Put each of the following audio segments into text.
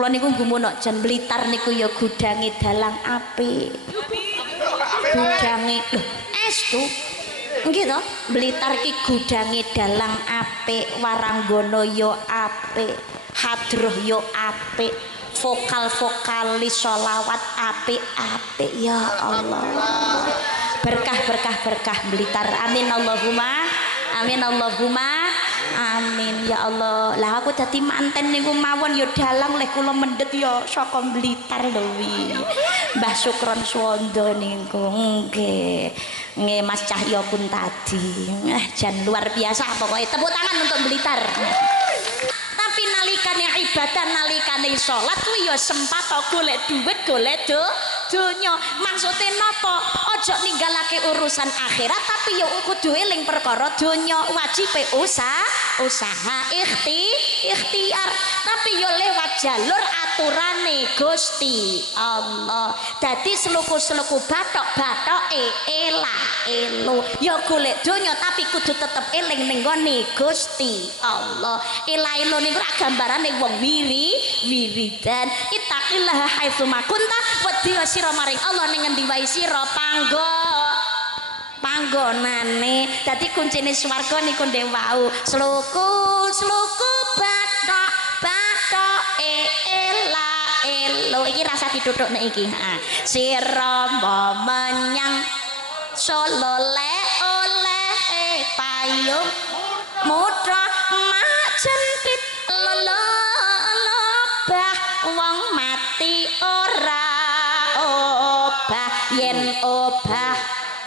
Kula niku nggumunok jan Blitar niku ya gudange dalang apik. Gudange lho estu. Nggih to, Blitar ki gudange dalang apik, Waranggana ya apik, hadroh ya apik, vokal-vokalis sholawat apik-apik ya Allah. Berkah Blitar. Amin Allahumma amin Allahumma amin ya Allah. Lah aku dadi manten niku mawon ya dalang leh kula mendhet ya saka Blitar lho wi. Mbah Sukron Suwanda niku nggih. Nggih Mas Cahya pun tadi. Jan luar biasa pokoknya tepuk tangan untuk Blitar. Tapi nalikane ibadah nalikane salat kuwi ya sempat golek duit golek donya. Maksude napa? Aja ninggalake urusan akhirat tapi ya kudu eling perkara donya. Wajibe usaha ikhtiar tapi ya lewat jalur aturane Gusti Allah. Dadi seluku-seluku bathok-bathoke elo ya golek donya tapi kudu tetep eling ning gone Gusti Allah. Ela-elo niku gambarane wong wiridan. Ittaqillaha haitsu ma kunta wedi sira maring Allah ning ngendi wae sira panggonane. Dadi kuncine swarga niku ndek wau sluku bathok elo iki rasa dituthukne iki. Sira menyang Solo oleh payung mutra majentit lelobah wong mati ora obah yen obah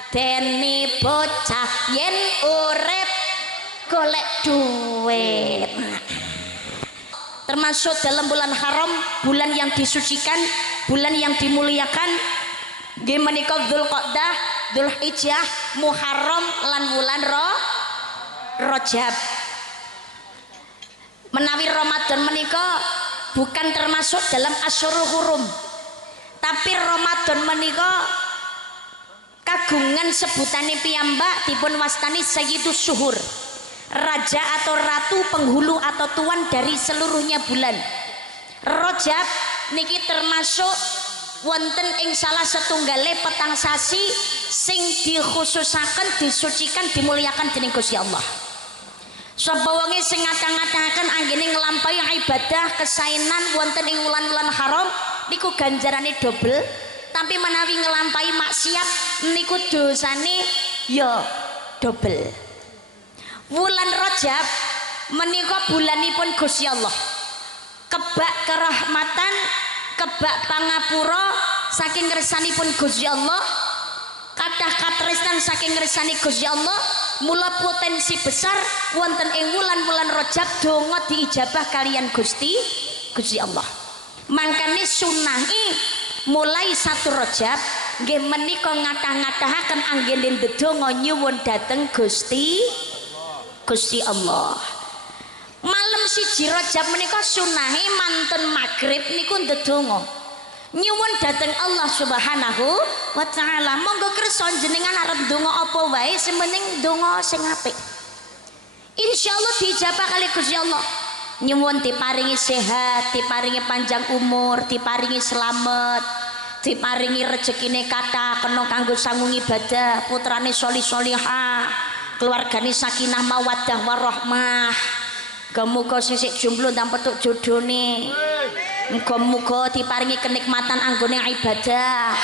deni bocah yen urip golek duit. Termasuk dalam bulan haram, bulan yang disucikan, bulan yang dimuliakan nggih menika Dzulqa'dah, Dzulhijjah, Muharram lan bulan Rajab. Menawi Ramadan menika bukan termasuk dalam Asyurul Hurum, tapi Ramadan menika kagungan sebutane piyambak dipun wastani Sayyidus Syuhur, raja atau ratu penghulu atau tuan dari seluruhnya bulan. Rajab niki termasuk wonten ing salah setunggale petang sasi sing dikhususaken, disucikan, dimuliakan dening Gusti Allah. Sapa wonge sing ngata-ngataken anggene nglampahi ibadah kesainan wonten ing wulan-wulan haram niku ganjarane double, tapi menawi nglampahi maksiat niku dosane ya double. Wulan Rajab menika bulanipun Gusti Allah. Kebak kerahmatan, kebak pangapura saking ngersanipun Gusti Allah, kathah katresnan saking ngersani Gusti Allah. Mula potensi besar wonten ing wulan-wulan Rajab donga diijabah kalian Gusti Allah. Mangkane sunahi mulai 1 Rajab nggih menika ngatah-ngatahaken anggene ndedonga nyuwun dhateng Gusti Allah. Malam 1 Rajab menika sunahi mantun magrib niku ndedonga nyuwun dhateng Allah Subhanahu wa taala. Monggo kersa jenengan arep ndonga apa wae sementing ndonga sing apik, insyaallah dijabah kali Gusti Allah. Nyuwun diparingi sehat, diparingi panjang umur, diparingi selamat, diparingi rezekine kathah kena kanggo sanggung ibadah, putrane sholih-sholihah, keluargane sakinah mawaddah warahmah. Muga-muga sisik jomblo ndang petuk jodhone. Muga-muga diparingi kenikmatan anggone ibadah,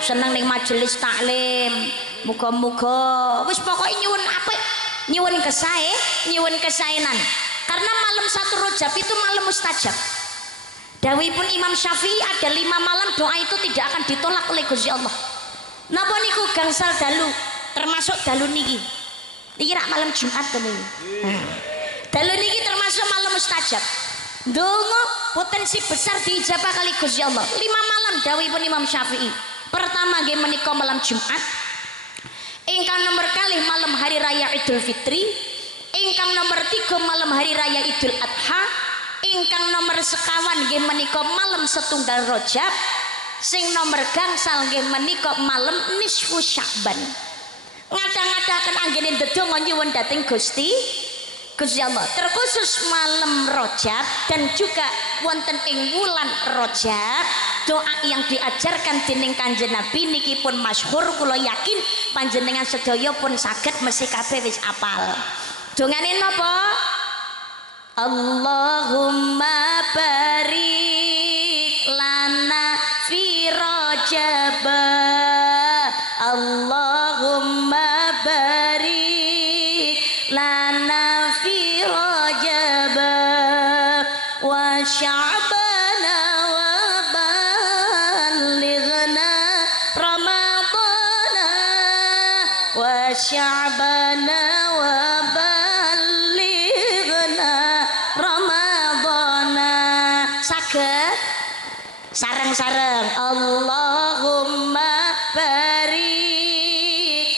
seneng ning majelis taklim. Muga-muga wis pokoke nyuwun apik, nyuwun kesae, nyuwun kesaenan. Karena malam 1 Rajab itu malam mustajab. Dawuhipun Imam Syafi'i ada 5 malam doa itu tidak akan ditolak oleh Gusti Allah. Napa niku gangsal dalu, termasuk dalu niki. Iki rak malam Jumat to niku. Dalu niki termasuk malam mustajab. Donga potensi besar diijabah kali Gusti Allah. 5 malam dawuhipun Imam Syafi'i. Pertama nggih menika malam Jumat. Ingkang nomor kalih malam hari raya Idul Fitri. Ingkang nomor 3 malam hari raya Idul Adha. Ingkang nomor sekawan nggih menika malam setunggal Rajab. Sing nomor gangsal nggih menika malam nisfu Sya'ban. Ngata-ngataken anggene ndedonga nyuwun dhateng Gusti Gusti Allah terkhusus malam Rajab dan juga wonten ing wulan Rajab doa yang diajarkan dening Kanjeng Nabi niki pun masyhur kula yakin panjenengan sedaya pun saged mesti kabeh wis apal. Dongane napa? Allahumma barik lana fi Rajab. Allahumma barik lana fi Rajab wa sya'bana wa ballighna ramadana wa sya'bana wa ballighna ramadana. Saged sareng-sareng Allahumma barik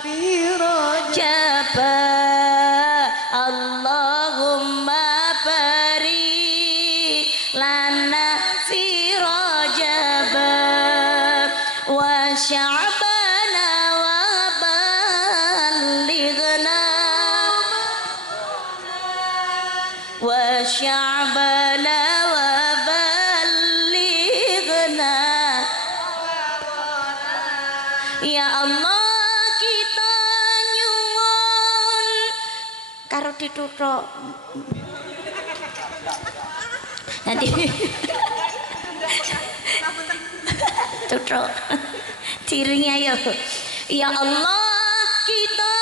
fi Rajab. Allahumma barik lana fi Rajab wa sya'bana wa ballighna wa sya'bana wa ballighna. Ya Allah kita nyuwun karo dituthuk nanti tuthuk diringi ayo. Ya Allah kita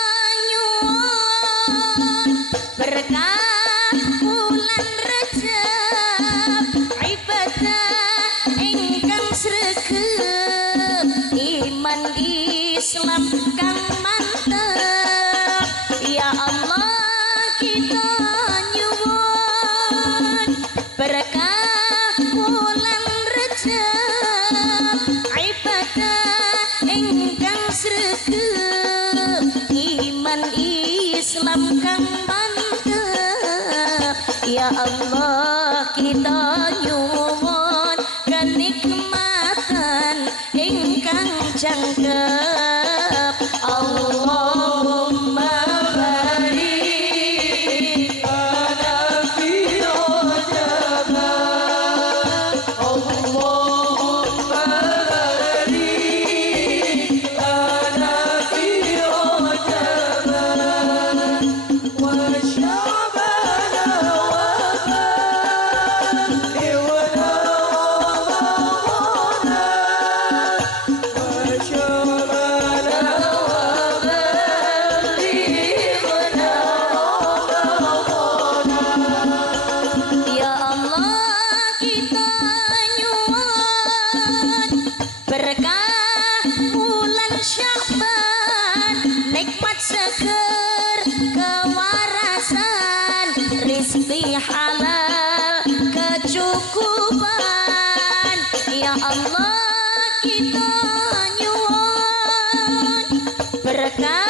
nyuwun berkah bulan Rajab ibadah ingkang sregep iman Islam kang mantep. Ya Allah kita nyuwun berkah bulan Rajab ibadah ingkang sregep iman Islam kang mantep. Ya Allah kita nyuwun kenikmatan ingkang jangkep. Allahumma barik lana fi Rajab. Allahumma barik lana fi Rajab wa sya'bana wa ballighna ramadana wa sya'bana wa ballighna ramadana. Ya Allah kita nyuwun berkah bulan Sya'ban nikmat seger kewarasan rizki halal kecukupan. Ya Allah kita nyuwun berkah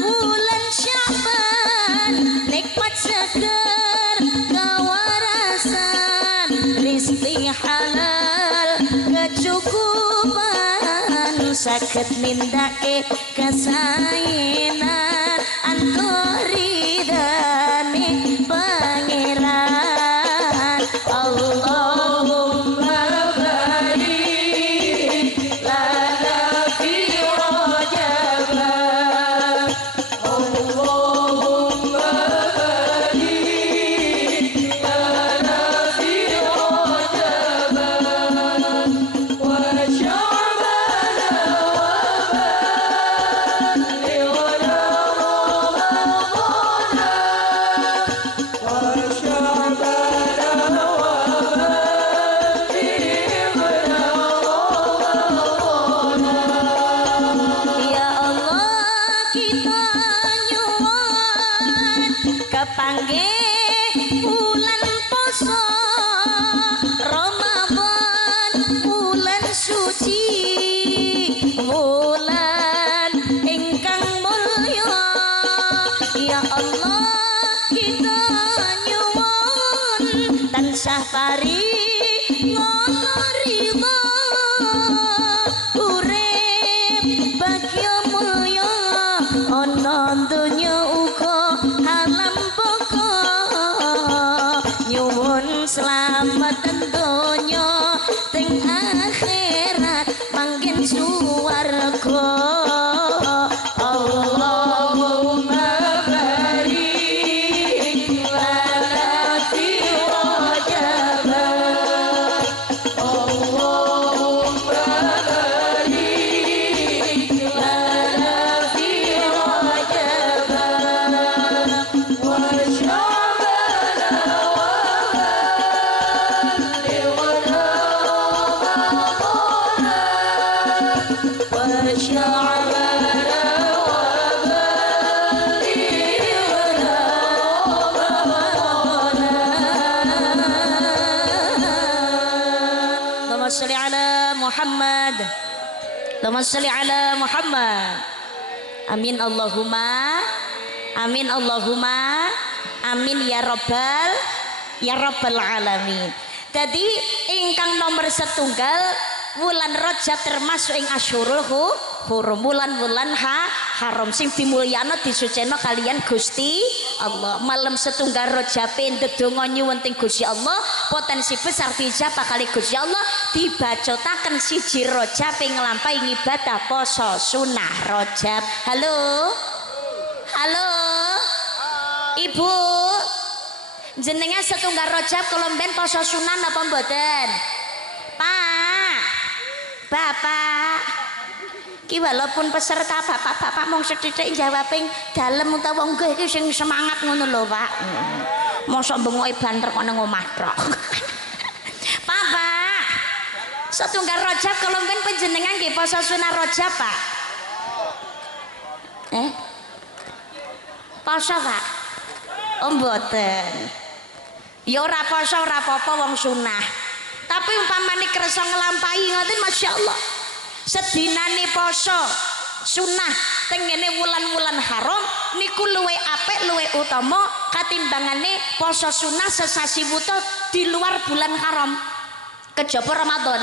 bulan Sya'ban nikmat seger kewarasan rizki halal kecukupan saged nindake kesaenan anturidane pangeran. Allahumma barik lana fi Rajab. Allahumma barik lana fi Rajab wa sya'bana wa ballighna ramadana wa sya'bana wa ballighna ramadana. Ya Allah kita nyuwun kepanggih bulan poso Ramadan bulan suci bulan ingkang mulya. Ya Allah kita nyuwun tansah paringono ridho urip bagya mulya ana donya uga ten donya teng akhirat manggen suwarga Allahumma barik lana fi Rajab Allahumma barik lana fi Rajab wa sholli ala Muhammad Allahumma sholli ala Muhammad amin Allahumma amin Allahumma amin ya rabbal alamin. Jadi ingkang nomor setunggal wulan Rajab termasuk ing asyurul hurum wulan-wulan haram sing dimulyana disucena kalian Gusti Allah. Malam setunggal Rajab ndedonga nyuwun teng Gusti Allah potensi besar dijabah kali Gusti Allah dibacotaken siji Rajab nglampahi ibadah poso sunah Rajab. Halo Ibu jenengan setunggal Rajab kelomben poso sunah apa mboten? Pak Bapak ki walaupun peserta bapak-bapak mung sethithik jawab ping dalem utawa nggih iki sing semangat ngono lho Pak. Mosok bengoke banter kok nang omah tok. Bapak setunggal Rajab kelomben panjenengan nggih poso sunah Rajab Pak? Poso Pak? Oh mboten. Ya ora poso ora apa-apa wong sunah. Tapi umpamane kersa nglampahi ngoten masyaallah. Sedinane poso sunah tengene wulan-wulan haram niku luwe apik luwe utama katimbangane poso sunah sesasi wuta di luar bulan haram kejaba Ramadan.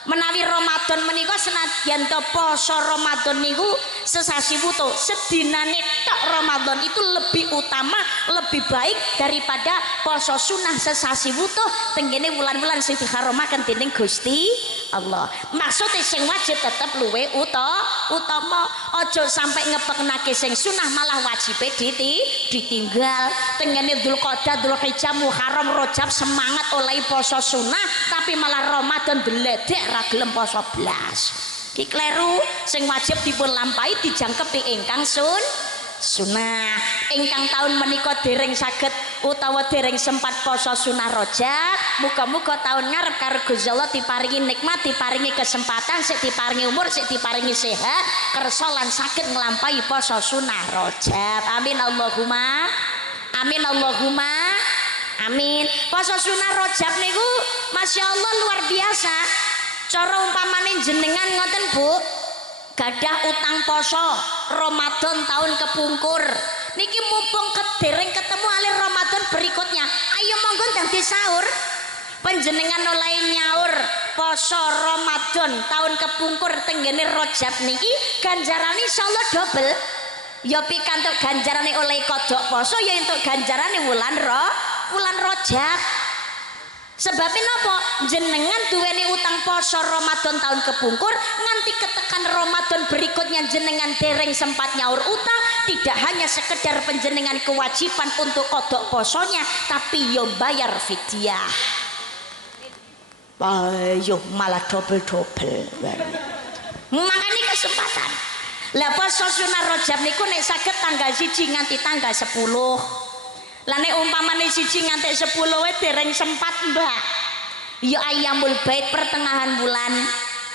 Menawi Ramadan menika senadyan to poso Ramadan niku sesasi wuta sedinane tok Ramadan itu lebih utama lebih baik daripada poso sunah sesasi wuta tengene wulan-wulan sing diharamaken dening Gusti Allah. Maksudnya sing wajib tetep luwe utama aja sampai ngepeknake sing sunah malah wajib ditinggal tengene Dzulqa'dah Dzulhijjah Muharram Rajab semangat oleh poso sunah tapi malah Ramadan deledek ra gelem poso blas. Ki kleru sing wajib dipun lampahi dijangkepi ingkang sunah. Ingkang taun menika dereng saged utawa dereng sempat poso sunah Rajab, muga-muga taun ngarep karo Gusti Allah diparingi nikmat, diparingi kesempatan, sik diparingi umur, sik diparingi sehat, kersa lan saged nglampahi poso sunah Rajab. Amin Allahumma. Amin Allahumma. Amin. Poso sunah Rajab niku masyaallah luar biasa. Cara umpamane jenengan ngoten Bu, gadah utang poso Ramadan tahun kepungkur niki mumpung kedereng ketemu alir Ramadan berikutnya ayo monggo dadi sahur panjenengan oleh nyaur poso Ramadan tahun kepungkur tenggene Rajab niki ganjarane insyaallah double ya pikantuk ganjarane oleh kodok poso ya entuk ganjarane wulan Rajab. Sebabnya napa jenengan duweni utang poso Ramadan tahun kepungkur nganti ketekan Ramadan berikutnya jenengan dereng sempat nyaur utang tidak hanya sekedar penjenengan kewajiban untuk kodok posonya tapi yo bayar fidyah. Ayo malah double-double. Makanya kesempatan. Lah poso sunah Rajab niku nek saged tanggal 1 nganti tanggal 10. Lah nek umpamane 1 nganti 10 wae dereng sempat Mbak. Ya Ayyamul Bait pertengahan bulan.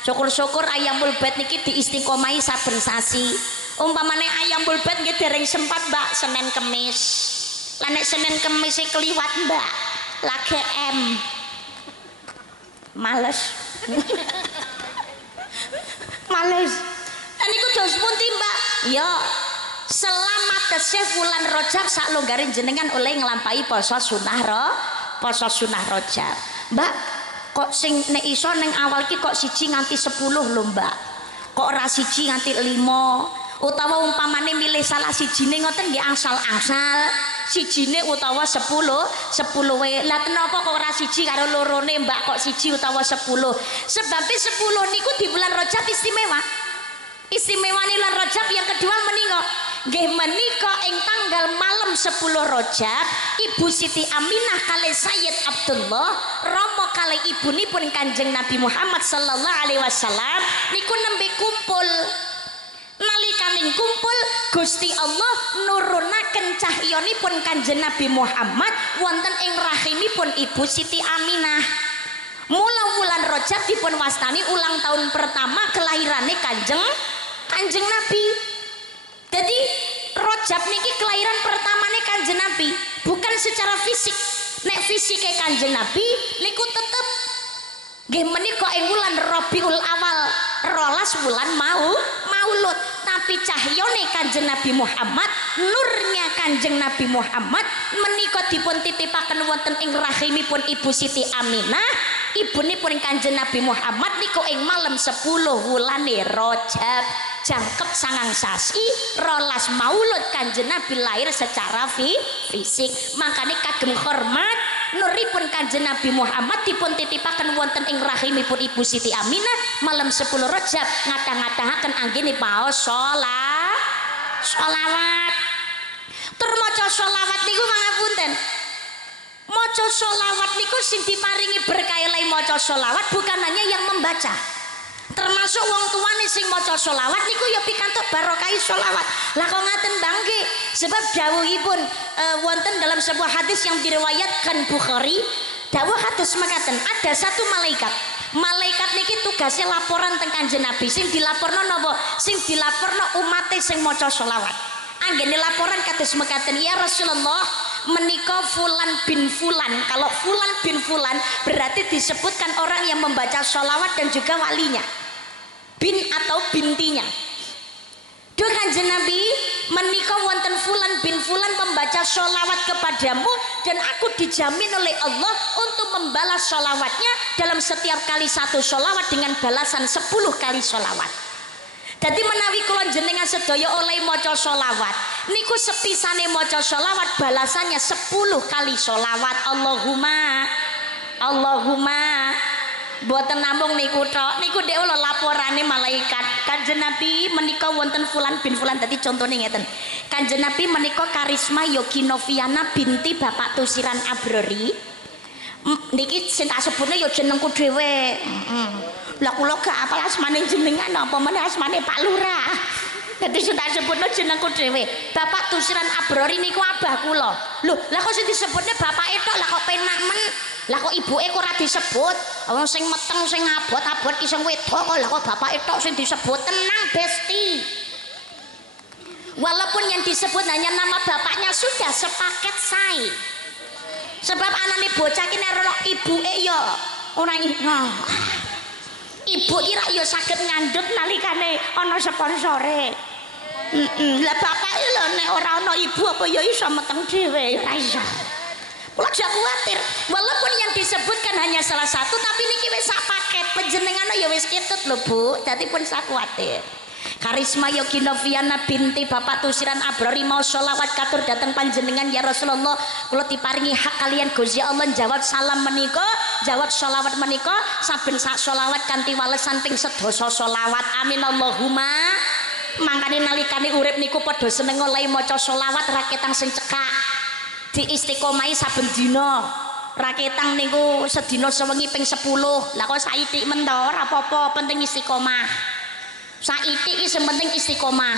Syukur-syukur Ayyamul Bait niki diistiqomahi saben sasi. Umpamane Ayyamul Bait nggih dereng sempat Mbak Senin Kemis. Lah nek Senin Kemis e kliwat Mbak, lagi males. Males. Dan niku dos pundi Mbak? Ya selamat tesih bulan Rajab sak longgarin jenengan oleh nglampahi poso sunah Rajab. Mbak, kok sing nek iso ning awal ki kok 1 nganti 10 lho Mbak. Kok ora 1 nganti 5 utawa umpamane milih salah sijine ngoten nggih asal-asal sijine utawa 10 wae. Lah kenapa kok ora siji karo lorone Mbak, kok siji utawa 10? Sebabnya 10 niku di bulan Rajab istimewa. Istimewane bulan Rajab yang kedua menika nggih menika ing tanggal malam 10 Rajab Ibu Siti Aminah kali Sayyid Abdullah Rama kali ibunipun Kanjeng Nabi Muhammad sallallahu alaihi wasallam niku nembe kumpul. Nalikaning kumpul Gusti Allah nurunaken cahyanipun Kanjeng Nabi Muhammad wonten ing rahimipun Ibu Siti Aminah. Mula wulan Rajab dipun wastani ulang tahun pertama kelahirane Kanjeng Nabi. Jadi Rajab niki kelahiran pertamane Kanjeng Nabi, bukan secara fisik. Nek fisike Kanjeng Nabi niku tetep nggih menika ing wulan Rabiul Awal 12 wulan Maulud, tapi cahyane Kanjeng Nabi Muhammad, nurnya Kanjeng Nabi Muhammad menika dipun titipaken wonten ing rahimipun Ibu Siti Aminah, ibunipun Kanjeng Nabi Muhammad niku ing malam 10 wulane Rajab. Jangkep sangang sasi 12 Maulud Kanjeng Nabi lahir secara fisik. Makanya kagem hormat nuripun Kanjeng Nabi Muhammad dipun titipaken wonten ing rahimipun Ibu Siti Aminah malam 10 Rajab ngata-ngatahaken anggene paos sholawat. Tur maca sholawat niku pangapunten. Maca sholawat niku sing diparingi berkah le maca sholawat bukan hanya yang membaca. Termasuk wong tuane sing maca sholawat niku ya pikantuk barokahi sholawat. Lah kok ngaten bangke sebab dawuhipun wonten dalam sebuah hadis yang diriwayatkan Bukhari, dawuh hadis mekaten ada satu malaikat niki tugasnya laporan teng Kanjeng Nabi. Sing dilaporno napa? Sing dilaporno umate sing maca sholawat. Anggene laporan kados mekaten, ya Rasulullah, menika fulan bin fulan. Kalau fulan bin fulan berarti disebutkan orang yang membaca sholawat dan juga walinya, bin atau bintinya. Duh Kanjeng Nabi, menika wonten fulan bin fulan membaca sholawat kepadamu dan aku dijamin oleh Allah untuk membalas sholawatnya dalam setiap kali satu sholawat dengan balasan 10 kali sholawat. Jadi menawi kula jenengan sedaya oleh maca sholawat niku sepisane maca sholawat balasannya 10 kali sholawat. Allahumma boten namung niku tok, niku dhek lho laporane malaikat. Kanjeng Nabi menika wonten fulan bin fulan. Dadi contone ngeten, Kanjeng Nabi menika Karisma Yogi Noviana binti Bapak Tusiran Abrori. Niki sing tak sebutne ya jenengku dhewe. Lah kula gak apal asmane jenengan apa meneh asmane Pak Lurah. Dadi sing tak sebutno jenengku dhewe. Bapak Tusiran Abrori niku abah kula. Lho, lah kok sing disebutne bapake tok, lah kok penak men. Lah kok ibuke kok ora disebut? Wong sing meteng sing abot-abot ki sing wedok kok, lah kok bapake tok sing disebut. Tenang Besti. Walaupun yang disebut hanya nama bapaknya sudah sepaket sae. Sebab anane bocah ki nek ibuke ya ora ibu ira ya saged ngandhut nalikane ana sponsore. Lah bapak lho nek ora ana ibu apa ya iso meteng dhewe, ora iso. Kula aja kuwatir, walaupun yang disebutkan hanya salah satu tapi niki wis sak paket panjenengan ya wis ketut lho Bu, dadi pun sak kuwatir. Karisma Yogi Noviana binti Bapak Tusiran Abrori mau sholawat katur datang panjenengan ya Rasulullah, kula diparingi hak kalian Gusti Allah jawab salam menika, jawab sholawat menika saben sak sholawat kanthi walesan ping sedasa sholawat. Amin Allahumma. Mangkane nalikane urip niku padha seneng oleh maca sholawat raketang sing cekak diistiqomahi saben dina. Raketang niku sedina sewengi ping 10. Lah kok saithik men to ora apa-apa, penting istiqomah. Saiki iki sing penting istiqomah.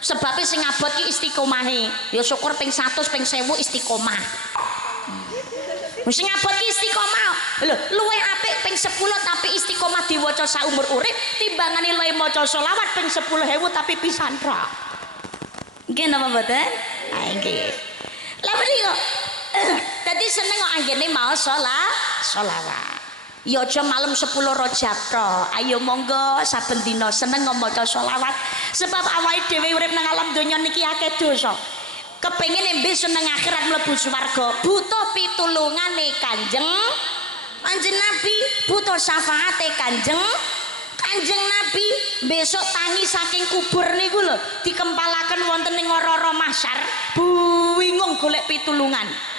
Sebabnya sing abot ki istiqomahe. Ya syukur ping 100 ping 1000 istiqomah. Sing abot ki istiqomah. Lho, luwih apik ping 10 tapi istiqomah diwaca saumur urip timbangane luwih maca selawat ping 10.000 tapi pisan tok. Nggih napa mboten? Ha nggih. Lah menika dadi seneng kok anggene mau sholawat. Ya aja malam 10 Rajab tok. Ayo monggo saben dina seneng maca sholawat. Sebab awake dhewe urip nang alam donya niki akeh dosa. Kepengin nembe seneng akhirat mlebu swarga, butuh pitulungane Kanjeng Nabi, butuh syafaate Kanjeng Nabi. Besok tangi saking kubur niku lho dikempalaken wonten ing ora-ora mahsyar. Bu bingung golek pitulungan.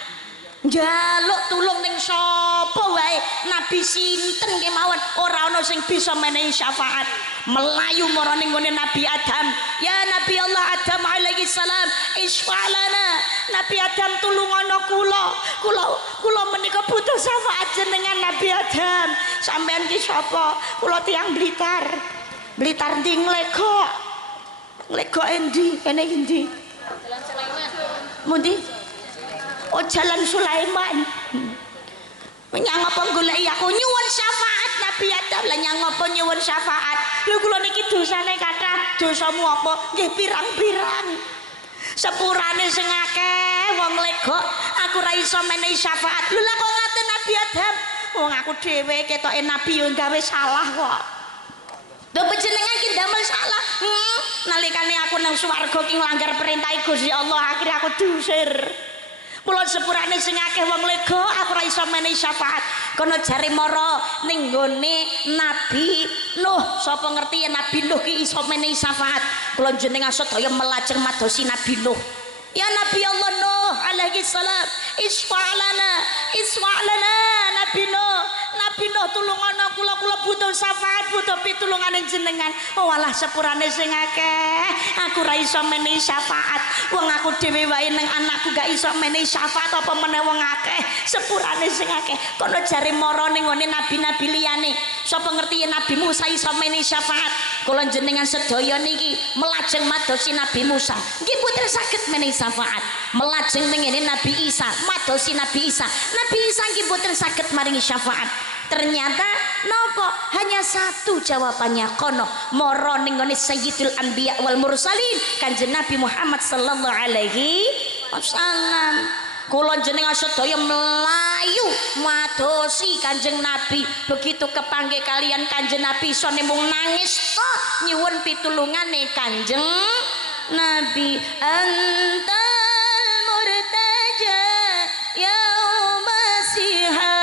Njaluk tulung ning sapa wae, nabi sinten kemawon ora ana sing bisa menehi syafaat. Melayu marane nggone Nabi Adam, ya Nabi Allah Adam alaihi salam, isfa'lana. Nabi Adam tulungono kula menika butuh syafaat jenengan Nabi Adam. Sampeyan ki sapa? Kula tiyang Blitar. Blitar ndi nglegok. Nglegok endi? Kene endi? Jalan Sulaiman. Mundi? Oh Jalan Sulaiman. Nyang apa goleki aku nyuwun syafaat Nabi Adam lah, nyang apa nyuwun syafaat. Lho kula niki dosane kathah. Dosamu apa? Nggih pirang-pirang. Sepurane sing akeh wong legok aku ra iso menehi syafaat. Lho lah kok ngaten Nabi Adam? Wong aku dhewe ketoke nabi yo gawe salah kok. Lho panjenengan ki damel salah. Nalikane aku nang swarga ki nglanggar perintah Gusti Allah, akhirnya aku diusir. Pulau sepurane sing akeh wong lega aku ora iso menehi syafaat. Kono jare mara ning nggone Nabi Nuh. Sapa ngerti ya Nabi Nuh ki iso menehi syafaat. Kula jenengan sedaya melajeng madosi Nabi Nuh. Ya Nabi Allah Nuh alaihi salam, isfa'lana Nabi Nuh. Nabi Nuh tulungono kula butuh syafaat, butuh pitulungane jenengan. Oh alah sepurane sing akeh aku ra iso menehi syafaat. Wong aku dhewe wae nang anakku gak iso menehi syafaat apa meneh wong akeh. Sepurane sing akeh kono jare mara ning ngene nabi-nabi liyane. Sapa ngerti ya Nabi Musa iso menehi syafaat. Kula jenengan sedaya niki melajeng madosi Nabi Musa. Nggih boten saged menehi syafaat. Melajeng ning ngene Nabi Isa, madosi Nabi Isa. Nabi Isa nggih boten saged maringi syafaat. Ternyata nopo hanya satu jawabannya kono moro ning ngene Sayyidul Anbiya wal Mursalin Kanjeng Nabi Muhammad sallallahu alaihi wasallam. Kula jenengan sedaya melayu madosi Kanjeng Nabi. Begitu kepanggih kalian Kanjeng Nabi sone mung nangis tok nyuwun pitulungane Kanjeng Nabi. Antal murtaja yauma sihab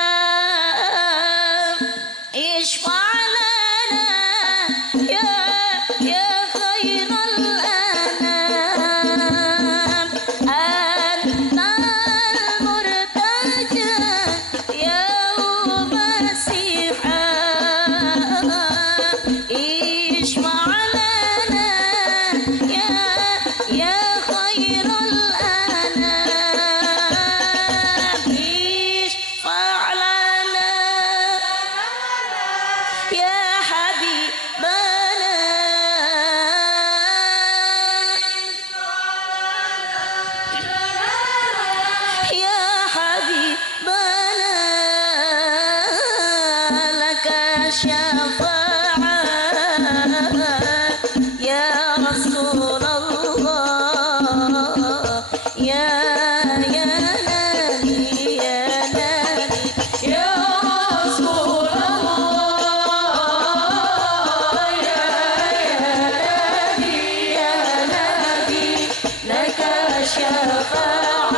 isfa'lana ya khairal anam. Antal murtaja yauma sihab isfa'lana ya khairal anam. Isfa'lana ya habibana ya habibana laka syafa'at ya Rasulullah ya nabi ya Rasulullah ya nabi laka syafa'at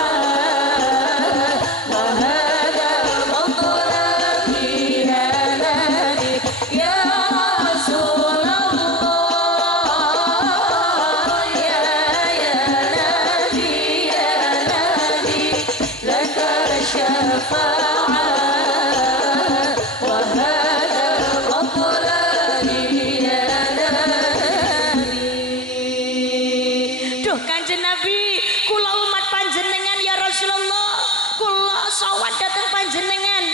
wa hadha matlabi ya nabi ya Rasulullah ya nabi laka syafa'at wa hadha matlabi ya nabi. Duh Kanjeng Nabi, kula umat panjenengan ya Rasulullah, kula sawat dateng panjenengan.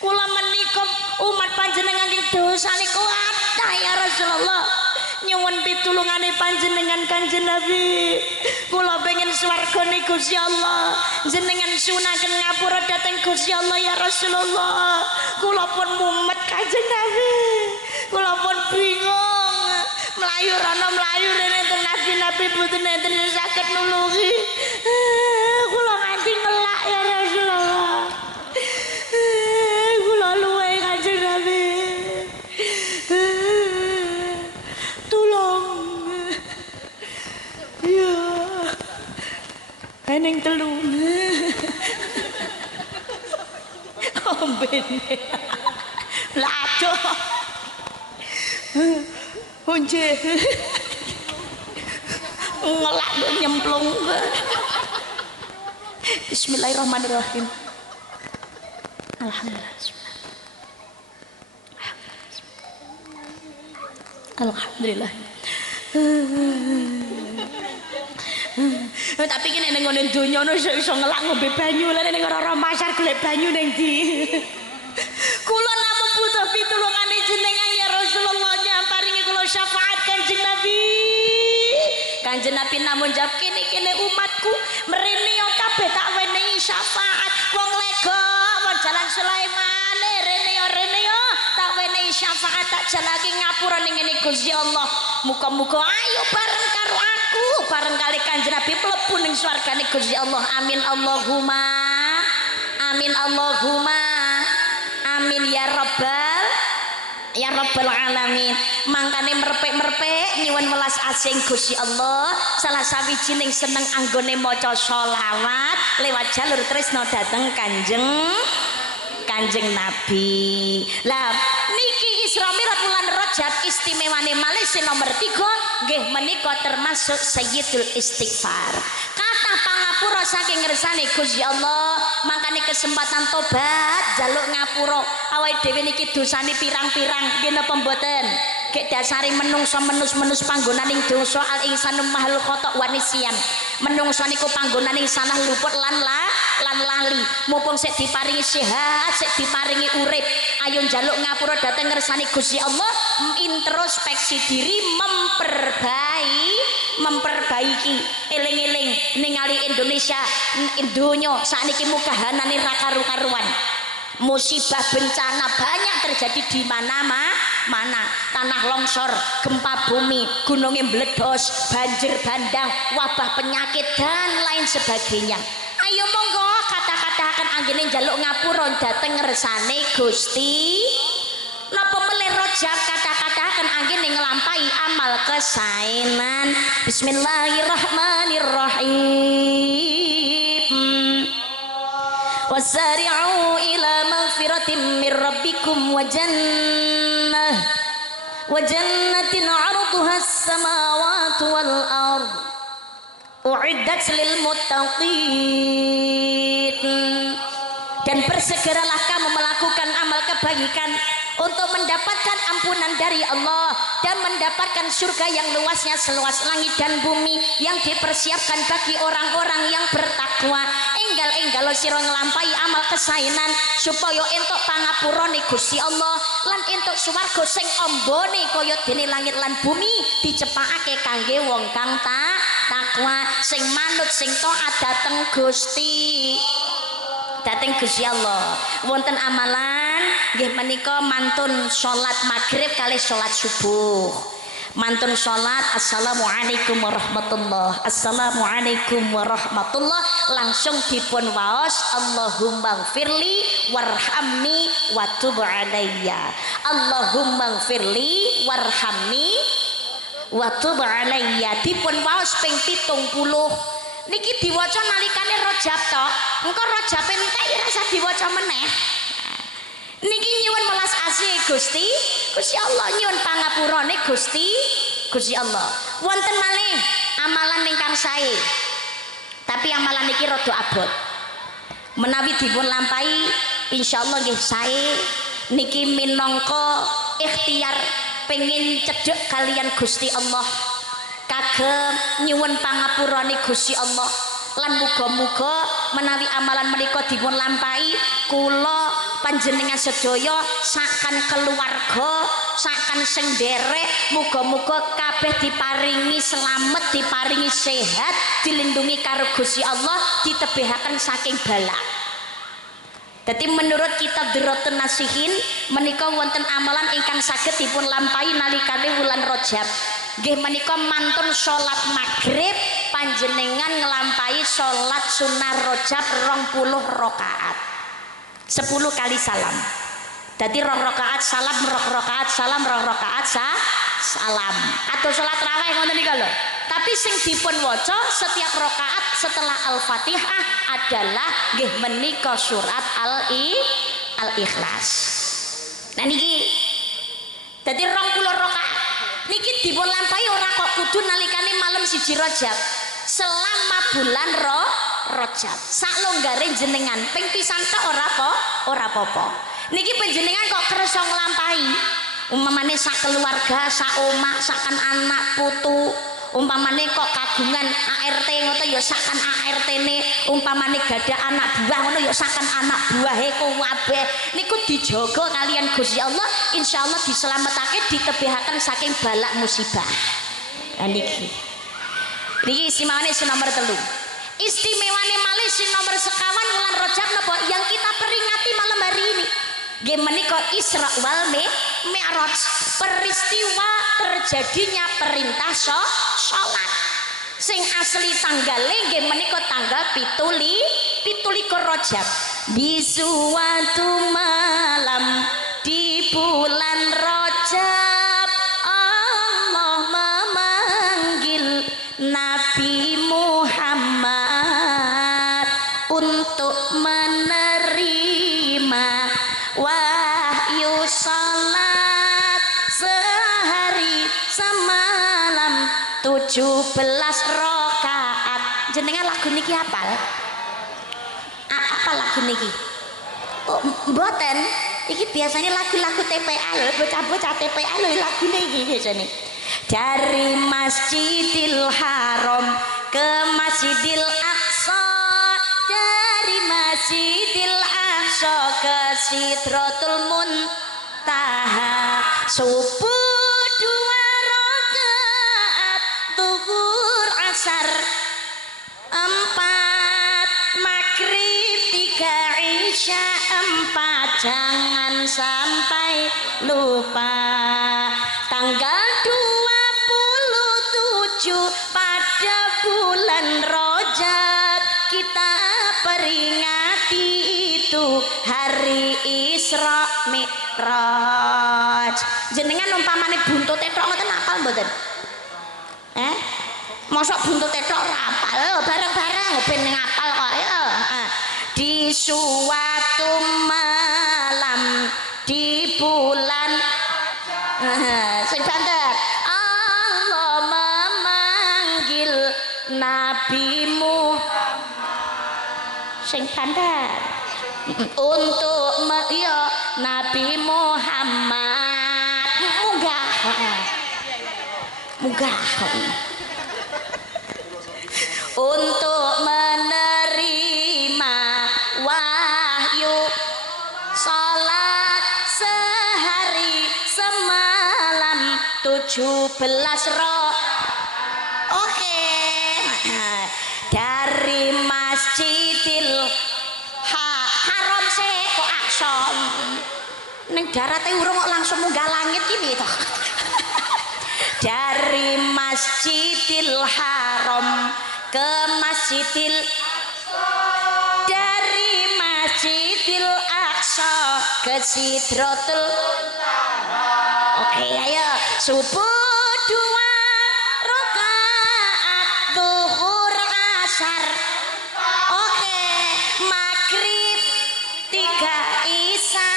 Kula menika umat panjenengan ing dosane kuwatah ya Rasulullah. Nyuwun pitulungane panjenengan Kanjeng Nabi. Kula pengen swargane Gusti Allah. Jenengan sunaken ngapura dateng Gusti Allah ya Rasulullah. Kula pun mumet Kanjeng Nabi. Kula pun bingung. Melayu rana melayu rene enten nabi-nabi boten enten sing saged nulungi. Kula nganti ngelak ya Rasulullah. Kula luwe Kanjeng Nabi. Tolong. Ya. Eneng telu. Ombene. Lado. Unje. Ngelak nyemplung. Bismillahirrahmanirrahim. Alhamdulillah. Alhamdulillah. Tapi kene ning ngene donya ono iso ngelak ngombe banyu, lha ning ora pasar golek banyu ning ndi. Kula namung butuh pitulungane jenengan ya Rasulullah, paringi kula syafaat Kanjeng Nabi. Kanjeng Nabi namun jawab kene umatku mrene yo kabeh tak wenehi syafaat. Wong lega wong jalan Sulaiman rene yo tak wenehi syafaat, tak jalake ngapura ning ngene Gusti Allah. Muga-muga ayo bareng karo aku, bareng kali Kanjeng Nabi mlebu ning swargane Gusti Allah. Amin Allahumma. Amin Allahumma. Amin ya Rabbal alamin. Mangkane merpek-merpek nyuwun welas asing Gusti Allah, salah sawijining seneng anggone maca sholawat lewat jalur tresna dhateng Kanjeng Nabi. Lah niki Isra Mi'raj bulan Rajab istimewane malih nomor 3 nggih menika termasuk sayyidul istighfar. Kata pangapura saking ngersane Gusti Allah, mangkane kesempatan tobat jaluk ngapura. Awake dhewe niki dosane pirang-pirang nggih napa mboten? Gek dasari menungso menus panggonaning dosa al insanu mahal khata wa nisyan. Menungso niku panggonaning salah luput lan lali. Mumpung sik diparingi sehat, sik diparingi urip, ayo njaluk ngapura dhateng ngersani Gusti Allah, introspeksi diri, memperbaiki. Eling-eling ningali Indonesia donya sakniki mugahanane ra karu-karuan. Musibah bencana banyak terjadi di mana-mana, tanah longsor, gempa bumi, gunungnya meledos, banjir bandang, wabah penyakit dan lain sebagainya. Ayo monggo kata-katakan anggene njaluk ngapura dhateng ngersane Gusti. Napa melih Rajab kata-katakan anggene nglampahi amal kesaenan. Bismillahirrahmanirrahim. Wasari'u ila maghfiratin min rabbikum wa jannatin 'arduha as-samawati wal ard u'iddat lil muttaqin. Dan bersegeralah kamu melakukan amal kebaikan untuk mendapatkan ampunan dari Allah dan mendapatkan surga yang luasnya seluas langit dan bumi yang dipersiapkan bagi orang-orang yang bertakwa. Enggal sira nglampahi amal kesaenan supaya entuk pangapurane Gusti Allah lan entuk swarga sing ambane kaya dene langit lan bumi dicepakake kangge wong kang takwa, sing manut, sing taat dhateng Gusti Allah. Wonten amalan nggih menika mantun salat maghrib kali salat subuh. Mantun salat assalamualaikum warahmatullah, assalamualaikum warahmatullah, langsung dipun waos Allahumma gfirli warhamni watub alayya. Allahumma gfirli warhamni watub alayya. Dipun waos ping 70. Niki diwaca nalikane Rajab tok. Engko Rajabe entek rasa diwaca meneh. Niki nyuwun welas asih Gusti Allah, nyuwun pangapurane Gusti Allah. Wonten malih amalan ingkang sae. Tapi amalan niki rada abot. Menawi dipun lampahi insyaallah nggih sae. Niki minangka ikhtiar pengin cedhek kalian Gusti Allah. Kagem nyuwun pangapurane Gusti Allah lan muga-muga menawi amalan menika dipun lampahi kula panjenengan sedaya sakan keluarga sakan sing derek muga-muga kabeh diparingi selamat, diparingi sehat, dilindungi karo Gusti Allah, ditebehaken saking bala. Jadi menurut kitab Durratun Nasihin menika wonten amalan ingkang saged dipun lampahi nalikane wulan Rajab. Nggih menika mantun salat maghrib panjenengan nglampahi salat sunah Rajab 20 rakaat. 10 kali salam. Dadi 2 rakaat salam, 2 rakaat salam, 2 rakaat salam. Atau salat raweh ngoten niku lho. Tapi sing dipun waca setiap rakaat setelah Al-Fatihah adalah nggih menika surat Al-Ikhlas. Nah niki dadi 20 rakaat. Niki dipun lampahi ora kok kudu nalikane malam 1 Rajab. Selama bulan Rajab. Sak longgare jenengan ping pisan tok ora apa-apa. Niki panjenengan kok kersa nglampahi. Umpamane sak keluarga, sak omah, sakan anak putu, umpamane kok kagungan ART ngono ya sakan ART-ne, umpamane gadah anak buah ngono ya sakan anak buahe kabeh. Niku dijaga kalian Gusti Allah, insyaallah diselametake ditebihaken saking balak musibah. Niki istimewane nomor 3. Istimewane malih nomor sekawan wulan Rajab napa yang kita peringati malam hari ini. Nggih menika Isra wal Mi'raj, peristiwa terjadinya perintah salat. Sing asli tanggale nggih menika tanggal 17 Rajab. Di suatu malam di bulan Rajab Allah memanggil Nabi Muhammad untuk menerima wahyu salat sehari semalam 17 rakaat. Jenengan lagu niki hafal? Apa lagu niki? Oh, mboten. Iki biasanya lagu-lagu TPA lho, bocah-bocah TPA lho lagu niki biasanya. Dari Masjidil Haram ke Masjidil Aqsa, dari Masjidil Aqsa ke Sidratul Muntaha, subuh 2 rakaat, zuhur asar 4, maghrib 3, isya 4. Jangan sampai lupa tanggal 27 pada bulan Rajab kita peringati itu hari Isra Mi'raj. Jenengan umpamane buntut tok ngoten apal mboten? Mosok buntut tok ora apal, bareng-bareng ben ngapal kok ya. Di suatu malam di bulan sing banter Allah memanggil Nabi Muhammad sing banter untuk ya Nabi Muhammad munggah untuk menerima wahyu salat sehari semalam 17 Oke. Dari Masjidil Haram kok Aqsa ning darate urung kok langsung munggah langit iki to. Dari Masjidil Haram ke Masjidil dari Masjidil Aqsa ke Sidratul Oke, ayo subuh 2 rakaat, zuhur asar. Oke, maghrib 3, isya.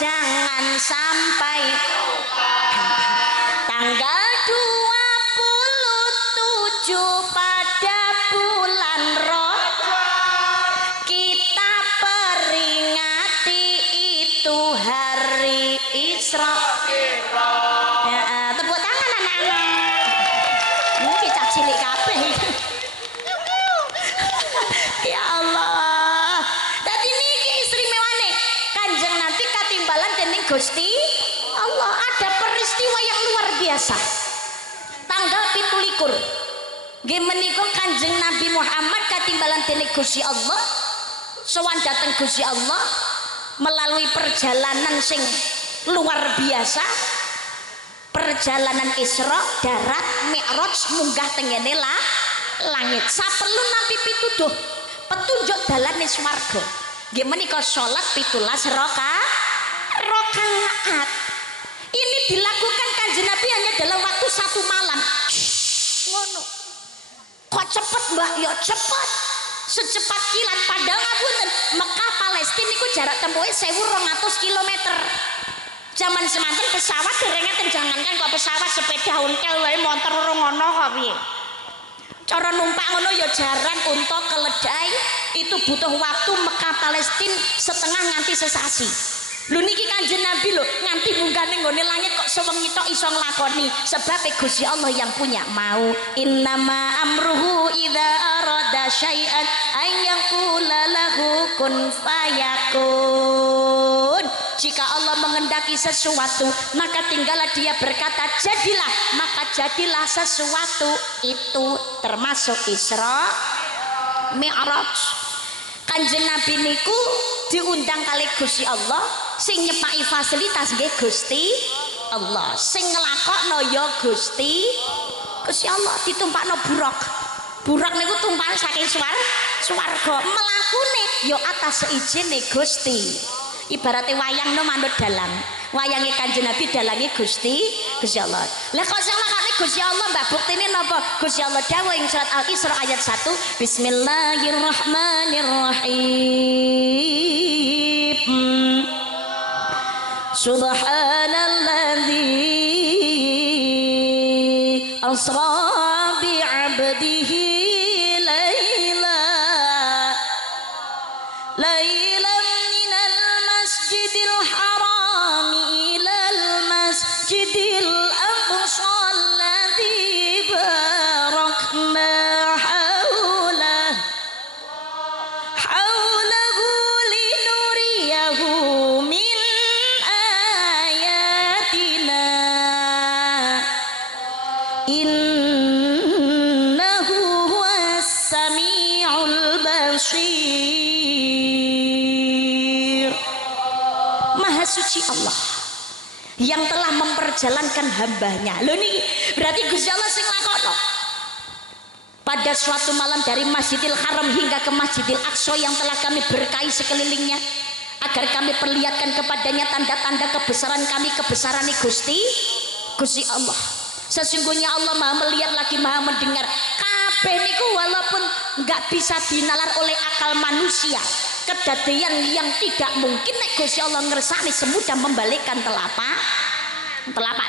Jangan sampai tanggal 27 pada bulan Rajab kita peringati itu hari Isra. Ya, tepuk tangan anak-anak. Mungkin cak cilik kabeh. Ya Allah. Dadi niki istimewane Kanjeng Nabi katimbalan dening Gusti Allah. Ada peristiwa yang luar biasa. Tanggal 17 nggih menika Kanjeng Nabi Muhammad katimbalan dening Gusti Allah sowan dhateng Gusti Allah melalui perjalanan sing luar biasa, perjalanan Isra darat Mi'raj munggah tengene langit. Saperlu nampi pituduh petunjuk dalane swarga. Nggih menika salat 17 rakaat. Ini dilakukan Kanjeng Nabi hanya dalam waktu 1 malam. Ngono. Kok cepet Mbak? Ya cepet. Secepat kilat. Padahal ngapunten Mekah Palestina niku jarak tempuhnya 1200 km. Zaman semanten pesawat derengaken, jangankan kok pesawat, sepeda ontel wae montor ora ngono kok piye. Cara numpak ngono ya jaran unta keledai itu butuh waktu Mekah Palestina setengah nganti sesasi. Lho niki Kanjeng Nabi lho nganti munggane nggone langit kok sewengi tok iso nglakoni sebab Gusti Allah yang punya mau. Innama amruhu idza arada syai'an ay yaqula lahu kun fayakun. Jika Allah mengendaki sesuatu maka tinggallah dia berkata jadilah, maka jadilah sesuatu itu, termasuk Isra Mi'raj. Kanjeng Nabi niku diundang kali Gusti Allah, sing nyepaki fasilitas nggih Gusti Allah, sing nglakokno ya Gusti Allah. Ditumpakno burak niku tumpakan saking swarga, melakune ya atas seijine Gusti. Ibaratnya wayang no manut dalang, wayangnya Kanjeng Nabi dalangi Gusti Allah. Lah kok sing lakone Gusti Allah mbak buktine napa? Gusti Allah dawuh ing surat Al-Isra ayat 1, Bismillahirrahmanirrahim. Subhanalladzi asra bi 'abdihi laylan minal masjidil haram ilal masjidil aqsa alladzi barakna hawlahu linuriyahu min ayatina innahu huwas sami'ul basir. Maha suci Allah yang telah memperjalankan hambanya. Loh ini berarti Gusti Allah sing lakono. Pada suatu malam dari Masjidil Haram hingga ke Masjidil Aqsa yang telah kami berkahi sekelilingnya, agar kami perlihatkan kepadanya tanda-tanda kebesaran kami, kebesaran Gusti Allah. Sesungguhnya Allah Maha melihat lagi Maha mendengar. Kabeh niku walaupun nggak bisa dinalar oleh akal manusia, kedadian yang tidak mungkin nek Gusti Allah ngersani semudah membalikkan telapak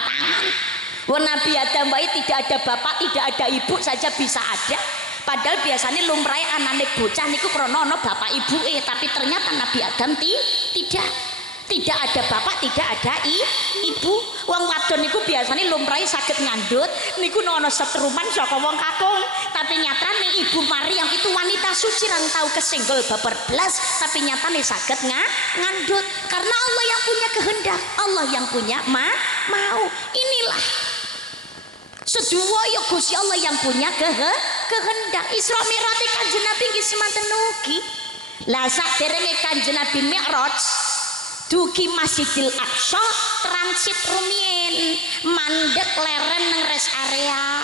tangan. Wah, Nabi Adam bayi tidak ada bapak, tidak ada ibu saja bisa ada. Padahal biasanya lumrahe anane bocah niku krana ana bapak ibu, tapi ternyata Nabi Adam tidak ada bapak, tidak ada ibu. Wong wadon niku biasanya lumrahe saged ngandhut niku ana setruman saka wong kakung, tapi nyatane Ibu Maryam itu wanita suci yang tahu kesenggol babar belas, tapi nyatane saged ngandhut karena Allah yang punya kehendak, Allah yang punya mau. Inilah sedaya Gusti Allah yang punya kehendak. Isra Mi'raj Kanjeng Nabi nggih semanten ugi. Lah saderenge Kanjeng Nabi Mi'raj dugi Masjidil Aqsa transit rumiyin mandek leren nang rest area.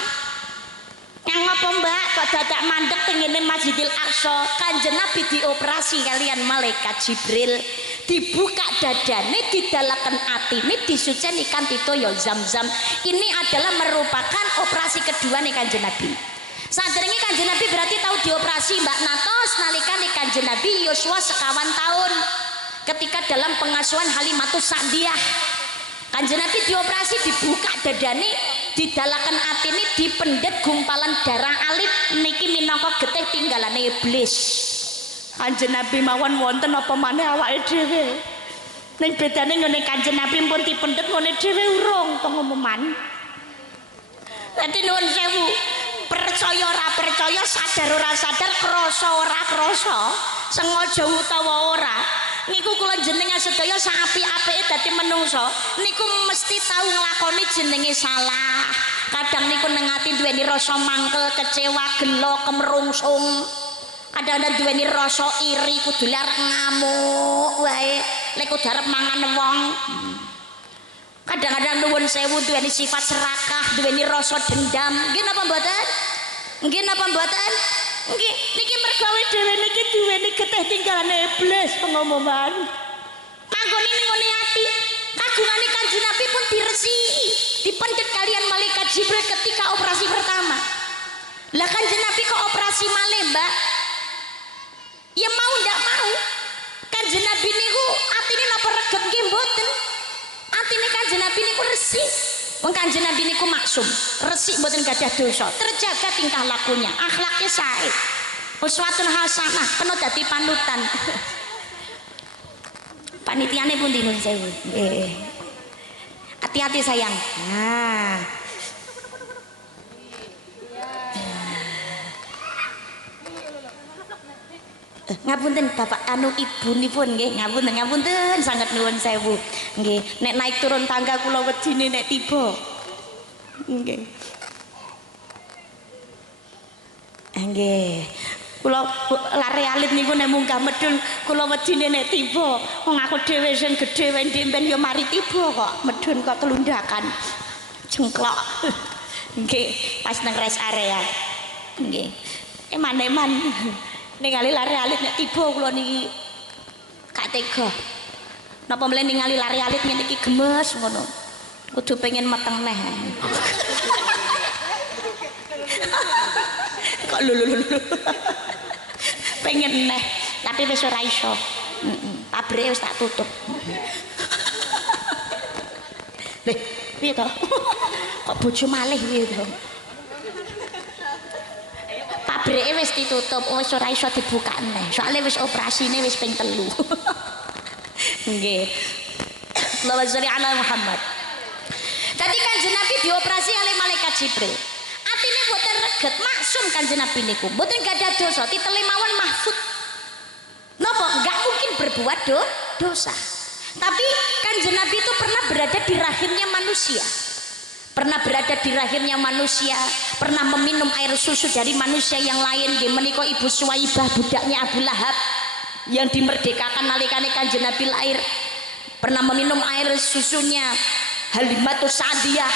Yang apa mbak kok dadak mandek tengene Masjidil Aqsa? Kanjeng Nabi dioperasi kalian malaikat Jibril, dibuka dadane, didalaken atine, disuceni kanthi toya Zam-Zam. Ini adalah merupakan operasi kedua nih Kanjeng Nabi. Saderenge Kanjeng Nabi berarti tahu dioperasi Mbak Natos nalikane Kanjeng Nabi Yosua sekawan tahun ketika dalam pengasuhan Halimatus Sa'diyah. Kanjeng Nabi dioperasi, dibuka dadane, didalaken atine, dipendet gumpalan darah alit niki minangka getih tinggalane iblis. Kanjeng Nabi mawon wonten apa maneh awake dhewe. Ning bedane ngene Kanjeng Nabi pun dipendet ngene dhewe urung pengumuman. Dadi nuwun sewu, percaya ora percaya, sadar ora sadar, krasa ora krasa, sengaja utawa ora, niku kula jenengan sedaya saapi-apike dadi menungso niku mesti tahu nglakoni jenenge salah. Kadang niku nang ati duweni rasa mangkel, kecewa, gelo, kemerungsung. Kadang-kadang duweni rasa iri, kudu arep ngamuk wae lek kudu arep mangan wong. Kadang-kadang nuwun sewu duweni sifat serakah, duweni rasa dendam. Nggih napa mboten? Nggih napa mboten? Nggih, niki mergawe dhewe niki duweni getih tinggalane iblis pengumuman. Manggone ning ngene ati, kagungane Kanjeng Nabi pun diresiki, dipendet kalian malaikat Jibril ketika operasi pertama. Lah Kanjeng Nabi kok operasi malih, Mbak? Ya mau ndak mau. Kanjeng Nabi niku atine napa reget nggih mboten. Atine Kanjeng Nabi niku resik. Wong Kanjeng Nabi niku maksum, resik mboten gadah dosa, terjaga tingkah lakunya, akhlaknya sae. Uswatun hasanah, kena dadi panutan. Panitiane pun nuwun sewu. Nggih. Hati-hati sayang. Nah. Ngapunten Bapak anu ibunipun nggih, ngapunten sangat nuwun sewu. Nggih, nek naik turun tangga kula wedine nek tiba. Nggih. Nggih. Kula lare alit niku nek munggah medun kula wedine nek tiba. Wong aku dhewe sing gedhe wae ndemben ya mari tiba kok. Medun kok telundakan. Jengklok. Nggih, pas nang rest area. Nggih. Eman-eman. Ningali lare alit nek tiba kula niki gak tega. Napa mlen ningali lare alit ngene iki gemes ngono. Kudu pengen meteng neh. Kok lulu. Pengen neh, tapi wis ora iso. Pabrike wis tak tutup. Leh, piye to? Kok bojo malih piye to? Pabrike wis ditutup, wis ora iso dibuka neh. Soale wis operasine wis ping 3. Nggih. Allahumma sholli ala Muhammad. Tadi Kanjeng Nabi dioperasi oleh malaikat Jibril. Atine boten reget, maksum Kanjeng Nabi niku. Boten gadah dosa, titele mawon mahfud. Napa? Enggak mungkin berbuat dosa. Tapi Kanjeng Nabi itu pernah berada di rahimnya manusia. Pernah berada di rahimnya manusia, pernah meminum air susu dari manusia yang lain. Nggih menika Ibu Suwaibah budaknya Abu Lahab yang dimerdekakan nalikane Kanjeng Nabi lahir. Pernah meminum air susunya Halimatus Sa'diyah.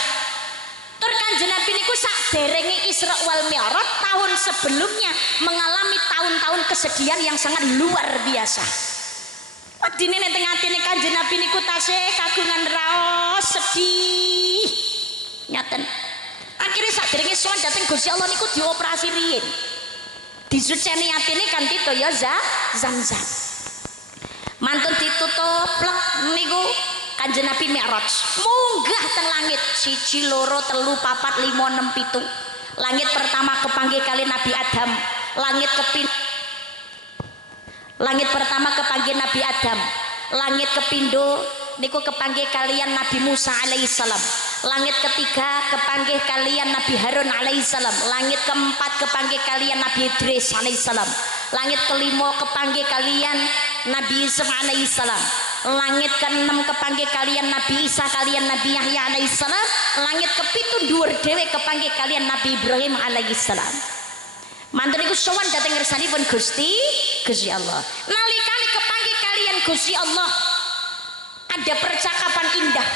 Tur Kanjeng Nabi niku saderenge Isra wal Mi'raj tahun sebelumnya mengalami tahun-tahun kesedihan yang sangat luar biasa. Wedine nek teng atine Kanjeng Nabi niku tasih kagungan raos sedih. Nyaten. Akhirnya saderenge sowan dhateng Gusti Allah niku dioperasi riyin. Disuceni atine kanthi toya Zamzam. Mantun ditutup plek niku Kanjeng Nabi Mi'raj munggah teng langit 1 2 3 4 5 6 7. Langit pertama kepanggih kali Nabi Adam, langit pertama kepanggih Nabi Adam, langit kepindo niku kepanggih kalian Nabi Musa alaihissalam, langit ketiga kepanggih kalian Nabi Harun alaihissalam, langit keempat kepanggih kalian Nabi Idris alaihissalam, langit kelima kepanggih kalian Nabi Yusuf alaihissalam, langit keenam kepanggih kalian Nabi Isa kalian Nabi Yahya alaihissalam, langit kepitu dhuwur dhewe kepanggih kalian Nabi Ibrahim alaihissalam. Mantun iku sowan dhateng ngersanipun Gusti Allah. Nalikane kepanggih kalian Gusti Allah ada percakapan indah.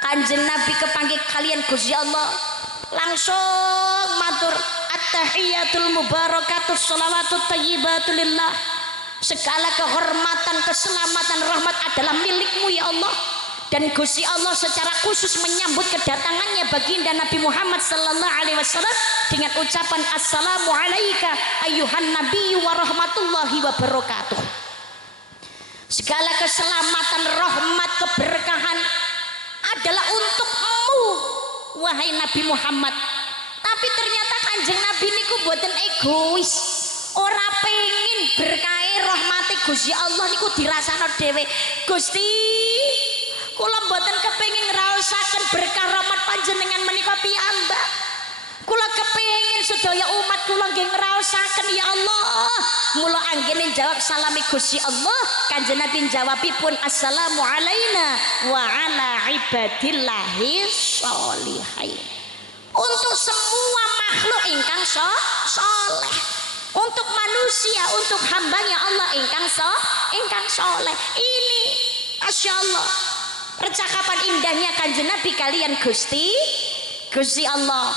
Kanjeng Nabi kepanggih kalian Gusti Allah langsung matur at-tahiyatul mubarakatus shalawatut thayyibatu lillah. Segala kehormatan, keselamatan, rahmat adalah milikmu ya Allah. Dan Gusti Allah secara khusus menyambut kedatangannya baginda Nabi Muhammad sallallahu alaihi wasallam dengan ucapan assalamu alayka ayyuhan nabiyyu wa rahmatullahi wa barakatuh. Segala keselamatan, rahmat, keberkahan adalah untukmu wahai Nabi Muhammad. Tapi ternyata Kanjeng Nabi niku boten egois. Ora pengin berkahe rahmati Gusti Allah niku dirasakno dhewe. Gusti, kula mboten kepengin ngraosaken berkah rahmat panjenengan menika piyambak. Kula kepengin sedaya umat kula nggih ngraosaken ya Allah. Mula anggene jawab salami Gusti Allah, Kanjeng Nabi jawabipun assalamu alaina wa ala ibadillahi sholihin. Untuk semua makhluk ingkang soleh, untuk manusia, untuk hambanya Allah ingkang soleh. Ini Masya Allah percakapan indahnya Kanjeng Nabi kalian Gusti Allah.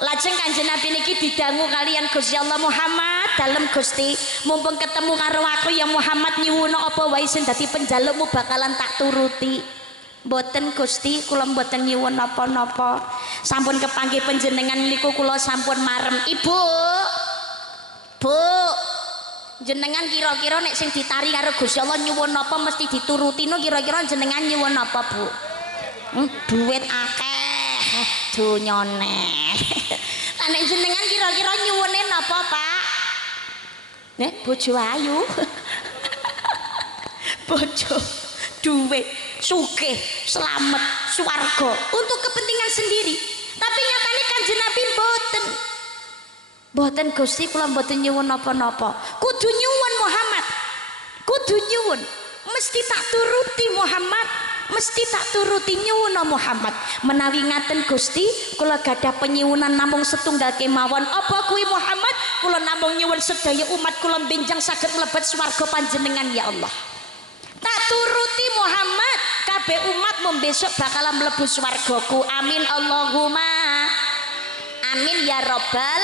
Lajeng Kanjeng Nabi niki didangu kalian Gusti Allah Muhammad dalem Gusti, mumpung ketemu karo aku ya Muhammad nyuwun apa wae sing dadi penjalukmu bakalan tak turuti. Mboten Gusti, kula mboten nyuwun napa-napa. Sampun kepanggih panjenengan niku kula sampun marem. Ibu, Bu, jenengan kira-kira nek sing ditari karo Gusti Allah nyuwun apa mesti dituruti no, kira-kira jenengan nyuwun apa Bu? Duit akeh. donya neh. Lah nek jenengan kira-kira nyuwune napa, Pak? Nek bojo ayu. Bojo, duit, sugih, selamat, swarga untuk kepentingan sendiri. Tapi nyatane Kanjeng Nabi mboten. Mboten Gusti kula mboten nyuwun napa-napa. Kudu nyuwun Muhammad. Kudu nyuwun. Mesti tak turuti Muhammad. Mesti tak turuti nyuwun Muhammad. Menawi ngaten Gusti, kula gadah penyuwunan namung setunggal kemawon. Apa kuwi Muhammad? Kula namung nyuwun sedaya umat kula benjang saged mlebet swarga panjenengan ya Allah. Tak turuti Muhammad, kabeh umat membesok bakalan mlebu swargaku. Amin Allahumma amin ya rabbal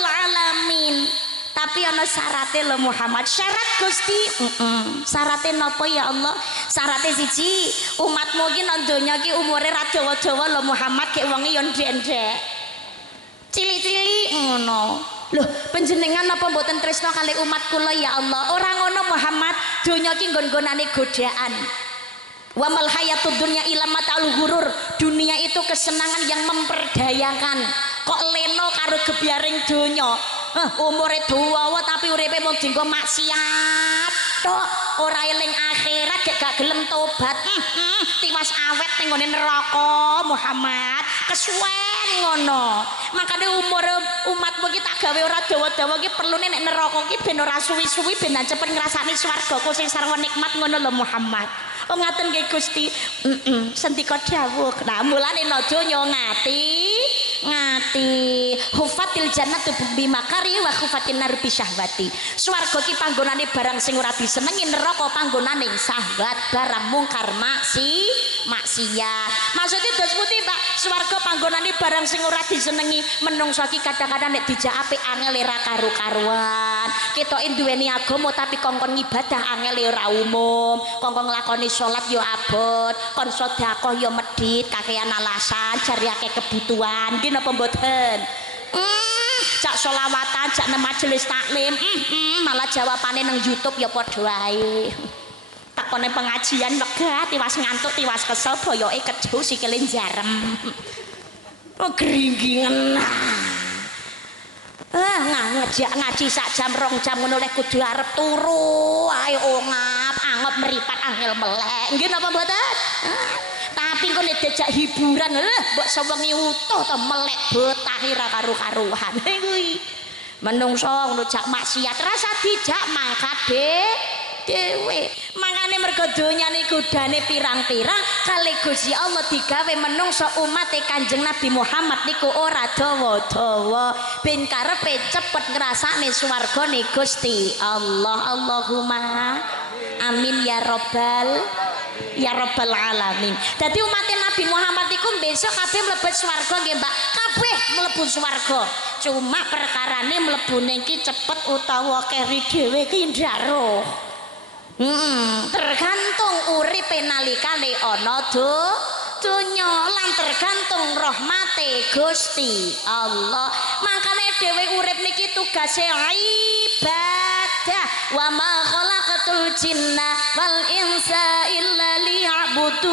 alamin. Tapi ana syaraté lho Muhammad. Syarat Gusti. Syaraté napa ya Allah? Syaraté siji, umatmu iki nang donya iki umure ra dawa-dawa lho Muhammad, gek wonge yo ndek-ndek. Cilik-cilik ngono. Loh, panjenengan apa mboten tresna kali umat kula ya Allah? Ora ngono Muhammad, donya iki nggon-ngonane godaan. Wa mal hayatud dunya illa mata'ul ghurur. Dunia itu kesenangan yang memperdayakan. Kok leno karo gebyaring donya. Umure dawa tapi uripe mung dienggo maksiat tok. Ora eling akhirat, gak gelem tobat. Tiwas awet ning ngene neraka Muhammad. Kesuwen ngono. Makane umur umatmu iki tak gawe ora dawa-dawa iki perlune nek neraka iki ben ora suwi-suwi ben cepet ngrasani swargaku sing sarwa nikmat ngono lho Muhammad. Oh ngaten nggih Gusti. Sendika dawuh. Nah mulane no donya ngati hufatil jannatu bimakari wa hufatin nar bi syahwati. Swarga ki panggonane barang sing ora disenengi, neraka panggonane syahwat barang mungkar maksiat. Maksudnya dos putih Pak, swarga panggonane barang sing ora disenengi. Menungso ki kadang-kadang nek dijak apik angel ra karu-karuan. Ketoke duweni agama tapi kongkon ibadah angel ora umum. Kongkon nglakoni salat yo abot, kon sedekah yo medhit, kakean alasan jari akeh kebutuhan. Nggih napa mboten? Cak selawatan, cak nang majelis taklim, malah jawabane nang YouTube ya padha wae. Takone pengajian lega, tiwas ngantuk, tiwas kesel, boyoke keju sikile jarem. Oh gringgingen. Ngajak ngaji sak jam 2 jam ngono lek kudu arep turu. Ayo ngap, angop meripat angel melek. Nggih napa mboten? Tapi kok nek dijak hiburan mbok sewengi utuh to melek betah ira karu-karuan. Kuwi menungso ngono jak maksiat rasa dijak mangkat dhewe. Mangane mergo donya niku dane pirang-pirang kali Gusti Allah digawe menungso umate Kanjeng Nabi Muhammad niku ora dawa-dawa ben karepe cepet ngrasakne swargane Gusti Allah. Allahumma amin ya rabbal alamin. Dadi umat Nabi Muhammad iku besok kabeh mlebet swarga nggih Mbak. Kabeh mlebu swarga. Cuma perkarane mlebune iki cepet utawa keri dhewe ki ndaro. Tergantung uripe nalikane ana donya lan tergantung rahmate Gusti Allah. Makane dhewe urip niki tugase ibadah. Wa ma khalaqatul jinna wal insa illa liya'budun.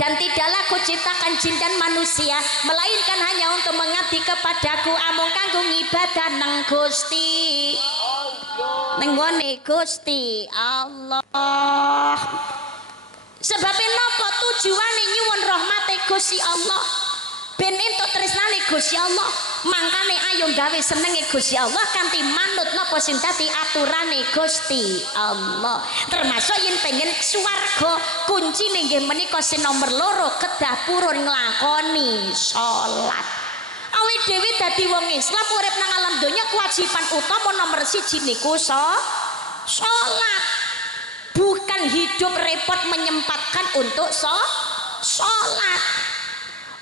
Dan tidaklah kuciptakan jin dan manusia melainkan hanya untuk mengabdi kepadaku, amung kanggo ibadah nang Gusti. Nenggone Gusti Allah. Sebabnya napa tujuane nyuwun rahmate Gusti Allah? Ben entuk tresnane Gusti Allah. Mangkane ayo gawe senenge Gusti Allah kanthi manut napa sing dadi aturane Gusti Allah. Termasuk yen pengen swarga, kuncine nggih menika sing nomor 2 kedah purun nglakoni salat. Awake dhewe dadi wong Islam urip nang alam donya kewajiban utama nomor 1 niku salat. Bukan hidup repot menyempatkan untuk salat.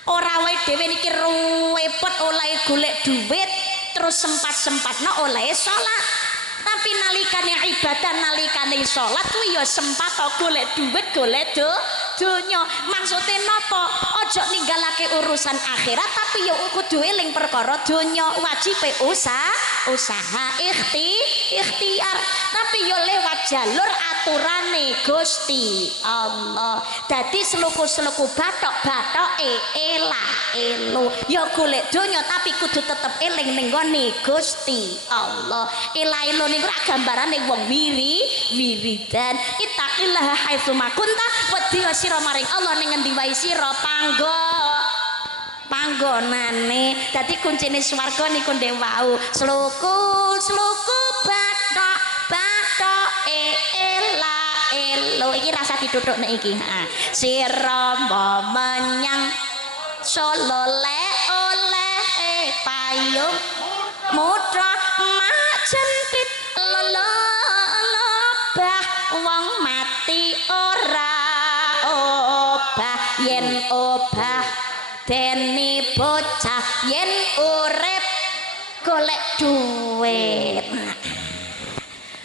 Ora wae dhewe niki repot oleh golek duit terus sempat-sempatna oleh salat. Tapi nalikane ibadah, nalikane salat kuwi ya sempat golek duit, golek donya. Maksude napa? Aja ninggalake urusan akhirat tapi ya kudu eling perkara donya. Wajibe usaha ikhtiar. Tapi ya lewat jalur aturane Gusti Allah. Dadi seluku-seluku bathok-bathoke elo ya golek donya tapi kudu tetep eling ning gone Gusti Allah. Elo niku ra gambarane wong wiridan. Ittaqillaha haitsu makunta wedi sira maring Allah ning ngendi wae sira panggonane. Dadi kuncine swarga niku ndek wau sluku bathok elo iki rasa dituthukne iki. Sira menyang Solo oleh payung mutra majentit lelobah wong mati ora obah yen obah deni bocah yen urip golek duit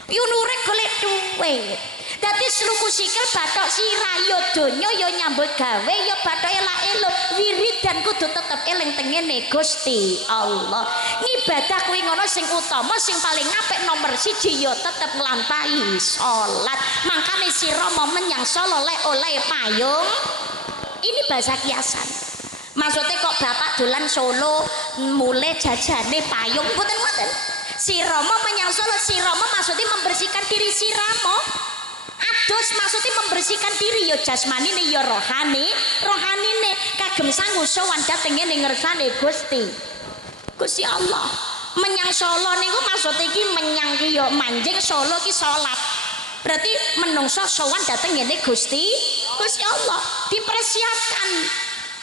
yun urip golek duit. Dadi sluku sikil bathok sirah ya donya ya nyambut gawe ya bathoke la elo wiridan kudu tetep eling tengene Gusti Allah. Ngibadah kuwi ngono sing utama sing paling apik nomor 1 ya tetep nglampahi salat. Mangkane sira menyang Solo oleh payung. Ini bahasa kiasan. Maksudnya kok bapak dolan Solo mulai jajane payung mboten ngoten. Si Rama menyang Solo, si Rama maksudnya membersihkan diri si Rama. Adus maksudnya membersihkan diri ya jasmani nih ya rohani nih kagem sanggup sowan dateng ngene ngersane Gusti Allah. Menyang Solo niku maksudnya iki menyang ki ya manjing Solo ki salat. Berarti menungso sowan dateng ngene Gusti Allah dipersiapkan.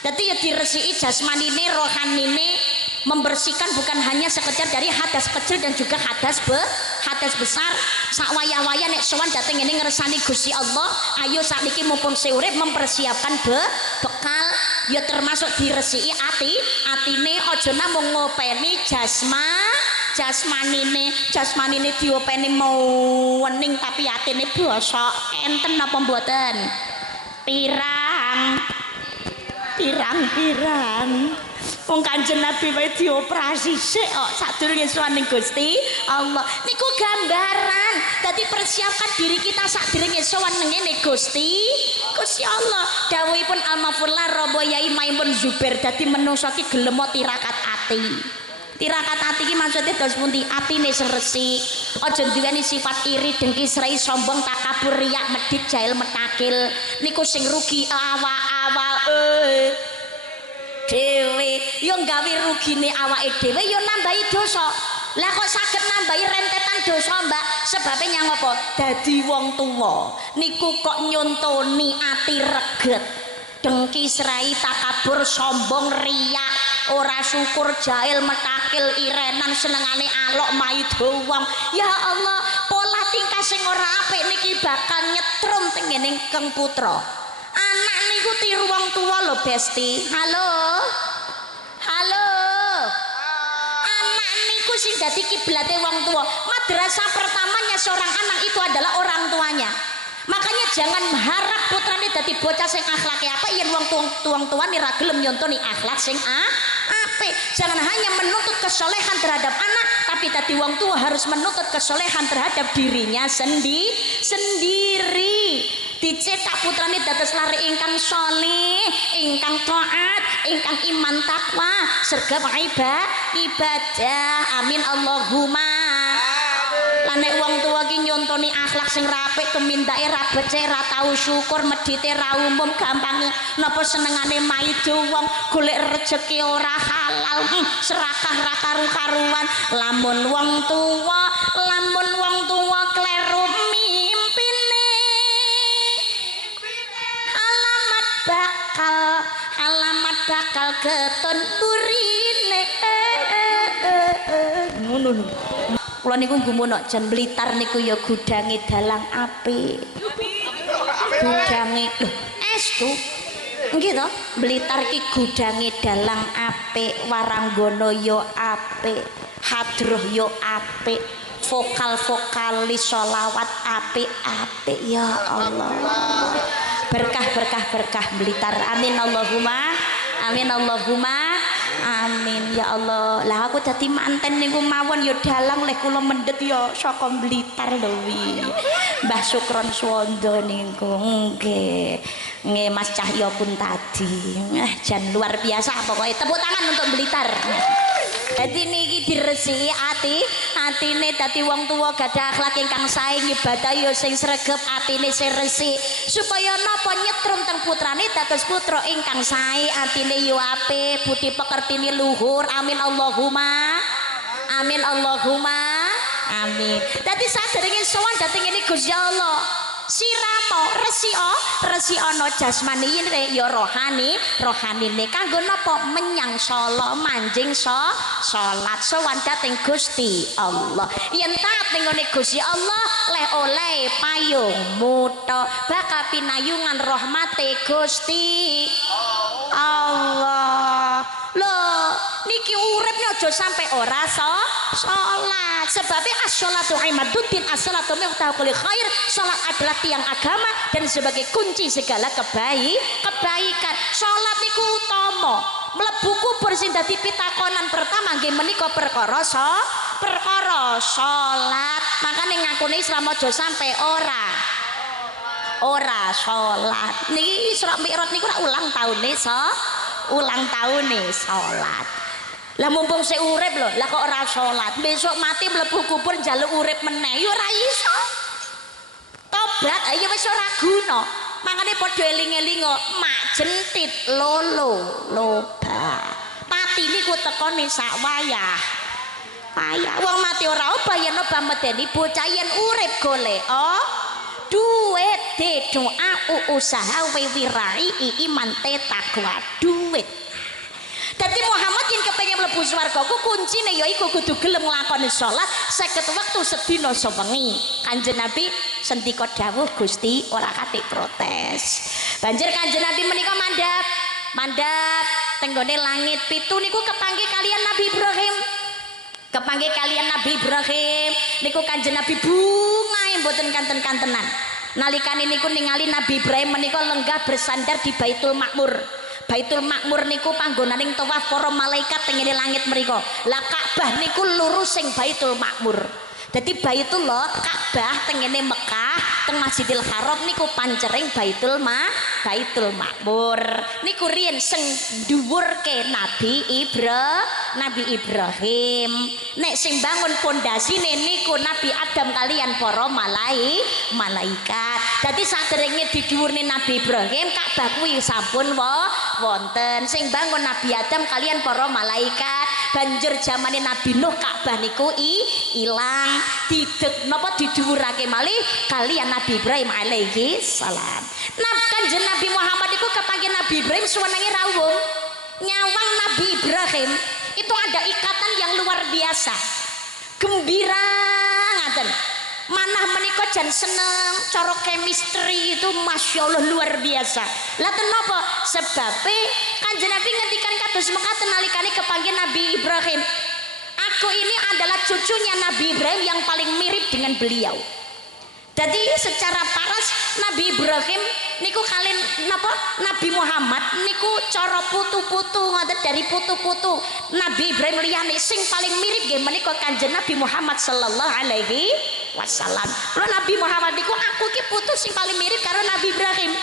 Jadi ya diresiki jasmanine rohanine, membersihkan bukan hanya sekedar dari hadas kecil dan juga hadas besar. Sak waya-waya nek sowan dateng ngene ngersani Gusti Allah, ayo sakniki mumpung urip mempersiapkan bekal ya termasuk diresiki atine aja namung ngopeni jasmanine diopeni wening tapi atine basa enten apa mboten? Pirang wong Kanjeng Nabi wae dioperasi sik kok sadurunge sowan Gusti Allah. Niku gambaran dadi persiapkan diri kita sadurunge sowan ngene Gusti Allah. Dawuhipun Al-Mafullah Robo Yai Maimun Zubair dadi menungso ki gelem tirakat ati. Tirakat ati ki maksudnya dos pundi? Atine sing resik. Aja duweni sifat iri, dengki, serai, sombong, takabur, riak, medhit, jahil, metakil. Niku sing rugi awak-awak dhewe. Yo gawe rugine awake dhewe yo nambahi dosa. Lah kok saged nambahi rentetan dosa, Mbak? Sebabe nyang apa? Dadi wong tuwa niku kok nyontoni ati reget. Dengki, serai, takabur, sombong, riak, ora syukur, jahil, metakil, irenan, senengane alok mai doang. Ya Allah, pola tingkah sing ora apik niki bakal nyetrum tengene Kang Putra. Anak niku tiru wong tua lho, Besti. Halo. Anak niku sing dadi kiblate wong tua. Madrasah pertamanya seorang anak itu adalah orang tuanya. Makanya jangan harap putrane dadi bocah sing akhlake apa yen wong tuane ra gelem nyontoni akhlak sing apik. Jangan hanya menuntut kesolehan terhadap anak, tapi tadi wong tua harus menuntut kesolehan terhadap dirinya sendiri. Dicetak putrane dados lare ingkang sholih, ingkang taat, ingkang iman takwa, sergap ibadah. Amin Allahumma. Nek wong tua ki nyontoni akhlak sing rapik, tumindake ra becik, ra tau syukur, medhite ra umum, gampang napa senengane maido wong, golek rejeki ora halal, serakah ra karu-karuan. Lamun wong tua kleru mimpine, alamat bakal keton burine. Ngono. Kula niku nggumunok jan Blitar niku ya gudange dalang apik. Gudange lho, estu. Nggih to? Blitar ki gudange dalang apik, Waranggana ya apik, hadroh ya apik, vokalis sholawat apik-apik ya Allah. Berkah Blitar. Amin Allahumma. Amin ya Allah. Lah aku dadi manten niku mawon ya dalang leh kula mendhet ya saka Blitar lho wi. Mbah Sukron Suwondo niku nggih. Nggih Mas Cahyo pun tadi. Jan luar biasa pokoknya tepuk tangan untuk Blitar. Jadi niki diresiki atine dadi wong tuwa gadah akhlak ingkang sae ngibadah ya sing sregep atine sing resik supaya napa nyetrum teng putrane dados putra ingkang sae atine yo apik budi pekertine luhur amin Allahumma amin Allahumma amin. Dadi sadèrèngé sowan dhateng ngene Gusti Allah siramo resi ana jasmani ya rohanine kanggo napa menyang sala manjing salat sowan dhateng Gusti Allah yen taat ning ngene Gusti Allah leh oleh payung muta bakal pinayungan rahmate Gusti Allah. Loh niki uripnya aja sampai ora salat sebabnya as-sholatu imaduddin as-sholatu miftahul khair. Salat adalah tiang agama dan sebagai kunci segala kebaikan. Salat niku utama mlebu kubur sing dadi pitakonan pertama nggih menika perkara salat. Makane ngakune Islam aja sampai ora salat. Niki Isra Mi'raj niku ulang tahune salat. Lah mumpung sik urip lho, lah kok ora salat. Besok mati mlebu kubur njaluk urip meneh ya ora iso. Tobat ayo wis ora guna. Mangane padha eling-elingo mak jentit loba. Pati niku tekone sak wayah. Wong mati ora obah yen obah medeni bocah yen urip golek duit de doa usaha wirai iman takwa duit. Dadi Muhammad yen kepengin mlebu swarga ku kuncine ya iku kudu gelem nglakoni salat 50 wektu sedina sewengi. Kanjeng Nabi sendika dawuh Gusti ora katik protes. Banjur Kanjeng Nabi menika mandhap tenggone langit pitu niku kepanggih kalian Nabi Ibrahim. Kepanggih kalian Nabi Ibrahim niku Kanjeng Nabi bungae mboten kanten-kantenan. Nalikane niku ningali Nabi Ibrahim menika lenggah bersandar di Baitul Makmur. Baitul Makmur niku panggonaning tawaf para malaikat teng ngene langit mriku. Lah Ka'bah niku lurus sing Baitul Makmur. Dadi Baitullah Ka'bah teng ngene Mekah teng Masjidil Haram niku pancering Baitul Makmur. Niku riyen sing dhuwurke Nabi Ibrahim. Nek sing bangun pondasine niku Nabi Adam kalian para malaikat. Dadi sadèrèngé didhuwurne Nabi Ibrahim Ka'bah kuwi sampun wonten. Sing bangun Nabi Adam kalian para malaikat. Banjur zamane Nabi Nuh Ka'bah niku ilang didek napa didhuwurake malih kalian Nabi Ibrahim alaihi salam. Kanjeng Nabi Muhammad iku kepanggih Nabi Ibrahim suwenenge rawuh. Nyawang Nabi Ibrahim itu ada ikatan yang luar biasa. Gembira ngaten. Manah menika jan seneng cara chemistry itu Masya Allah luar biasa. Lah napa sebabe Kanjeng Nabi ngendikan kados mekaten nalikane kepanggih Nabi Ibrahim. Aku ini adalah cucunya Nabi Ibrahim yang paling mirip dengan beliau. Jadi secara paras Nabi Ibrahim niku kalian napa Nabi Muhammad niku cara putu-putu ngoten dari putu-putu Nabi Ibrahim liyane sing paling mirip nggih menika Kanjeng Nabi Muhammad sallallahu alaihi wasallam. Lho Nabi Muhammad niku aku ki putu sing paling mirip karo Nabi Ibrahim.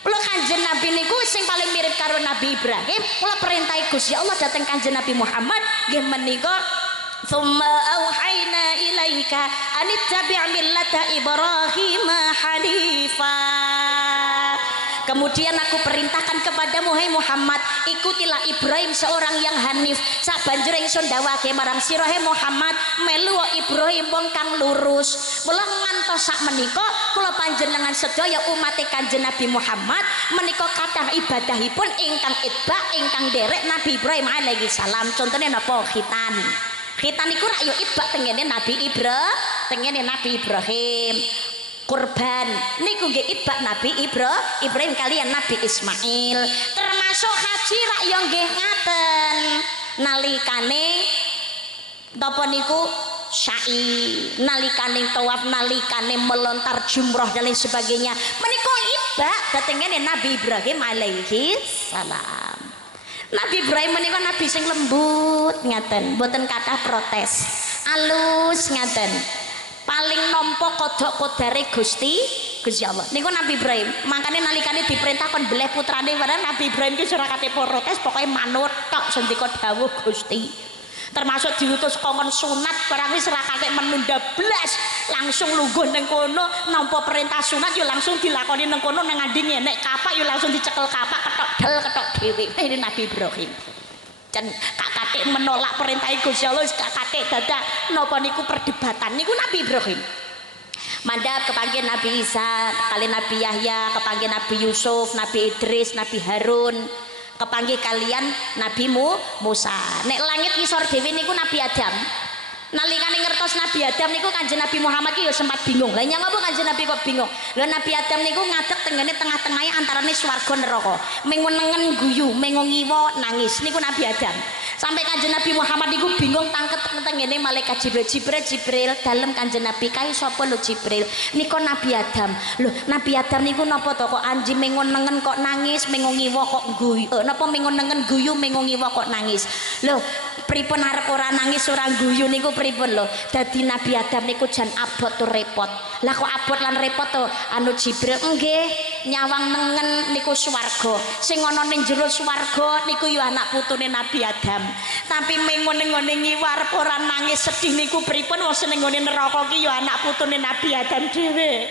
Lho Kanjeng Nabi niku sing paling mirip karo Nabi Ibrahim. Kula perintahi Gusti Allah dhateng Kanjeng Nabi Muhammad nggih menika Thumma auhayna ilaika anittabi' millata Ibrahim hanifa. Kemudian aku perintahkan kepadamu hai Muhammad, ikutilah Ibrahim seorang yang hanif. Sak banjur ingsun dawuhake marang sira hai Muhammad, melu Ibrahim wong kang lurus. Mula ngantos sak menika kula panjenengan sedaya umat Kanjeng Nabi Muhammad menika kathah ibadahipun ingkang itba ingkang derek Nabi Ibrahim alaihi salam. Contone napa khitan. Khitan niku rak yo itba tengene Nabi Ibrahim. Kurban niku nggih itba Nabi Ibrahim kalian Nabi Ismail. Termasuk haji rak yo nggih ngaten. Nalikane napa niku syai, nalikane tawaf, nalikane melontar jumroh dan lain sebagainya. Menika itba datengene Nabi Ibrahim alaihi salam. Nabi Ibrahim menika nabi sing lembut ngaten, mboten kathah protes. Alus ngaten. paling nampa kodhok-kodare Gusti Allah niku Nabi Ibrahim. Makane nalikane diperintah kon beleh putrane padahal Nabi Ibrahim ki ora kate protes, pokoke manut tok sendika dawuh Gusti. Termasuk diutus kongkon sunat barang wis ora kate menunda blas, langsung lungguh ning kono nampa perintah sunat yo langsung dilakoni ning kono nang ngandhi nek kapak yo langsung dicekel kapak ketok del ketok dhewe. Ini Nabi Ibrahim. Dan kakate menolak perintah Gusti Allah, kakate dadak napa niku perdebatan niku Nabi Ibrahim. Mandap kepanggih Nabi Isa, kali Nabi Yahya, kepanggih Nabi Yusuf, Nabi Idris, Nabi Harun, kepanggih kalian Nabi Musa. Nek langit ngisor dhewe niku Nabi Adam. Nalikane ngertos Nabi Adam niku Kanjeng Nabi Muhammad ki ya sempat bingung. Lah nyang apa Kanjeng Nabi kok bingung? Lah Nabi Adam niku ngadeg tenggene tengah-tengahe antarane swarga neraka. Mengenengen guyu, mengongiwa nangis niku Nabi Adam. Sampai Kanjeng Nabi Muhammad niku bingung tangket tenggene malaikat Jibril dalem Kanjeng Nabi kae sapa lho Jibril? Nika Nabi Adam. Lho Nabi Adam niku napa to kok anji mengenengen kok nangis, mengongiwa kok guyu. Napa mengenengen guyu, mengongiwa kok nangis? Lho pripun arep ora nangis ora guyu niku pripun lho? Dadi Nabi Adam niku jan abot tur repot. Lah kok abot lan repot to? Anu Jibril nggih nyawang nengen niku swarga. Sing ana ning jero swarga niku ya anak putune Nabi Adam. Tapi menggone-nggone ngiwar ora nangis sedih niku pripun wong sing nggone neraka ki ya anak putune Nabi Adam dhewe.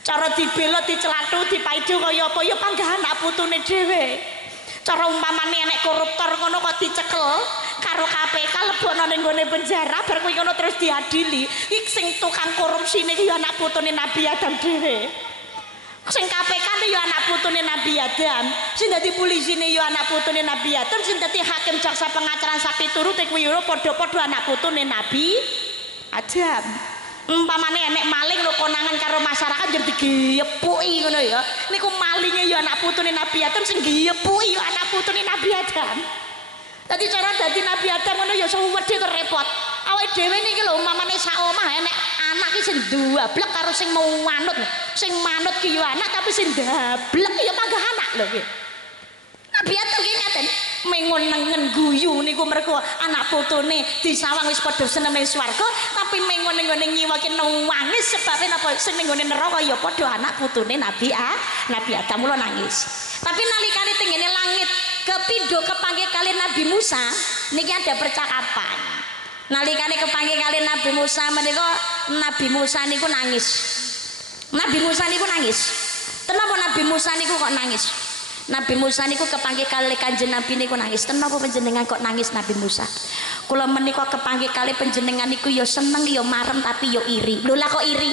Cara dibela dicelathu dipaidu kaya apa ya panggah anak putune dhewe. Cara umpamane enek koruptor ngono kok dicekel karo KPK lebono ning gone penjara bar kuwi ngono terus diadili. Iki sing tukang korupsi niki ya anak putune Nabi Adam dhewe. Sing KPK ne ya anak putune Nabi Adam, sing dadi polisi ne ya anak putune Nabi Adam, sing dadi hakim jaksa pengacara sapi turute kuwi yo padha-padha anak putune Nabi Adam. Umpamane enek maling lho konangan karo masyarakat jadi digepuki ngono ya. Niku malinge ya anak putune Nabi Adam, sing gepuki ya anak putune Nabi Adam. Dadi cara dadi Nabi Adam ngono ya suwedhe kok repot. Awake dhewe niki lho umpamane sak omah enek anak ki sing ndablek karo sing mau manut. Sing manut ki ya anak tapi sing ndablek ya panggah anak lho ki. Nabi Adam ki ngaten mengonengen guyu niku mergo anak putune disawang wis padha seneng ning swarga tapi mengon-ngone nyiwake nangis sebab napa sing ning gone neraka ya padha anak putune Nabi Adam mulo nangis. Tapi nalikane tengene langit kepindho kepanggih kali Nabi Musa niki ada percakapan. Nalikane kepanggih kali Nabi Musa menika Nabi Musa niku nangis. Nabi Musa niku nangis. Kenapa Nabi Musa niku kok nangis? Nabi Musa niku kepanggih kali Kanjeng Nabi niku nangis. Kenapa panjenengan kok nangis Nabi Musa? Kula menika kepanggih kali panjenengan niku ya seneng ya marem tapi ya iri. Lho lah kok iri?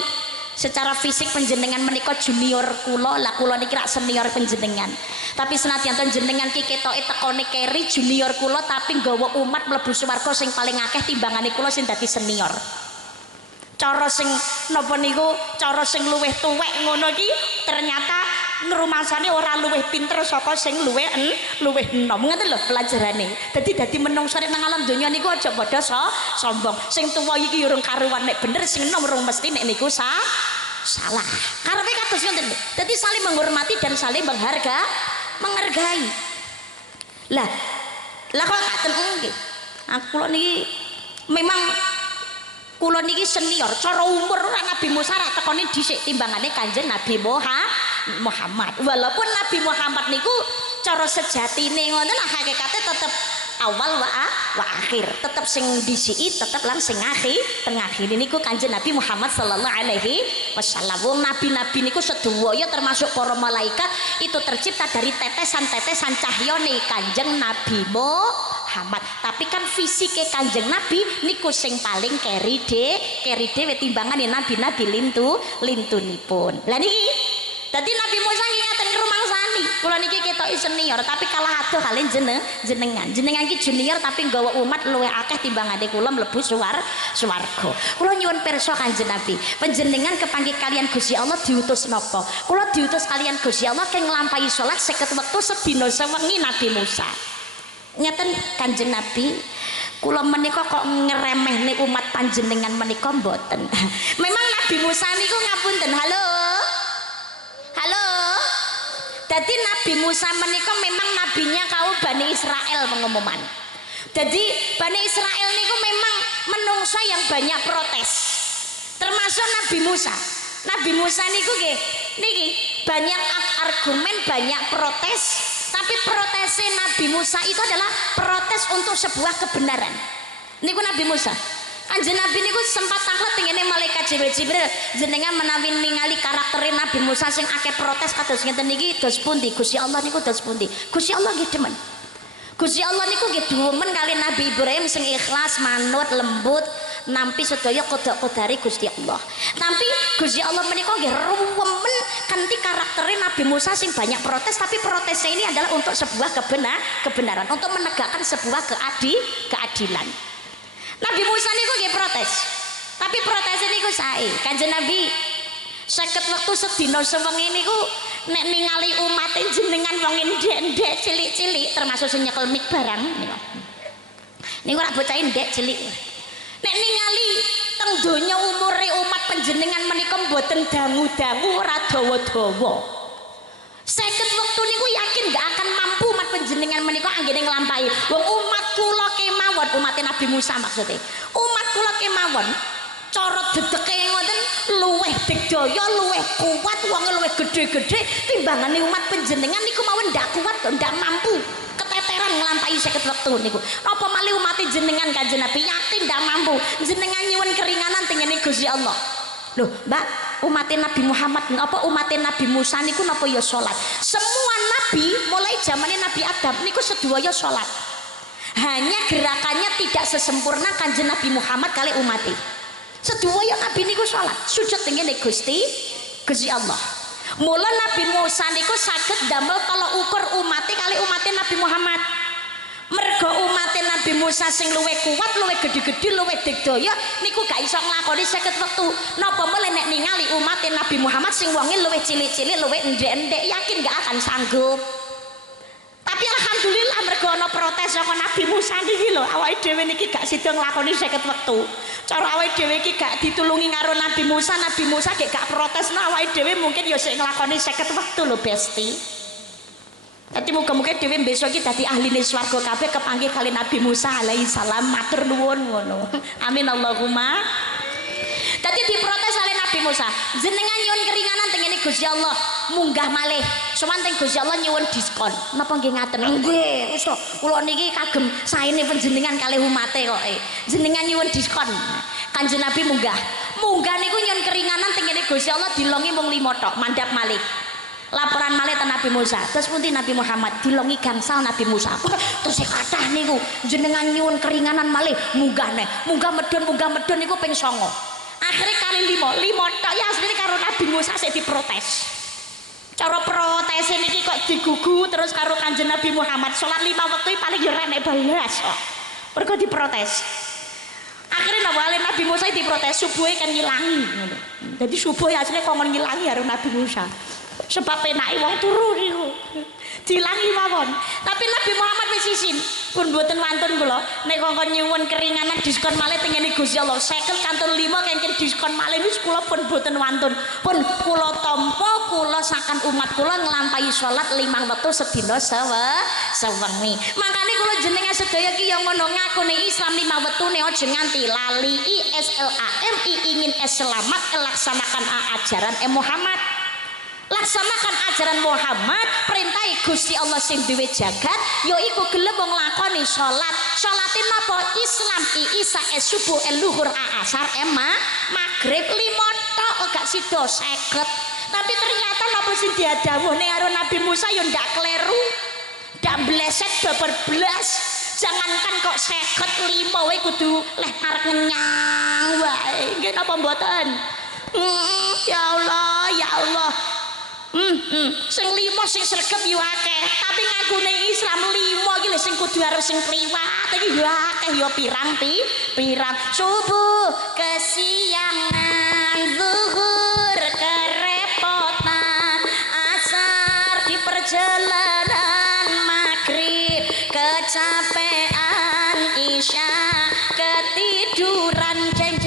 Secara fisik panjenengan menika junior kula, lah kula niki rak senior panjenengan. Tapi senadyan panjenengan ki ketoke tekone keri junior kula tapi nggawa umat mlebu swarga sing paling akeh timbangane kula sing dadi senior. Cara sing napa niku, cara sing luwih tuwek ngono ki ternyata ngrumasane ora luwih pinter saka sing luwih enom. Ngoten lho pelajarane. Dadi menungso nang alam donya niku aja padha sombong. Sing tuwa iki urung karuan nek bener, sing enom urung mesti nek niku salah. Karepe kados ngoten lho. Dadi saling menghormati dan saling menghargai. Lah kok ngaten nggih. Aku niki memang kula niki senior cara umur Nabi Musa ra tekone dhisik timbangane Kanjeng Nabi Muhammad. Walaupun Nabi Muhammad niku cara sejatine ngoten lah hakikate tetep awal wa akhir, tetep sing disiki tetep lan sing akhir niku Kanjeng Nabi Muhammad sallallahu alaihi wasallam. Wong nabi-nabi niku sedaya termasuk para malaikat itu tercipta dari tetesan-tetesan cahyane Kanjeng Nabi Muhammad. Tapi kan fisike Kanjeng Nabi niku sing paling keri dhewe timbangane nabi-nabi lintunipun. Lah niki dadi Nabi Musa nggih ngaten rumangsani. Kula niki ketoki senior tapi kalah adoh kali jenengan. Jenengan ki junior tapi nggawa umat luwih akeh timbangane kula mlebu swarga. Kula nyuwun pirsa Kanjeng Nabi, panjenengan kepanggih kalian Gusti Allah diutus napa? Kula diutus kalian Gusti Allah keng nglampahi salat 50 wektu sedina sewengi Nabi Musa. Ngeten Kanjeng Nabi, kula menika kok ngeremehne umat panjenengan menika mboten. Memang Nabi Musa niku ngapunten, halo. Jadi Nabi Musa menika memang nabinya kaum Bani Israel pengumuman. Jadi Bani Israel niku memang menungso yang banyak protes. termasuk Nabi Musa. Nabi Musa niku nggih niki banyak argumen, banyak protes, tapi protesnya Nabi Musa itu adalah protes untuk sebuah kebenaran. Niku Nabi Musa. Kanjeng Nabi niku sempat taklet tengene malaikat Jibril jenengan menawi ningali karakterin Nabi Musa sing akeh protes kados ngeten niki dos pundi Gusti Allah niku dos pundi. Gusti Allah nggih demen. Gusti Allah niku nggih demen kali Nabi Ibrahim sing ikhlas, manut, lembut, nampi sedaya kodok-kodari Gusti Allah. Tapi Gusti Allah menika nggih ruwemen kanthi karakterin Nabi Musa sing banyak protes, tapi protesnya ini adalah untuk sebuah kebenaran, untuk menegakkan sebuah keadilan. Nabi Musa niku nggih protes. Tapi protesnya niku sae. Kanjeng Nabi 50 wektu sedina sewengi niku nek ningali umat jenengan wong ndek-ndek cilik-cilik termasuk sing nyekel mik barang niku. Niku ora bocah ndek cilik. Nek ningali teng donya umure umat panjenengan menika mboten dangu-dangu ora dawa-dawa. 50 wektu niku yakin gak akan mampu umat panjenengan menika anggene nglampahi. Wong umat kula kemawon, umat Nabi Musa maksudnya. Umat kula kemawon cara dedeke ngoten luweh digdaya, luweh kuat, wong luweh gede-gede timbangane umat panjenengan niku mawon ndak kuat, ndak mampu keteteran nglampahi 50 wektu niku. Apa malih umat jenengan Kanjeng Nabi yakin ndak mampu jenengan nyuwun keringanan tengene Gusti Allah. Loh, Mbak, umat Nabi Muhammad apa umat Nabi Musa niku napa ya salat. Semua nabi mulai zamannya Nabi Adam niku sedaya salat. Hanya gerakannya tidak sesempurna Kanjeng Nabi Muhammad kali umatnya. Sedaya nabi niku salat, sujud tengene Gusti Allah. Mula Nabi Musa niku saged damel kalau ukur umatnya kali umatnya Nabi Muhammad. Mergo umatnya Nabi Musa sing luwih kuat, luwih gede-gede, luwih digdaya niku gak iso nglakoni 50 wektu. Napa meneh nek ningali umatnya Nabi Muhammad sing wonge luwih cilik-cilik, luwih endek-endek yakin gak akan sanggup. Tapi alhamdulillah mergo ana protes saka Nabi Musa niki lho, awake dhewe niki gak sida nglakoni 50 wektu. Cara awake dhewe iki gak ditulungi karo Nabi Musa gak protes, nah awake dhewe mungkin ya sik nglakoni 50 wektu lho, Besti. Dadi muga-muga dhewe besok iki dadi ahline swarga kabeh kepanggih kali Nabi Musa alaihi salam matur nuwun ngono. Amin Allahumma. Dadi diprotes oleh Nabi Musa, jenengan nyuwun keringanan tengene Gusti Allah, munggah malih. Sowan teng Gusti Allah nyuwun diskon. Napa nggih ngaten? Nggih, wis to. Kula niki kagem saene panjenengan kalih umate kok. Jenengan nyuwun diskon. Kanjeng Nabi munggah. Munggah niku nyuwun keringanan tengene Gusti Allah dilongi mung 5 tok, mandhap malih. Laporan malih ten Nabi Musa. Terus pundi Nabi Muhammad dilongi gangsal Nabi Musa. Terus kathah niku jenengan nyuwun keringanan malih munggah neh. Munggah medun niku ping 9. Akhirnya kali 5 tok ya asline karo Nabi Musa sik diprotes. Cara protes niki kok digugu terus karo Kanjeng Nabi Muhammad salat 5 wektu paling ya renek belas kok. Mergo diprotes. Akhirnya Nabi Musa diprotes subuhe kan ngilangi ngono. Dadi subuh asline kongkon ngilangi karo Nabi Musa. Sebab penake wong turu niku dilangi mawon. Tapi Nabi Muhammad wis isin pun mboten wantun kula nek kongkon nyuwun keringanan diskon malih tengene Gusti Allah 50 kantun 5 kengken diskon malih wis kula pun mboten wantun. Pun kula tampa kula sakan umat kula nglampahi salat 5 wektu sedina sewengi. Makane kula jenengan sedaya ki yang ngono ngakune Islam 5 wektune aja nganti lali ISLAM ingin selamat laksanakan ajaran Muhammad. Laksanakan ajaran Muhammad, perintah Gusti Allah sing duwe jagat yaiku gelem wong nglakoni salat. Salate napa? Islam isa subuh luhur asar maghrib 5 tok gak sida 50. Tapi ternyata napa sing diadhawuhne karo Nabi Musa yo ndak kleru. Ndak bleset babar blas. Jangankan kok 55 wae kudu leh arep ngenyang wae. Nggih napa mboten? Ya Allah, ya Allah. Sing 5 sing sregep yo akeh, tapi ngakune Islam 5 iki lho sing kudu harus sing kliwat iki yo akeh yo pirang subuh kesiangan zuhur kerepotan asar di perjalanan maghrib kecapean isya ketiduran jeng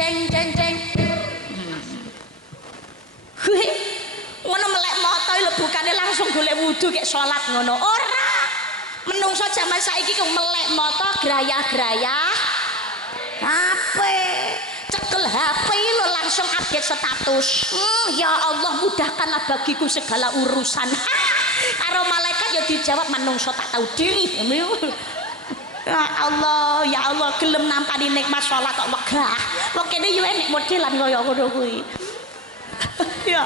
ngono melek moto lho bukane langsung golek wudu kek salat ngono. Ora. Menungso jaman saiki ku melek moto grayah-grayah. Ape? Cekel HP lo langsung update status. Ya Allah mudahkanlah bagiku segala urusan. Karo malaikat ya dijawab manungsa tak tahu diri. Ya Allah gelem nampani nikmat salat kok wegah. Wong kene yo enek modelan kaya ngono kuwi. Ya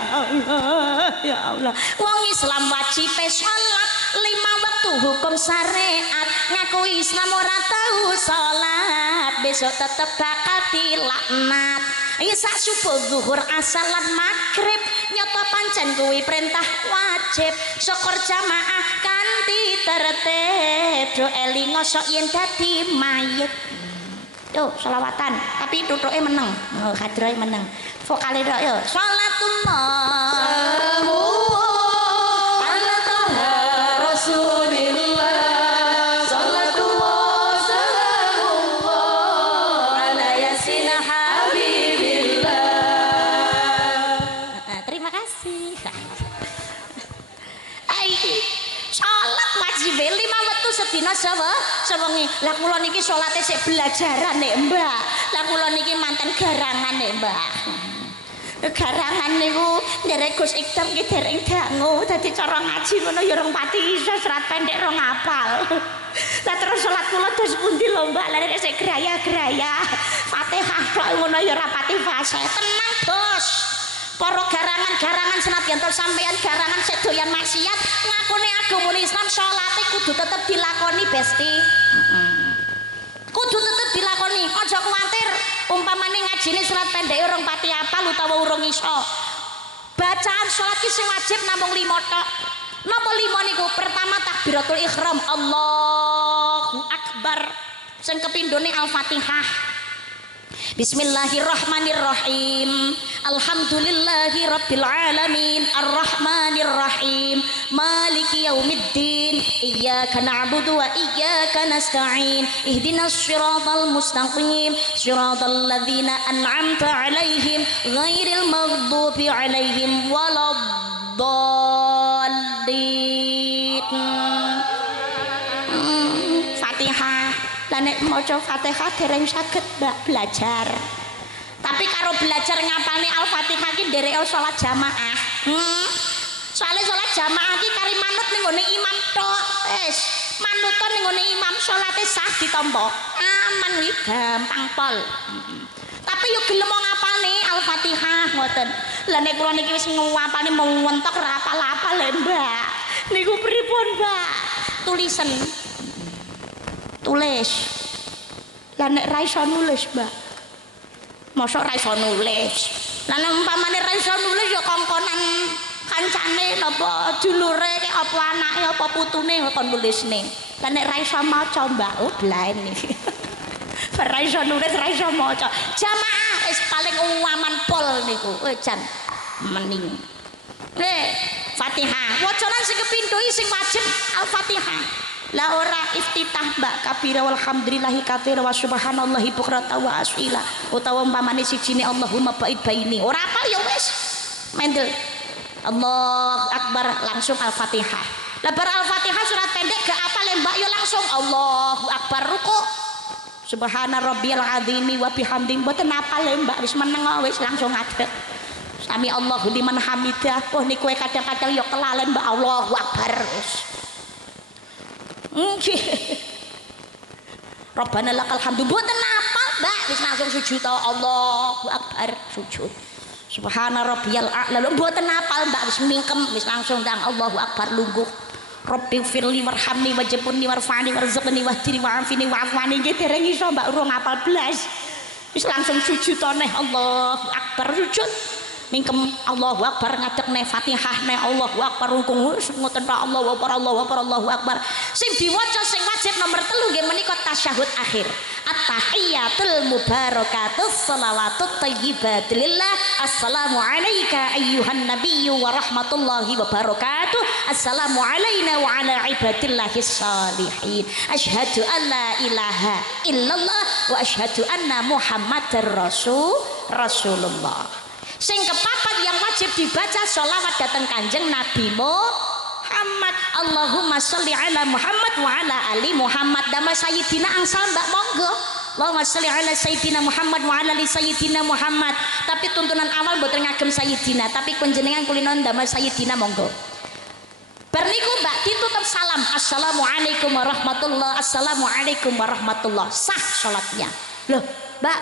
Allah. Wong Islam wajib salat 5 waktu hukum syariat. Ngaku Islam ora tahu salat, besok tetep bakal dilaknat. Isa subuh zuhur asar lan maghrib nyoto pancen kuwi perintah wajib. Syukur jamaah kanthi tertib, do elingo sok yen dadi mayit. Yo selawatan, tapi tutuke meneng. Oh, hadroe meneng. Vokale tok yo. Salatullah. Sedina sewengi lah kula niki salate sik belajaran nek Mbak. Lah kula niki manten garangan nek Mbak. Garangan niku nderek Gus Ikdam ki dereng dangu dadi cara ngaji ngono ya rong pati iso serat pendek rong apal. Lah terus salat kula dos pundi lho Mbak? Lah nek sik graya-graya Fatihah tok ngono ya ora pati fase. Tenang, Bos. Para garangan-garangan senadyan to sampeyan garangan sik doyan maksiat ngakune agama Islam salate kudu tetep dilakoni Besti. Kudu tetep dilakoni, aja kuwatir umpamane ngajine surat pendek urung pati apal utawa urung iso. Bacaan salat ki sing wajib namung 5 tok. Napa 5 niku? Pertama takbiratul ihram, Allahu Akbar. Sing kepindhone Al-Fatihah. Bismillahirrahmanirrahim. Alhamdulillahi rabbil alamin. Arrahmanirrahim. Maliki yaumiddin. Iyyaka na'budu wa iyyaka nasta'in. Ihdinas siratal mustaqim. Siratal ladzina an'amta 'alaihim ghairil maghdubi 'alaihim waladdallin. Fatihah. Lah nek maca Fatihah dereng saged Mbak belajar. Tapi karo belajar ngapalne Al-Fatihah ki nderek salat jamaah. Soale salat jamaah ki kari manut ning gone imam tok. Wis, manuton ning gone imam salate sah ditampa. Aman wi gampang pol. Tapi yo gelem ngapalne Al-Fatihah ngoten. Lah nek kula niki wis ngapalne mau ngentok ra apal-apal lho Mbak. Niku pripun Mbak? Tulisan tulis. Lah nek ra iso nulis, Mbak. Mosok ra iso nulis. Lah nek umpamane ra iso nulis ya kongkonan kancane napa dulure apa anake apa putune kon nulisne. Lah nek ra iso maca, Mbak, oh blaen iki. Ra iso nulis, ra iso maca. Jamaah wis paling aman pol niku. Jan mening. Fatihah. Wacanan sing kepindho sing wajib Al-Fatihah. La ora iftitah Mbak kabira walhamdulillahi katsira wa subhanallahi bukratan wa asila utawa umpamane sijine Allahumma ba'id baini ora apa ya wis mendel Allahu Akbar langsung Al-Fatihah. Lah bar Al-Fatihah surat pendek gak apa Mbak ya langsung Allahu Akbar ruku subhana rabbiyal azimi wa bihamdi mboten apal Mbak wis meneng wis langsung ngadeg sami Allahu liman hamidah. Oh niku kadang-kadang ya kelalen Mbak Allahu Akbar wis. Rabbana lakal hamdu mboten apal Mbak wis langsung sujud Allahu Akbar sujud subhana rabbiyal a'la mboten apal Mbak wis mingkem wis langsung ndang Allahu Akbar lungguh Rabbi firli warhamni wajibni warfa'ni warzuqni wahdini wa'afini wa'afwani nggih dereng iso Mbak urung apal blas wis langsung sujud neh Allahu Akbar sujud mingkem Allahu Akbar ngadeg ne Fatihah ne Allahu Akbar rukun ngoten tok Allahu Akbar Allahu Akbar Allahu Akbar. Sing diwaca sing wajib nomor 3 nggih menika tasyahud akhir. At-tahiyyatul mubarakatus shalawatut thayyibat lillah. Assalamu alayka ayyuhan nabiyyu wa rahmatullahi wa barakatuh. Assalamu alayna wa ala ibadillahis shalihin. Asyhadu an la ilaha illallah wa asyhadu anna Muhammadar Rasulullah. Sing kepapat yang wajib dibaca sholawat datang Kanjeng Nabi Muhammad. Allahumma sholli ala Muhammad wa ala ali Muhammad. Damel Sayyidina angsal Mbak monggo Allahumma sholli ala sayyidina Muhammad wa ala ali sayyidina Muhammad. Tapi tuntunan awal mboten ngagem sayyidina, tapi panjenengan kulino ndamel sayyidina monggo. Bar niku Mbak ditutup salam, assalamualaikum warahmatullah, assalamualaikum warahmatullah, sah salatnya. Loh Mbak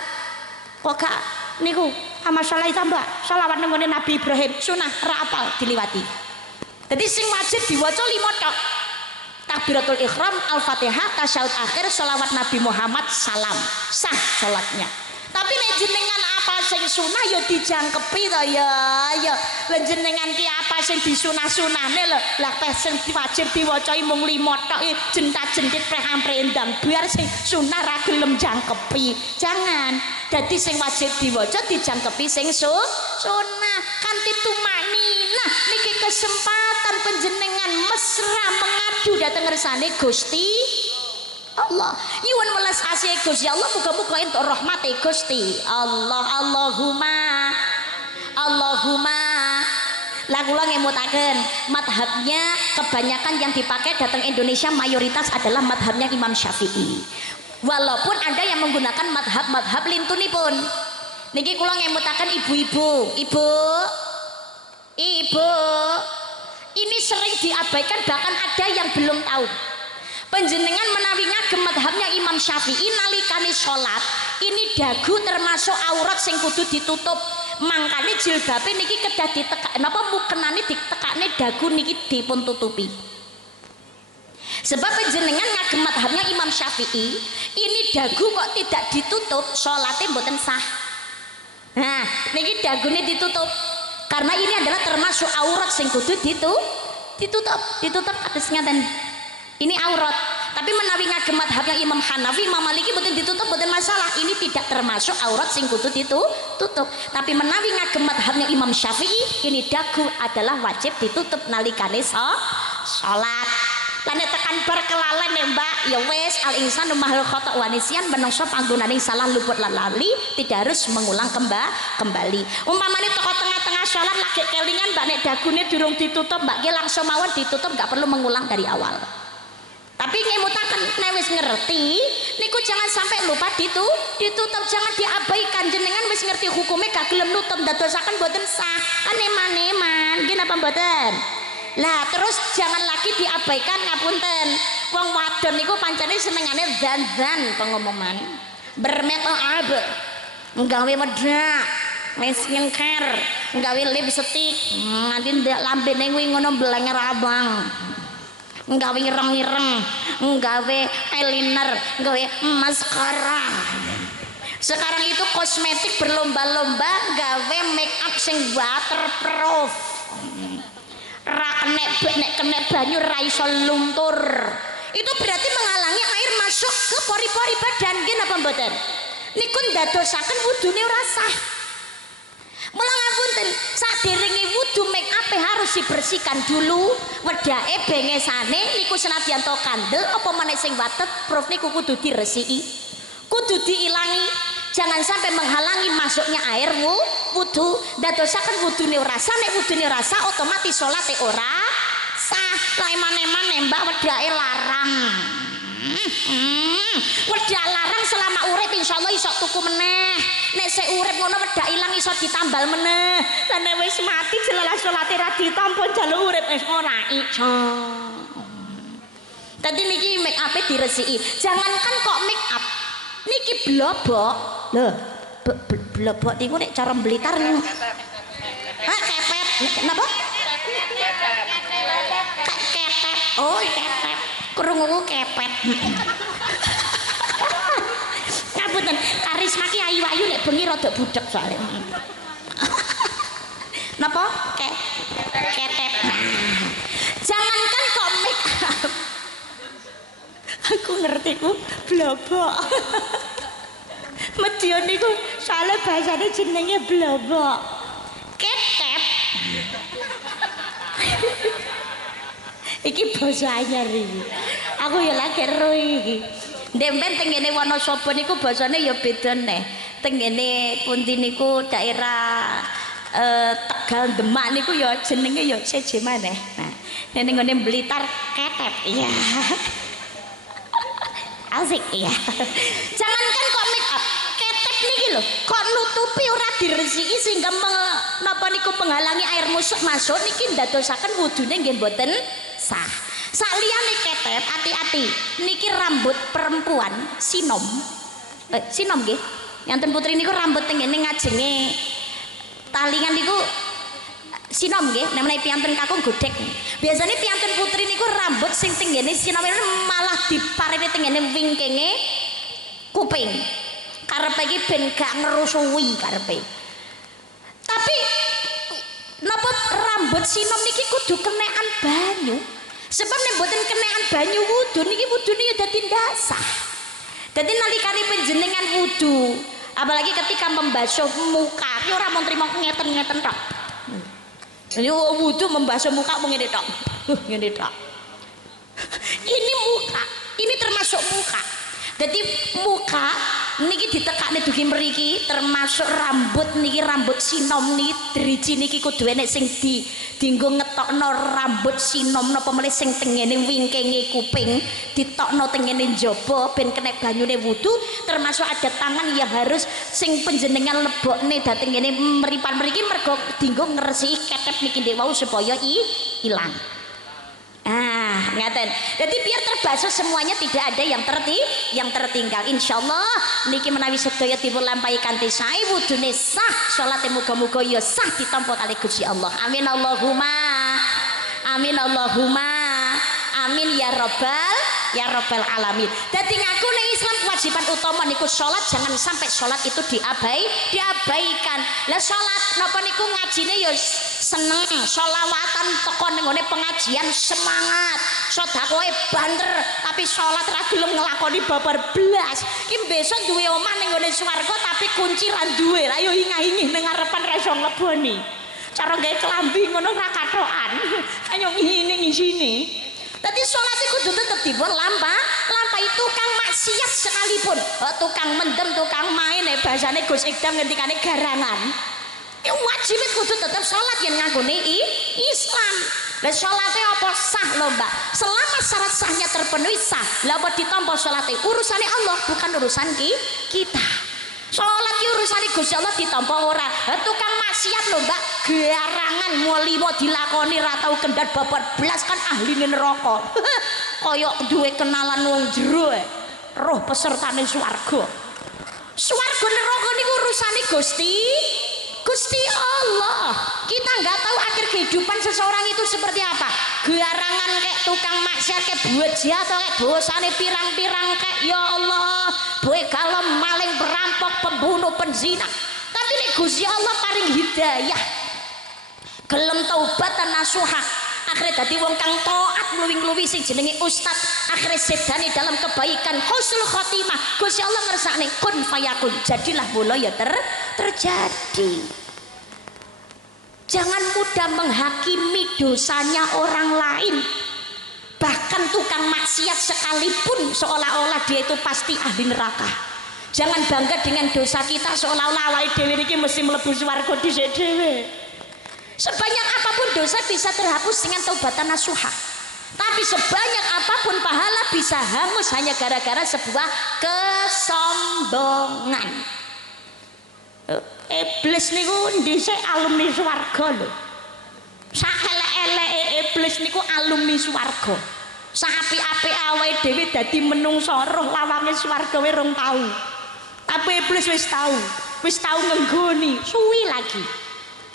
kok gak niku masalah itu Mbak, sholawat nengone Nabi Ibrahim sunah ra apal diliwati. Jadi sing wajib diwaca 5 tok. Takbiratul ihram, al-fatihah, tasyahud akhir, sholawat Nabi Muhammad, salam, sah sholatnya. Tapi nek jenengan apa sing sunah ya dijangkepi to ya. Jenengan ki apa sing disunah-sunahne lho. Lah teh sing wajib diwaca mung 5 tok jentat-jentit preh-prendang biar sing sunah ra gelem jangkepi. Jangan. Dadi sing wajib diwaca dijangkepi sing sunah kanthi tumakninah. Niki kesempatan panjenengan mesra mengadu dhateng ngersane Gusti Allah. Nyuwun welas asih Gusti Allah, muga-muga entuk rahmate Gusti Allah. Allahumma. Lah kula ngemutaken madhabnya kebanyakan yang dipakai datang Indonesia mayoritas adalah madhabnya Imam Syafi'i. Walaupun ada yang menggunakan madhab lintunipun. Niki kula ngemutaken ibu-ibu. Ibu, ini sering diabaikan, bahkan ada yang belum tahu. Panjenengan menawi ngagem madhabnya Imam Syafi'i nalikane salat ini dagu termasuk aurat sing kudu ditutup. Mangkane jilbabe niki kedah ditekak napa mukenane ditekakne dagu niki dipun tutupi. Sebab panjenengan ngagem madhabnya Imam Syafi'i ini dagu kok tidak ditutup salate mboten sah. Nah niki dagune ditutup karena ini adalah termasuk aurat sing kudu ditutup kados ngaten. Ini aurat. Tapi menawi ngagem madhabnya Imam Hanafi, Imam Maliki mboten ditutup mboten masalah. Ini tidak termasuk aurat sing kudu ditutup. Tapi menawi ngagem madhabnya Imam Syafi'i, ini dagu adalah wajib ditutup nalikane salat. Lan tekan bar kelalen ya Mbak, ya wis al insanu mahal khata wa nisyan, menungso panggonane salah luput lan lali tidak harus mengulang kembali. Umpamane teko tengah-tengah salat lagi kelingan Mbak nek dagune durung ditutup Mbak ki langsung mawon ditutup, enggak perlu mengulang dari awal. Tapi ngemutaken nek wis ngerti niku jangan sampai lupa ditutup, jangan diabaikan. Jenengan wis ngerti hukumnya gak gelem nutup dadosaken boten sah. Aneman-eman nggih napa mboten? Lah terus jangan lagi diabaikan ngapunten. Wong wadon niku pancene senengane dandan pengumuman. Bermakeup, nggawe wedak, wis nyengker, nggawe lipstick, nganti ndak lambene kuwi ngono blenger abang. Nggawe ireng-ireng, nggawe eyeliner, nggawe maskara. Sekarang itu kosmetik berlomba-lomba nggawe make up sing waterproof. Ra nek kena banyu ra iso luntur. Itu berarti menghalangi air masuk ke pori-pori badan nggih napa mboten? Niku ndadosaken wudune ora sah. Mula ngapunten, saderenge wudu make up harus dibersihkan dulu. Wedake bengesane niku senadyan to kandel apa meneh sing waterproof niku kudu diresiki. Kudu diilangi. Jangan sampai menghalangi masuknya air wudu. Dadosaken wudune ora sah, nek wudune ora sah otomatis salate ora sah. Lah eman-eman Mbak wedake larang. Wedak larang selama urip insyaallah iso tuku meneh. Nek sik urip ngono wedak ilang iso ditambal meneh. Lah nek wis mati jelalah salate ra ditampa jaluk urip wis ora iso. Tadi niki make up diresiki. Jangankan kok make up, niki blobok. Lho, blobok niku nek cara Blitar niku. Hah, kepet. Napa? Kepet. Oh, kepet. Krungu kepet. Ngapunten, karisma ki ayu-ayu nek bengi rada budhek soalé. Napa? Ketep. Jangankan kok make up. Aku ngerti ku blobok. Medya niku soalnya bahasane jenenge blobok. Ketep. Iki basa anyar iki. Aku ya lagi ero iki. Ndemben tengene Wonosobo niku basane ya beda neh. Tengene pundi niku daerah Tegal Demak niku ya jenenge ya seje maneh. Nah, ning ngene Blitar ketep. Iya. Asik ya. Jangankan kok iki lho kok nutupi ora diresiki sehingga napa niku menghalangi air masuk niki ndadosaken wudune nggih mboten sah. Saliyane ketep hati-hati niki rambut perempuan sinom sinom nggih yanten putri niku rambut tengene ngajenge talingan niku sinom nggih namanya piantun kakung godhek biasanya piantun putri niku rambut sing tenggene sinom malah dipareni tengene wingkenge kuping karepe iki ben gak ngerusuhi karepe tapi napa rambut sinom niki kudu kenekan banyu sebab nek mboten kenekan banyu wudu niki wudune ya dadi ndasah dadi nalikane panjenengan wudu apalagi ketika membasuh muka ki ora mung trimo ngeten-ngeten tok ini wudu membasuh muka mung ngene tok ngene tok ini muka ini termasuk muka jadi muka niki ditekakne dugi mriki termasuk rambut niki rambut sinom niki driji niki kudu enek sing dienggo ngetokno rambut sinom napa meneh sing tengene wingkinge kuping ditokno tengene njaba ben kena banyune wudu termasuk ada tangan yang harus sing panjenengan lebokne dhateng ngene mripan mriki mergo dienggo ngresiki ketep niki ndek wau supaya ilang. Ngaten. Jadi biar terbasuh semuanya tidak ada yang tertinggal. Insyaallah niki menawi sedaya dipun lampahi kanthi sae wudune sah, salate muga-muga ya sah ditampa kalih Gusti Allah. Amin Allahumma. Amin Allahumma. Amin ya rabbal alamin. Dadi ngaku ning Islam kewajiban utama niku salat jangan sampai salat itu diabaikan. Lah salat napa niku ngajine ya seneng sholawatan teko ning ngene pengajian semangat sedekahe banter tapi salat ra gelem nglakoni babar blas ki besok duwe omah ning ngene swarga tapi kunci ra duwe ayo ingah-ingih ning ngarepan ra iso ngleboni cara gawe klambi ngono ra katokan ayo ngini ngisini dadi salat iku kudu tetep dipun lampahi tukang maksiat sekalipun tukang mendem tukang main bahasane Gus Ikdam ngendikane garangan wajib kudu tetap sholat yang ngagone Islam. Lah sholatnya apa sah lho Mbak? Selama syarat sahnya terpenuhi sah. Lah apa ditampa sholatnya? Urusannya Allah bukan urusan kita. Sholat ki urusane Gusti Allah ditampa ora. Tukang maksiat lho Mbak, garangan mulimo dilakoni ra tau kendhat babar blas kan ahline neraka. Kaya duwe kenalan wong jero roh pesertane swarga. Swarga neraka niku urusane Gusti Allah. Kita nggak tahu akhir kehidupan seseorang itu seperti apa. Garangan kayak tukang maksiat kayak buja atau kayak dosane pirang-pirang kayak ya Allah, begal maling perampok pembunuh penzina. Tapi nek Gusti Allah paring hidayah, gelem taubat dan nasuha. Akhirnya dadi wong kang taat ngluwi-ngluwi sing jenenge ustaz, akhirnya sedane dalam kebaikan husnul khotimah. Gusti Allah ngersakne kun fayakun, jadilah mula ya terjadi. Jangan mudah menghakimi dosanya orang lain. Bahkan tukang maksiat sekalipun seolah-olah dia itu pasti ahli neraka. Jangan bangga dengan dosa kita seolah-olah awake dhewe iki mesti mlebu swarga dhisik dhewe. Sebanyak apapun dosa bisa terhapus dengan taubatan nasuha. Tapi sebanyak apapun pahala bisa hangus hanya gara-gara sebuah kesombongan. Iblis niku dhisik alumni swarga lho. Saelek-eleke iblis niku alumni swarga. Saapik-apik awake dhewe dadi menungso roh lawange swarga we rong tau. Tapi iblis wis tau ngenggoni, suwi lagi.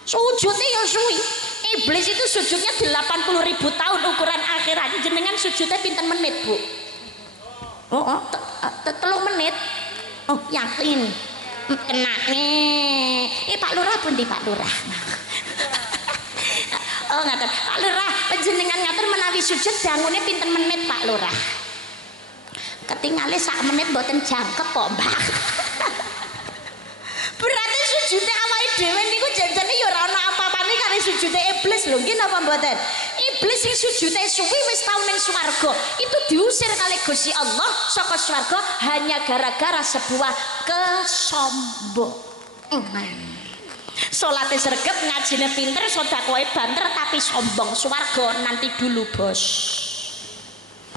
Sujudnya ya suwi. Iblis itu sujudnya 80.000 tahun ukuran akhirat. Jenengan sujudnya pinten menit, Bu? Oh, 3 menit. Oh, yakin. Kena nih. Pak Lurah pundi Pak Lurah? Oh, ngaten. Pak Lurah, panjenengan ngaten menawi sujud dangune pinten menit, Pak Lurah? Ketinggalan 1 menit mboten jangkep kok, Mbak. Berarti sujudnya awake dhewe niku janjane ya ora ana apa-apane karo sujudnya iblis lho, nggih napa mboten? Iblis sing sujudnya suwi wis tau ning swarga, itu diusir kali Gusti Allah saka swarga hanya gara-gara sebuah kesombongan. Salate sregep, ngajine pinter, sedekahe banter tapi sombong. Swarga nanti dulu, Bos.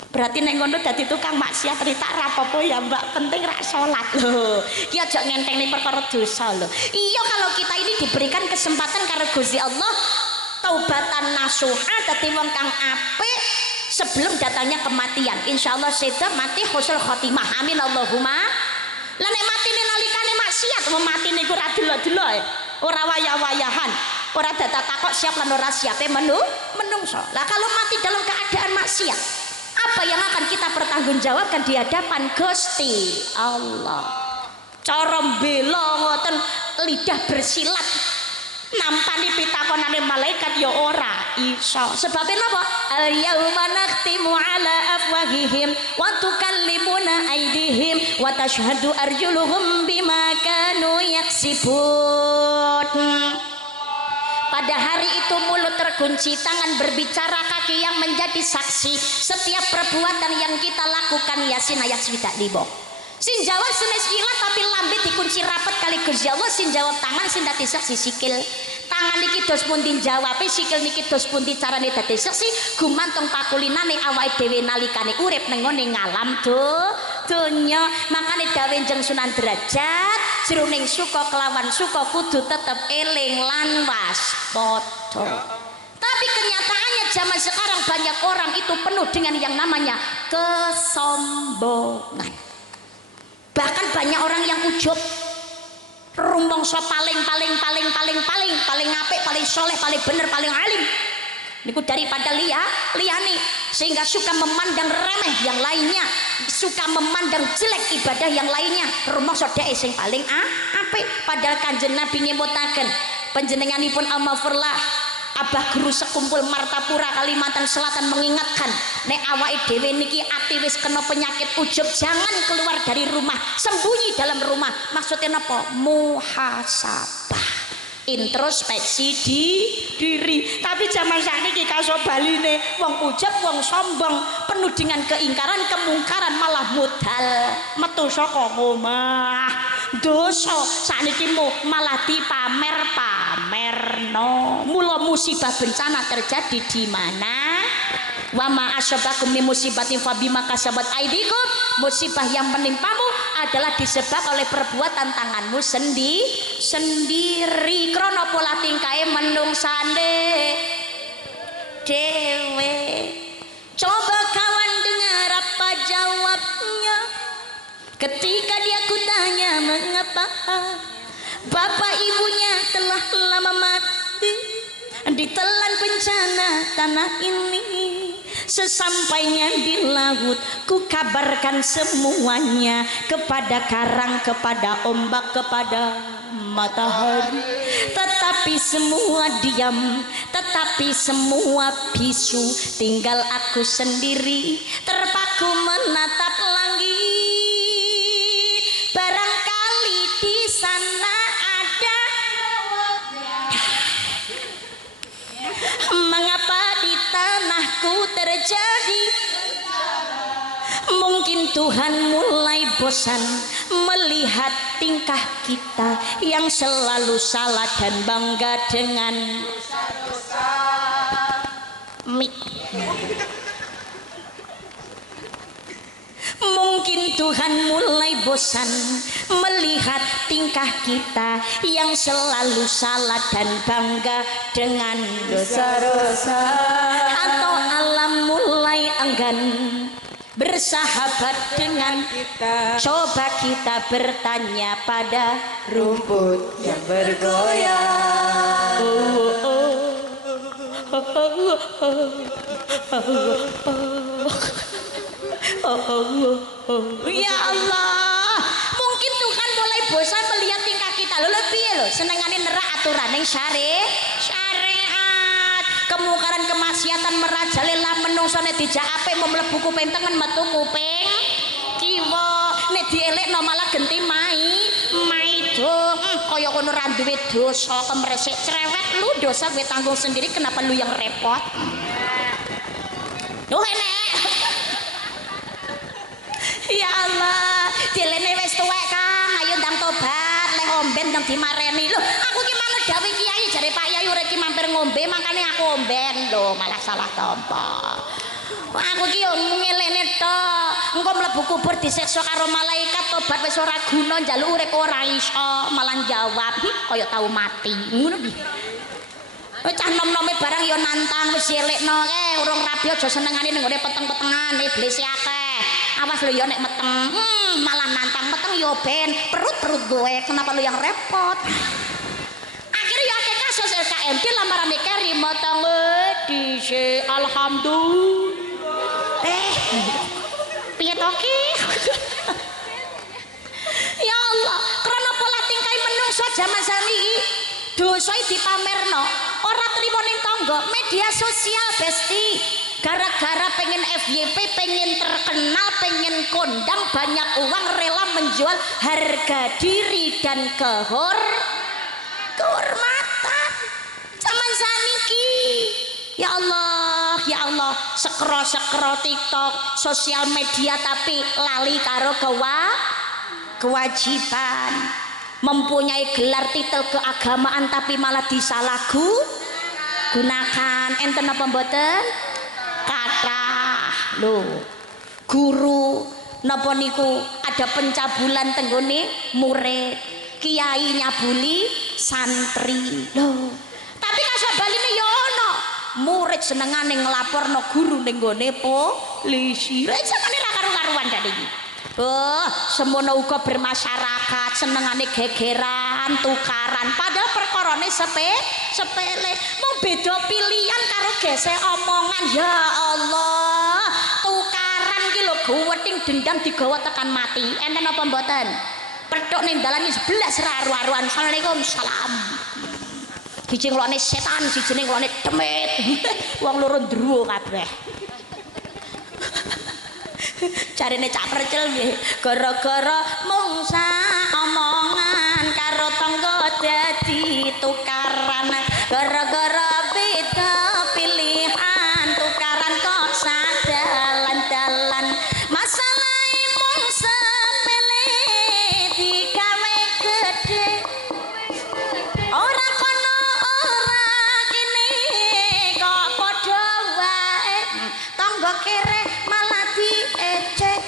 Berarti nek ngono dadi tukang maksiat rita ra apa-apa ya Mbak, penting ra salat lho. Ki aja ngenteni perkara dosa lho. Iya kalau kita ini diberikan kesempatan karo Gusti Allah taubatan nasuha dadi wong kang apik sebelum datangnya kematian. Insyaallah seda mati husnul khotimah. Amin Allahumma. Lah nek matine nalikane maksiat, matine iku ora delok-delok, ora wayah-wayahan, ora dadak takok siap lan ora siape menungso. Lah kalau mati dalam keadaan maksiat, apa yang akan kita pertanggungjawabkan di hadapan Gusti Allah? Cara mbela ngoten lidah bersilat nampani pitakonane malaikat ya ora iso. Sebabnya napa? Al yauma nakhtimu ala afwahihim wa tukallimuna aydihim wa tashhadu arjuluhum bima kanu yaksibun. Pada hari itu mulut terkunci, tangan berbicara, kaki yang menjadi saksi setiap perbuatan yang kita lakukan. Yasin ayat 25. Sin jawab senes ilat tapi lambe dikunci rapet kali Gusti Allah. Sin jawab tangan sin dadi saksi sikil. Tangan niki dos pundi jawabe, sikil niki dos pundi carane dadi saksi. Gumantung pakulinane awake dhewe nalikane urip ning ngene ngalam donya. Makane dawuh Njeng Sunan Derajat, jroning suka kelawan suka kudu tetep eling lan waspada. Tapi kenyataannya zaman sekarang banyak orang itu penuh dengan yang namanya kesombongan. Bahkan banyak orang yang ujub, rumongso paling apik, paling soleh, paling bener, paling alim. Niku daripada liyane, sehingga suka memandang remeh yang lainnya, suka memandang jelek ibadah yang lainnya. Rumongso dhek sing paling apik. Padahal Kanjeng Nabi nyebutaken panjenenganipun al-maghfirlah Abah Guru sekumpul Martapura Kalimantan Selatan mengingatkan, nek awake dhewe niki ati wis kena penyakit ujub, jangan keluar dari rumah, sembunyi dalam rumah. Maksudnya apa? Muhasabah, introspeksi diri. Tapi zaman sakniki kaso baline wong ujub, wong sombong, penuh dengan keingkaran, kemungkaran, malah modal metu saka omah. Dosa sakniki malah dipamerno. Mula musibah bencana terjadi di mana? Wa ma asyabakum min musibatin fa bima kasabat aydikum. Musibah yang menimpamu adalah disebabkan oleh perbuatan tanganmu sendiri. Krana pola tingkahe menungsane dewe. Coba kawan dengar apa jawabnya ketika dia kutanya mengapa bapak ibunya telah lama mati ditelan bencana tanah ini. Sesampainya di laut ku kabarkan semuanya kepada karang, kepada ombak, kepada matahari. Tetapi semua diam, tetapi semua bisu. Tinggal aku sendiri terpaku menatap langit. Barangkali di sana ada mengapa di tanahku terjadi. Mungkin Tuhan mulai bosan melihat tingkah kita yang selalu salah dan bangga dengan Mungkin Tuhan mulai bosan melihat tingkah kita yang selalu salah dan bangga dengan dosa-dosa. Atau alam mulai enggan bersahabat dengan kita. Coba kita bertanya pada rumput yang bergoyang. Ya Allah, mungkin Tuhan mulai bosan melihat tingkah kita. Lo lebih lo senengane nerak aturan yang syariat, kemungkaran kemaksiatan merajalela menungsone dijak ape mau mlebu kuping tengen metu kuping kiwa. Nek dielekno malah genti maido. Kaya kono ra duwe dosa, kemresik cerewet lu dosa gue tanggung sendiri, kenapa lu yang repot? Duh enek. Ya Allah, dilene wis tuwek Kang, ayo ndang tobat, leh omben nang dimareni lho aku ki manut dawuh kiai jare Pak Yai urip ki mampir ngombe makane aku omben lho malah salah tampa aku ki yo ngelene tok engko mlebu kubur disiksa karo malaikat tobat wis ora guna njaluk urip ora iso malah jawab kaya tau mati ngono di cah nom-nome barang yo nantang wis elekno urung rabi aja senengane ning ngene peteng-petengan iblis akeh awas lho yo nek meteng malah nantang meteng yo ben perut gue kenapa lu yang repot akhirnya yo akeh kasus LKMD lamaran Karim meteng dhisik alhamdulillah piye to ki ya Allah karena pola tingkah menungso zaman saniki dosa dipamerno ora trimo ning tangga media sosial besti gara-gara pengen FYP pengen terkenal pengen kondang banyak uang rela menjual harga diri dan kehormatan zaman saniki ya Allah scroll TikTok sosial media tapi lali karo kewajiban mempunyai gelar titel keagamaan tapi malah disalahgunakan enten apa mboten kathah lho guru napa niku ada pencabulan tenggone murid kiai nyabuli santri lho tapi kasabaline ya ana murid senengane nglaporno guru ning gone polisi lha samane ra karu-karuan dak iki semono uga bermasyarakat senengane gegeran tukaran padahal perkorane sepele mau beda pilihan karo gesek omongan ya Allah tukaran ki lho guweting dendam digawa tekan mati enten apa mboten petuk ning dalan 11 raru-aruan Assalamualaikum salam siji nglokne setan siji nglokne demit wong loro ndruwo kabeh carine cak percel nggih gara-gara mung omongan karo tangga dadi tukaran gara-gara beda pilihan tukaran kok sadalan-dalan masalah mung sepele digawe gede ora kono ora kene kok padha wae tangga kere malah diecek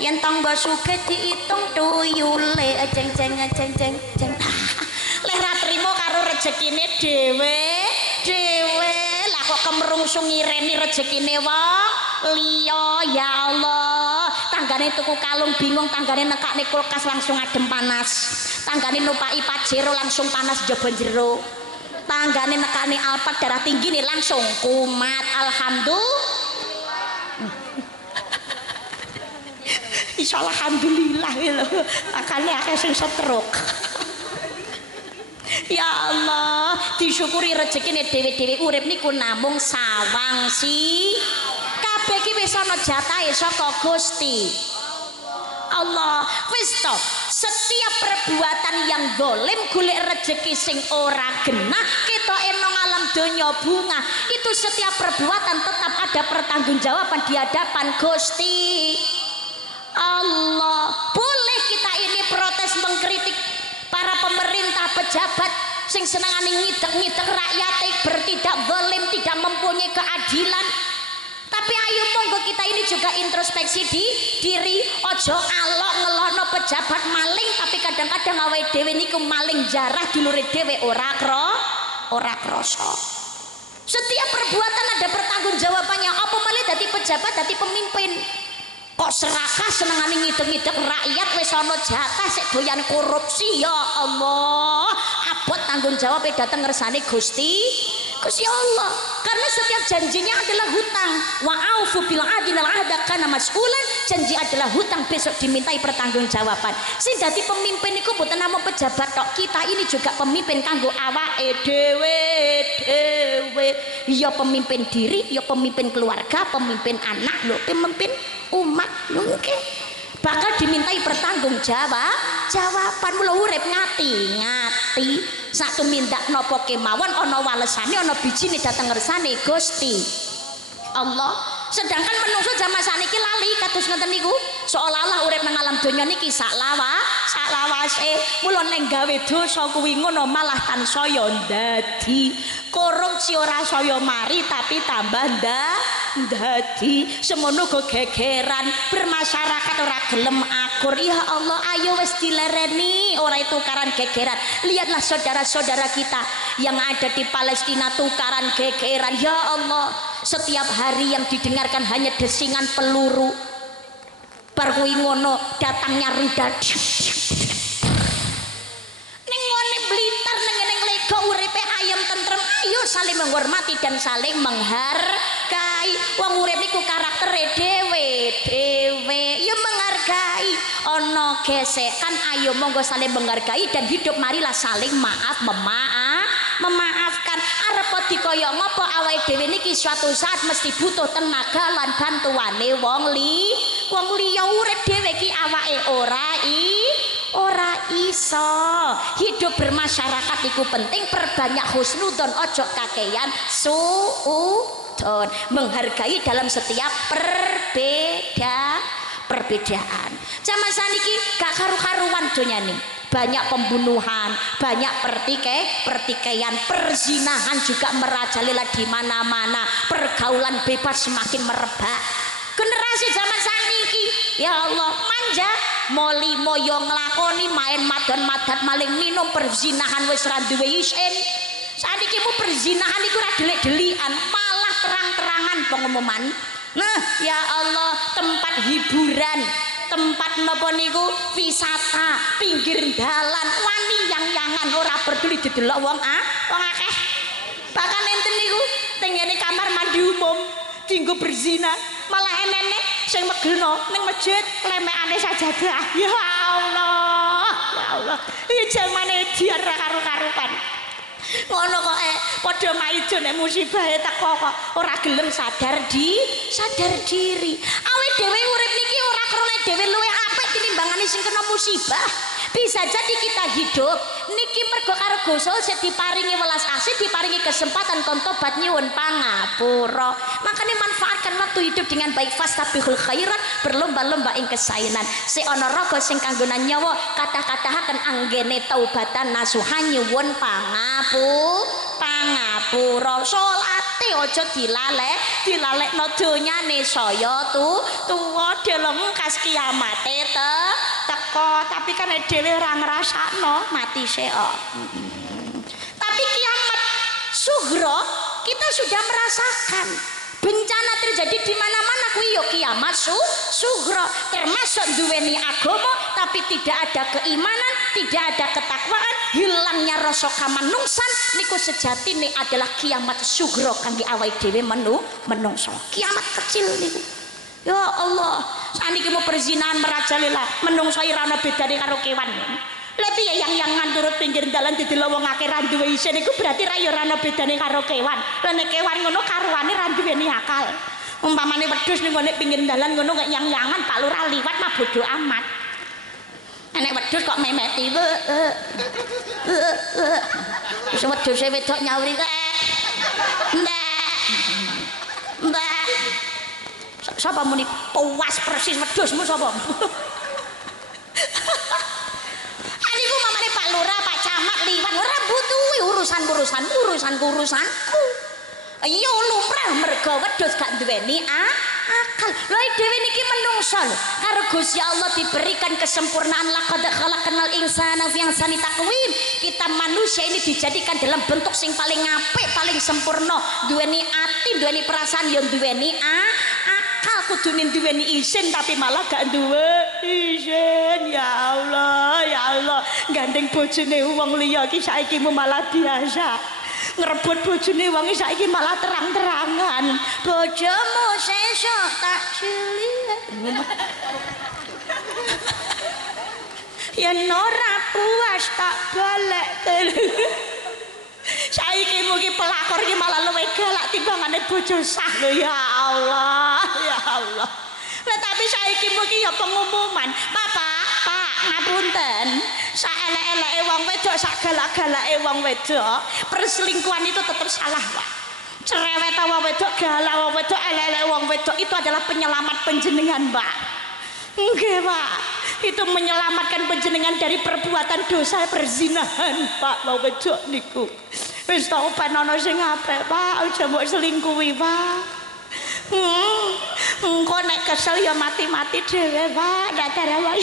yen tangga sugih diitung tuyule jeng leh ra trimo karo rezekine dhewe lah kok kemrungsung ngireni rezekine wong liya ya Allah tanggane tuku kalung bingung tanggane nekakne kulkas langsung adem panas tanggane numpai Pajero langsung panas jaba jero tanggane nekane Alphard darah tinggi nih langsung kumat alhamdulillah insyaallah alhamdulillah lho makane akeh sing stroke ya Allah disyukuri rezekine dhewe-dhewe urip niku namung sawang si kabeh ki wis ana jatahe saka Gusti Allah wis to setiap perbuatan yang dolim golek rezeki sing ora genah ketoke nang alam donya bunga itu setiap perbuatan tetap ada pertanggungjawaban di hadapan Gusti Allah. Boleh kita ini protes mengkritik para pemerintah pejabat sing senengane ngidek-ngidek rakyat bertindak zalim tidak mempunyai keadilan tapi ayo monggo kita ini juga introspeksi di diri ojo alok ngelohno pejabat maling tapi kadang-kadang awake dhewe niku maling jarah dulure dhewe ora krasa setiap perbuatan ada pertanggungjawabannya apa malah dadi pejabat dadi pemimpin kok serakah senengane ngidek-ngidek rakyat wis ana jatah sik doyan korupsi ya Allah abot tanggung jawab datang ngersane Gusti Allah karena setiap janjinya adalah hutang wa aufu bil adil ahda kana mas'ulan janji adalah hutang besok dimintai pertanggungjawaban sing dadi pemimpin iku mboten namung pejabat tok kita ini juga pemimpin kanggo awake dhewe ya pemimpin diri ya pemimpin keluarga pemimpin anak lho pemimpin umat mungkin bakal dimintai pertanggungjawaban mula urip ngati sak tumindak napa kemawon ana walesane ana bijine dateng ngersane Gusti Allah sedangkan menungso zaman saniki lali kados ngeten niku seolah-olah urip nang alam donya niki sak salawase mula ning gawe dosa kuwi ngono malah tansaya dadi korupsi ora saya mari tapi tambah dadi semono go gegeran bermasyarakat ora gelem akur. Ya Allah, ayo wis dilereni ora tukaran gegeran. Lihatlah saudara-saudara kita yang ada di Palestina tukaran gegeran. Ya Allah, setiap hari yang didengarkan hanya desingan peluru. Bar kuwi ngono datangnya rudal. Ning ngene Blitar ning ngene Lego uripe ayem tentrem. Ayo saling menghormati dan saling menghargai. Wong urip niku karaktere dhewe-dhewe. Ya menghargai. Ana gesekan ayo monggo saling menghargai dan hidup marilah saling memaafkan. Arep dikaya ngopo awake dhewe niki suatu saat mesti butuh tenaga lan bantuane wong liya. Urip dhewe ki awake ora iso. Hidup bermasyarakat iku penting, perbanyak husnudzon ojo kakean suudon, menghargai dalam setiap perbedaan. Zaman saniki gak karu-karuan donyane. Banyak pembunuhan, banyak pertikaian, perzinahan juga merajalela di mana-mana. Pergaulan bebas semakin merebak. Generasi zaman saniki, ya Allah, manja, moli moyo nglakoni main madan-madan maling minum perzinahan wis ra duwe isin. Saniki mu perzinahan iku ra delik-delikan, malah terang-terangan pengumuman. Nah, ya Allah, tempat hiburan, tempat napa niku wisata, pinggir dalan, wani yang-yangan ora peduli didelok wong akeh. Bahkan enten niku teng ngene kamar mandi umum dinggo berzina, malah enene sing megelno ning masjid lemekane sajadah. Ya Allah, iki jamane diar karo-karuan. Ngono kok padha maido nek musibahe teko kok ora gelem sadar diri. Awake dhewe urip niki ora krone dhewe luwih apik tinimbangane sing kena musibah. Bisa jadi kita hidup niki mergo karo Gusti diparingi welas asih, diparingi kesempatan kon tobat nyuwun pangapura. Makanya manfaatkan waktu hidup dengan baik, fastabihul khairat, berlomba-lomba ing kesainan. Si ana raga sing kanggonan nyawa kata-katahaken anggene taubatan nasuhan nyuwun pangapura. Salate aja dilalekno donyane saya tuwa deleng kas kiamate teko, tapi kan dhewe ora ngrasakno mati seo. Tapi kiamat sughra kita sudah merasakan. Bencana terjadi di mana-mana kuwi yo kiamat sughra, termasuk duweni agama tapi tidak ada keimanan, tidak ada ketakwaan, hilangnya rasa kamanungsan niku sejatine adalah kiamat sughra kangge awake dhewe menungso. Kiamat kecil niku. Ya Allah, saniki mau perzinahan merajalela, menungso ora ana bedane karo kewan. Lha piye yang turut pinggir dalan didelok wong akeh ra duwe isin iku berarti ra ora ana bedane karo kewan. Lah nek kewan ngono karuane ra duweni akal. Umpamane wedhus ning ngene pinggir dalan ngono kok yang-yangan Pak Lurah liwat mah bodo amat. Nek wedhus kok memeti. Wis wedhuse wedok nyauri kek. Mbak. Sapa muni puas persis wedhusmu sapa? Aniku mamane Pak Lurah, Pak Camat liwat ora butuhi urusanku. Iya lumrah mergo wedhus gak duweni akal. Lha dhewe niki menungso lho. Karo Gusti Allah diberikan kesempurnaan, laqad khalaqnal insana fi ahsani taqwim. Kita manusia ini dijadikan dalam bentuk sing paling apik, paling sempurna. Duweni ati, duweni perasaan, yo duweni akal, kudune duweni isin tapi malah gak duwe isin. Ya Allah, gandeng bojone wong liya iki saiki malah biasa. Ngerebut bojone wong saiki malah terang-terangan. Bojomu sesuk tak cilik. Yen ora puas tak balik. Saiki mugi pelakor iki malah luwih galak timbangane bojo sah lho. Ya Allah. Lah tapi saiki mugi ya pengumuman, Pak, ngapunten. Saelek-eleke wong wedok, sak galak-galake wong wedok, perselingkuhan itu tetap salah, Pak. Cerewet wong wedok, galak wong wedok, elek-elek wong wedok itu adalah penyelamat panjenengan, Pak. Nggih, Pak. itu menyelamatkan panjenengan dari perbuatan dosa perzinahan Pak mau wedok niku wis tau penono sing apik Pak aja mbok selingkuhi Pak engko nek kesel ya mati-mati dhewe Pak dadar wae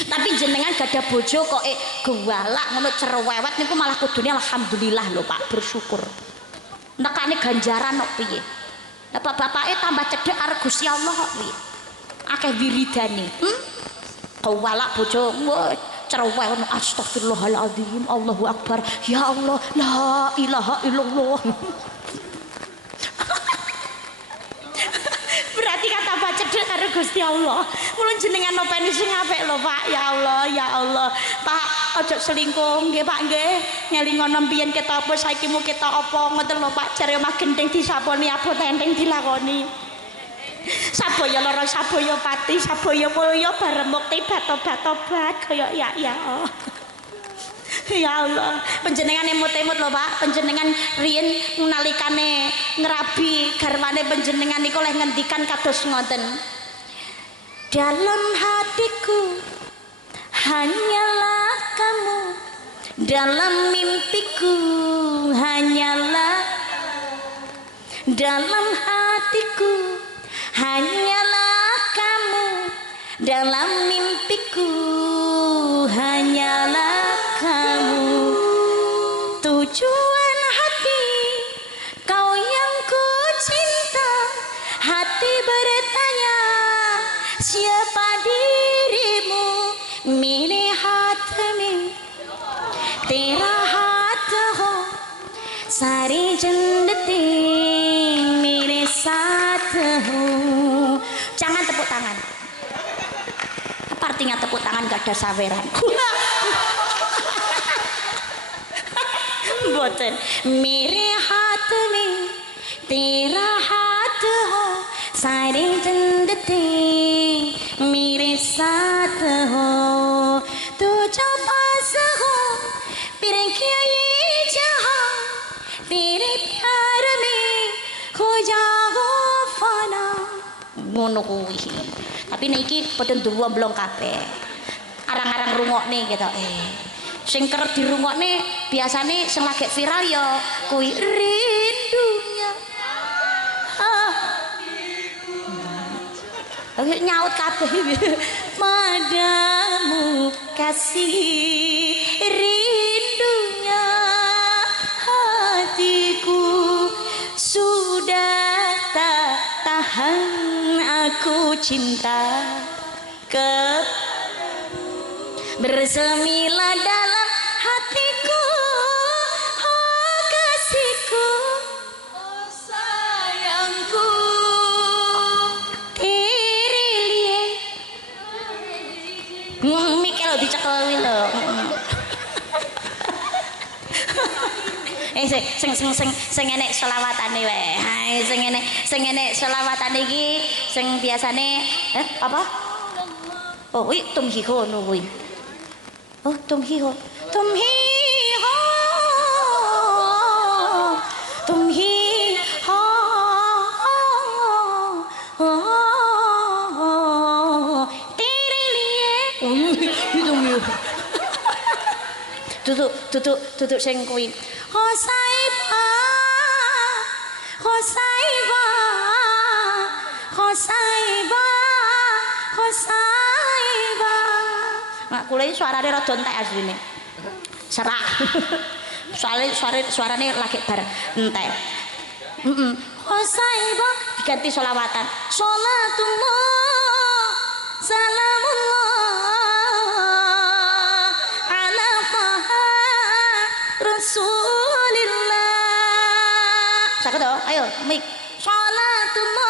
tapi jenengan gak ada bojo kok gewalak ngono cerewet niku malah kudune alhamdulillah lho Pak bersyukur nekane ganjaran kok piye lah bapak-bapake tambah cedhek karo Gusti Allah kok piye akeh wiridane gewalak bojo cerewet ngono astagfirullahaladzim Allahu akbar ya Allah la ilaha illallah berarti kata baca cedek karo Gusti Allah mulun jenengan nopeni sing apik lho Pak ya Allah Pak ojo selingkuh nggih Pak nggih ngelingono mbiyen kita apa saiki mu kita apa ngoten lho Pak jare omah gendeng disaponi abot enteng dilakoni sabaya lara sabaya pati sabaya mulya bareng mukti batobat kaya ya ya Allah panjenengan emut-emut lho Pak panjenengan riyen nalikane ngrabi garwane panjenengan niku oleh ngendikan kados ngoten dalam hatiku hanyalah kamu dalam mimpiku hanyalah dalam hatiku hanyalah kamu dalam mimpiku hanyalah kamu tujuan hati kau yang ku cinta hati bertanya siapa dirimu mere hath mein tera hath ho sari jannate mere saath ho jangan tepuk tangan apa artinya tepuk tangan gak ada saweran boten mere hath mein tera hath ho sare jannate mere saath ho tu jo paas ho फिर क्या ये जहां तेरे प्यार में खो जाओ fana ngono kuwi tapi niki padha duwa blong kabeh arang-arang rungokne gitu sing kerep dirungokne biasane sing lagi viral ya kuwi rindunya nyaut kabeh padamu kasih rindunya hatiku sudah tak tahan aku cinta bersemilah dalam hatiku oh kasihku oh sayangku tiri liye mikir lo dicekel lho sing enek selawatane wae. Ha sing enek selawatane iki sing biasane apa? Oh, wi tum hi ho no wi. Oh, tum hi ho. Tum hi ho. Tum hi ho. Tere liye. Itu mi. Tutuk sing kuwi. Hosaiba, Hosaiba, Hosaiba, Hosaiba. Mak kula iki suarane rada entek asline. Serak. Suarane lagi bar entek. Hosaiba diganti sholawatan. Sholatullah, salamullah ala taha Rasulillah. Sakit toh? Ayo, mik. Sholatullah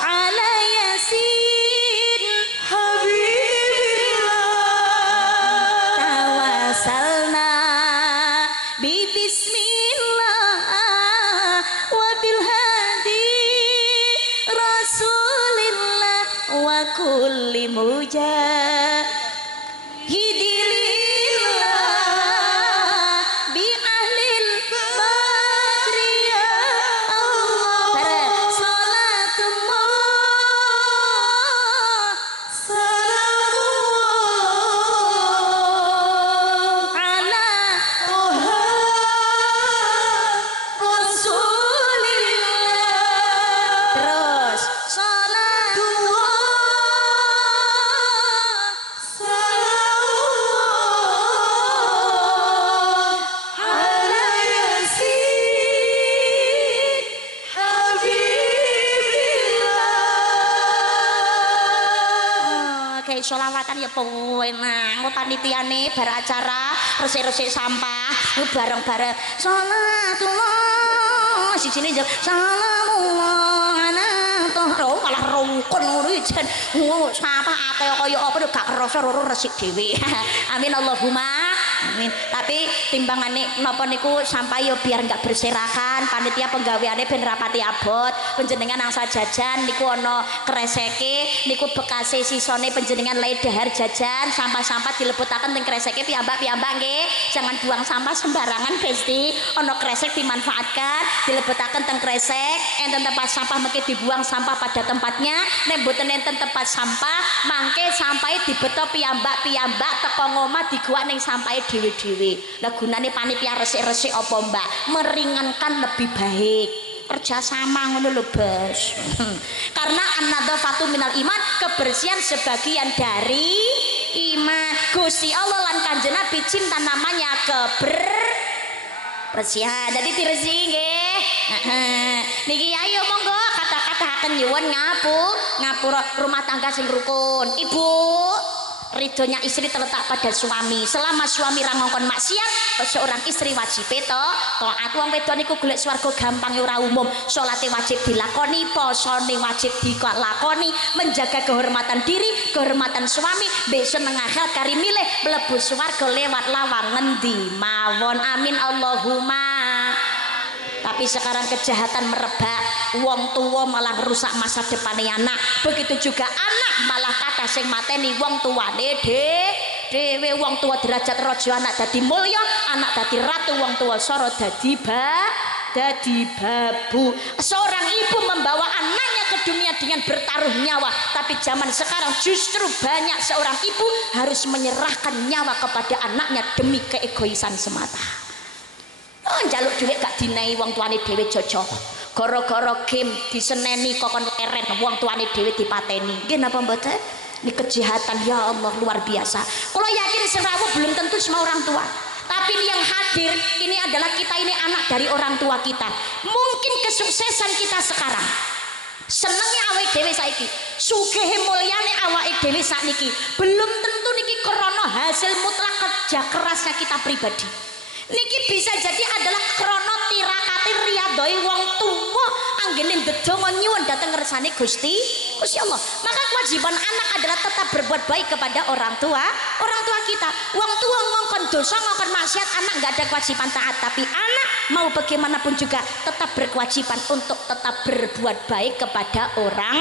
ala yasin habibillah tawasalna bi bismillah wa bil hadi Rasulillah wa kulli mujah hidilillah bi ahlil badri ya Allah. selawatan ya pewenang panitiane bar acara resik-resik sampah bareng-bareng salatullah sijine jawab salamullah toh malah rukun ngono jan sampah ate kaya apa gak kerasa loro resik dhewe amin Allahumma amin. Tapi timbangane napa niku sampah yo biar enggak berserakan panitia penggaweane ben rapati abot panjenengan angsal jajan niku ana kreseke niku bekase sisone panjenengan lay dahar jajan sampah-sampah dilebetaken teng kreseke piyambak-piyambak nggih jangan buang sampah sembarangan Besti ana kresek dimanfaatkan dilebetaken teng kresek enten tempat sampah mengke dibuang sampah pada tempatnya nek mboten enten tempat sampah mangke sampahe dibeto piyambak-piyambak teko ngomah digawak ning sampahe dhewe-dhewe. Lah gunane panitia resik-resik apa Mbak? Meringankan lebih baik. Kerjasama ngono lho Bos. Karena an-nadzafatu minal iman, kebersihan sebagian dari iman. Gusti Allah lan Kanjeng Nabi cinta namanya kebersihan. Jadi diresi nggih. Niki ayo monggo kata-kataken nyuwun ngapura rumah tangga sing rukun. Ibu ridhonya istri terletak pada suami. Selama suami ra ngongkon maksiat, seorang istri wajib taat. Wong wedok niku golek swarga gampang ora umum. Salate wajib dilakoni, posone wajib dilakoni, menjaga kehormatan diri, kehormatan suami, besok nang akhirat kari milih mlebu swarga lewat lawang ngendi mawon. Amin Allahumma. Tapi sekarang kejahatan merebak, wong tua malah rusak masa depannya anak. Begitu juga anak malah kata sing mateni wong tuane dhewe. Wong tua derajat raja, anak dadi mulya, anak dadi ratu, wong tua soro dadi babu. Seorang ibu membawa anaknya ke dunia dengan bertaruh nyawa, tapi zaman sekarang justru banyak seorang ibu harus menyerahkan nyawa kepada anaknya demi keegoisan semata. Njaluk duit gak dinai wong tuane dhewe jojo. Gara-gara game diseneni kokon keren wong tuane dhewe dipateni. Nggih napa mboten? Ini kejahatan ya Allah luar biasa. Kalau yakin serawu belum tentu semua orang tua. Tapi yang hadir ini adalah kita ini anak dari orang tua kita. Mungkin kesuksesan kita sekarang senengnya awake dhewe saiki, sugih mulyane awake dhewe sakniki belum tentu niki krana hasil mutlak kerja kerasnya kita pribadi. Niki bisa jadi adalah krono tirakati riyadhoi wong tuwa anggene ndedonga nyuwun dhateng ngersane Gusti Allah. Maka kewajiban anak adalah tetap berbuat baik kepada orang tua kita. Wong tua ngongkon dosa ngongkon maksiat, anak nggak ada kewajiban taat, tapi anak mau bagaimanapun juga tetap berkewajiban untuk tetap berbuat baik kepada orang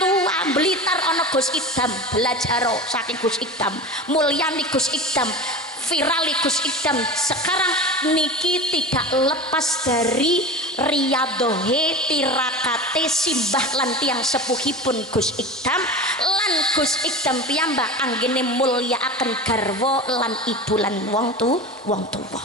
tua. Blitar ono Gus Idam, belajar saking Gus Idam, mulyani Gus Idam, viraligus Idam sekarang niki tidak lepas dari riyadohe tirakate simbah lan tiang sepuhipun Gus Idam lan Gus Idam piyambak anggene mulyakaken garwa lan ibu lan wong tuwa.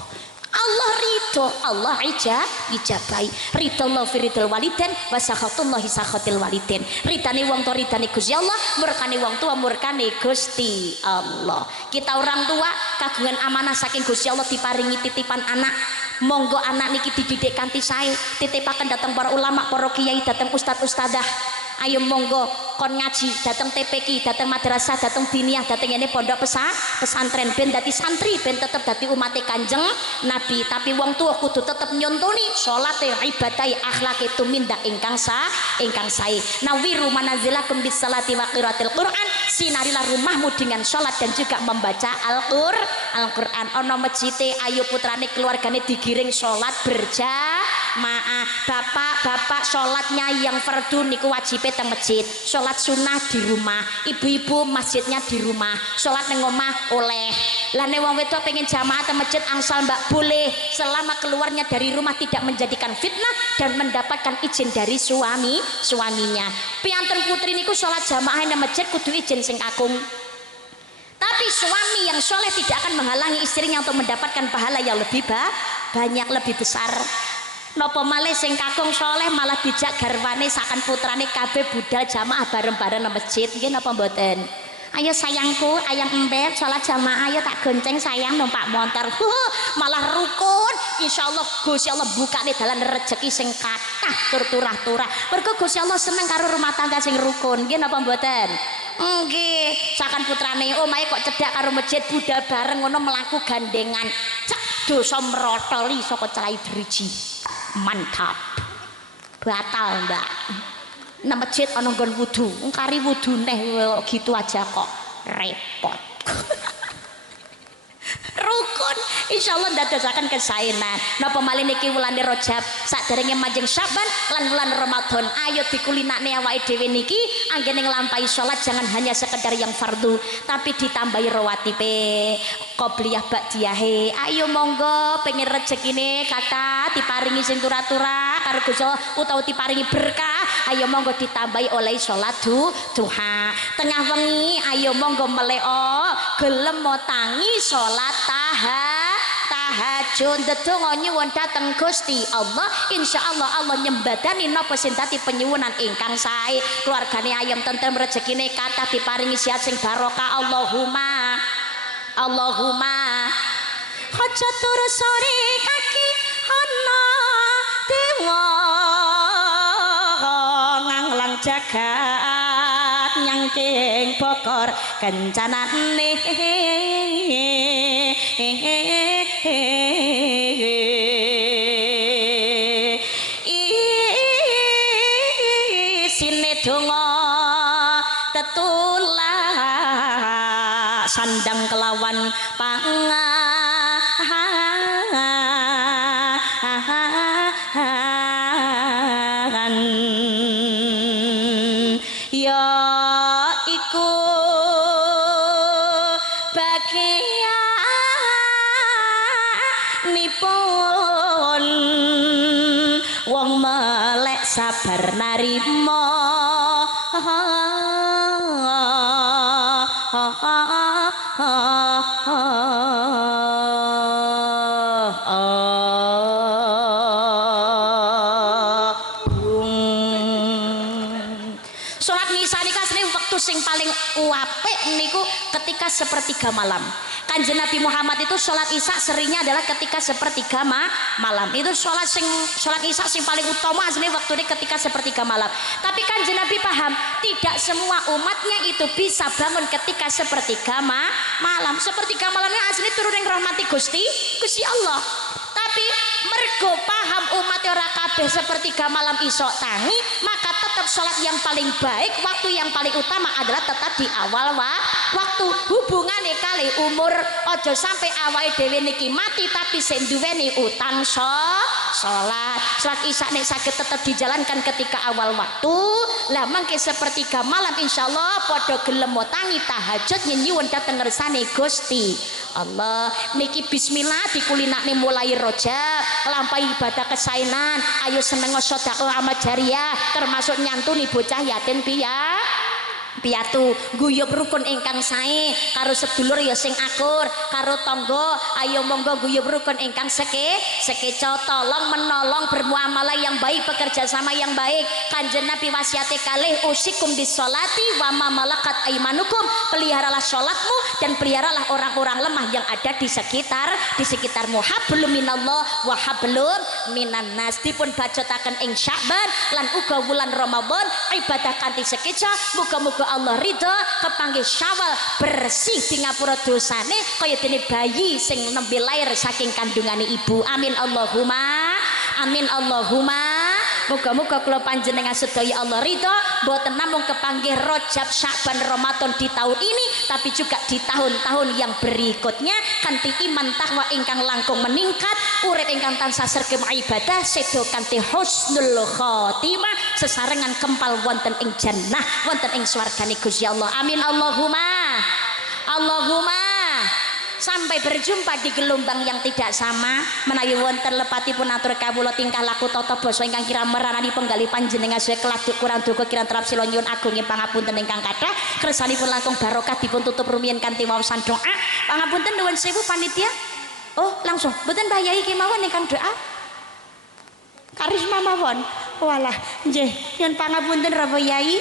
Allah ridho, Allah ijabai. Ridho Allah fi ridhol waliden wa sakhatullahi sakhatil waliden. Ridane wong tua ridane Gusti Allah, murkane wong tua murkane Gusti Allah. Kita orang tua kagungan amanah saking Gusti Allah diparingi titipan anak. Monggo anak niki dididik kanthi sae, titipaken datang para ulama, para kiai, datang ustadz ustadzah. Ayo monggo kon ngaji datang TPQ, datang madrasah, datang diniyah, datang ini pondok pesantren ben dadi santri, ben tetep dadi umat Kanjeng Nabi. Tapi wong tua kudu tetep nyontoni salate, ibadahe, akhlake tumindak ingkang sae. Nawiru manazilakum bis salati wa qiraatil Quran. Sinarilah rumahmu dengan salat dan juga membaca Al-Qur'an. Ana masjide ayo putrane keluargane digiring salat berjamaah. Bapak salatnya yang fardu niku wajib teng masjid, sholat sunnah di rumah, ibu-ibu masjidnya di rumah, sholat neng omah oleh. Lah nek wong wedok pengen jamaah teng masjid angsal mbak boleh, selama keluarnya dari rumah tidak menjadikan fitnah dan mendapatkan izin dari suaminya. Piantun putri niku sholat jamaah neng masjid kudu izin sing kakung. Tapi suami yang soleh tidak akan menghalangi istrinya untuk mendapatkan pahala yang lebih banyak, lebih besar. Nopo malih sing kakung soleh malah dijak garwane sakan putrane kabeh budal jamaah bareng-bareng nang masjid. Nggih napa mboten? Ayo sayangku, ayang embet salat jamaah, ayo tak gonceng sayang numpak motor. Malah rukun. Insyaallah Gusti Allah bukane dalan rezeki sing kathah tur turah-turah. Mergo Gusti Allah seneng karo rumah tangga sing rukun. Nggih napa mboten? nggih sakan putrane omahe kok cedhak karo masjid budal bareng ngono mlaku gandengan cek dosa mrotoli saka cerai driji mantap batal mbak nang masjid ana nggon wudu ngkari wudu neh gitu aja kok repot rukun insyaallah ndadosaken kesaenan napa malih niki wulan Rajab saderenge manjing Syaban lan wulan Ramadan ayo dikulinakne awake dhewe niki anggene nglampahi salat jangan hanya sekedar yang fardu tapi ditambahi rawatibe qobliyah ba'diyahe ayo monggo pengen rezekine kata diparingi sing tura-tura karo Gusti Allah utawa diparingi berkah ayo monggo ditambahi oleh salat duha tengah wengi ayo monggo meleo gelem tangi salat tahajud ndedonga nyuwun dhateng Gusti Allah insyaallah Allah nyembadani napa sing dadi penyuwunan ingkang sae keluargane ayem tentrem rezekine kathah diparingi sehat sing barokah Allahumma aja turu sore kaki ana dewa nganglang jagat nyangking bokor kencanane isine donga tetulak sandang kelawan pangan ya iku bagianipun wong melek sabar narima Salat Nisa niku asline wektu sing paling apik niku ketika sepertiga malam. Kanjeng Nabi Muhammad itu sholat isya seringnya adalah ketika sepertiga malam. Itu sholat isya sing paling utama aslinya waktu ini ketika sepertiga malam. Tapi Kanjeng Nabi paham tidak semua umatnya itu bisa bangun ketika sepertiga malam. Sepertiga malamnya asli turun yang rahmati Gusti Allah. Tapi mergo paham umat ora kabeh sepertiga malam isok tangi, maka tetap sholat yang paling baik, waktu yang paling utama adalah tetap di awal waktu. Hubungannya kali umur ojo sampai awake dhewe niki mati tapi sing duweni utang sholat isya nek saged tetap dijalankan ketika awal waktu. Lah mangke sepertiga malam insyaallah padha gelem tangi tahajud nyuwun dhateng ngersane Gusti Allah. Niki bismillah dikulinakne mulai Rajab lampahi ibadah kesaenan ayo seneng sedekah amal jariah termasuk nyantuni bocah yatim piatu guyub rukun ingkang sae karo sedulur ya sing akur karo tangga ayo monggo guyub rukun ingkang sekeca tolong menolong bermuamalah yang baik bekerja sama yang baik. Kanjeng Nabi wasiate kalih usikum bisolati wa ma malakat aimanukum, peliharalah sholatmu dan peliharalah orang-orang lemah yang ada di sekitarmu. Hablum minallah wa hablum minan nas. Dipun bacotaken ing Sya'ban lan uga wulan Ramadan ibadah kanthi sekeca muga-muga Allah ridha kepanggih Syawal bersih di ngapura dosane kaya dene bayi sing nembe lair saking kandungane ibu. Amin Allahumma amin Allahumma. Moga-moga kula panjenengan sedaya Allah ridha mboten namung kepanggih Rajab Sya'ban Ramadan di tahun ini tapi juga di tahun-tahun yang berikutnya kanthi iman takwa ingkang langkung meningkat, urip ingkang tansah sregep ibadah sedo kanthi husnul khotimah sesarengan kempal wonten ing jannah wonten ing swargane Gusti Allah. Amin Allahumma sampai berjumpa di gelombang yang tidak sama menawi wonten lepatipun atur kawula tingkah laku tata basa ingkang kirang meranani penggalih panjenengan sedaya keladuk kurang duka kirang terap sila nyuwun agunging pangapunten ingkang kathah kersanipun langkung barokah dipun tutup rumiyin kanthi waosan doa. Pangapunten nuwun sewu panitia. Oh langsung mboten Mbah Yai kemawon ingkang doa karisma mawon. Walah nggih nyuwun pangapunten Rapa Yai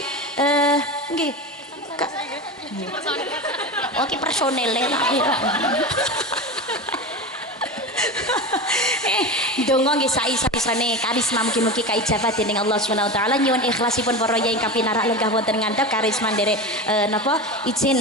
nggih oke personel donga nggih saisa-isane karisma mugi-mugi kaijabah dening Allah Subhanahu wa taala. Nyuwun ikhlasipun para yai ingkang pinarak lenggah wonten ngandhap karisma nderek napa izin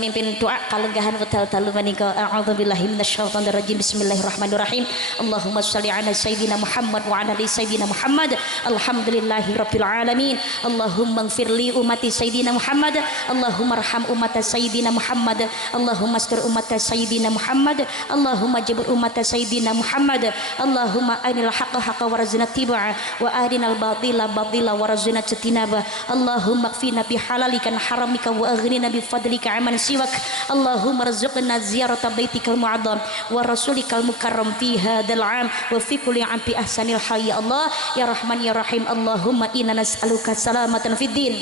mimpin doa kalenggahan wedal dalu menika. A'udzubillahi minasyaitonir rajim. Bismillahirrahmanirrahim. Allahumma shalli ala sayyidina Muhammad wa ala ali sayyidina Muhammad. Alhamdulillahi rabbil alamin. Allahumma ighfir li ummati sayyidina Muhammad. Allahumma arham ummata sayyidina Muhammad. Allahumma astur ummata sayyidina Muhammad. Allahumma jabur ummata sayyidina Muhammad. Allahumma arinal haqqa haqqa warzuqna tibaa wa arinal batila batila warzuqna ijtinaba. Allahumma kfina bi halalika haramika wa aghnina bi fadlika aman siwak. Allahumma rzuqna ziyarata baitikal mu'azzam wa rasulikal mukarram fi hadzal 'am wa fi kulli 'am bi ahsanil hayy. Allah ya Rahman ya Rahim. Allahumma inna nas'aluka salamatan fid din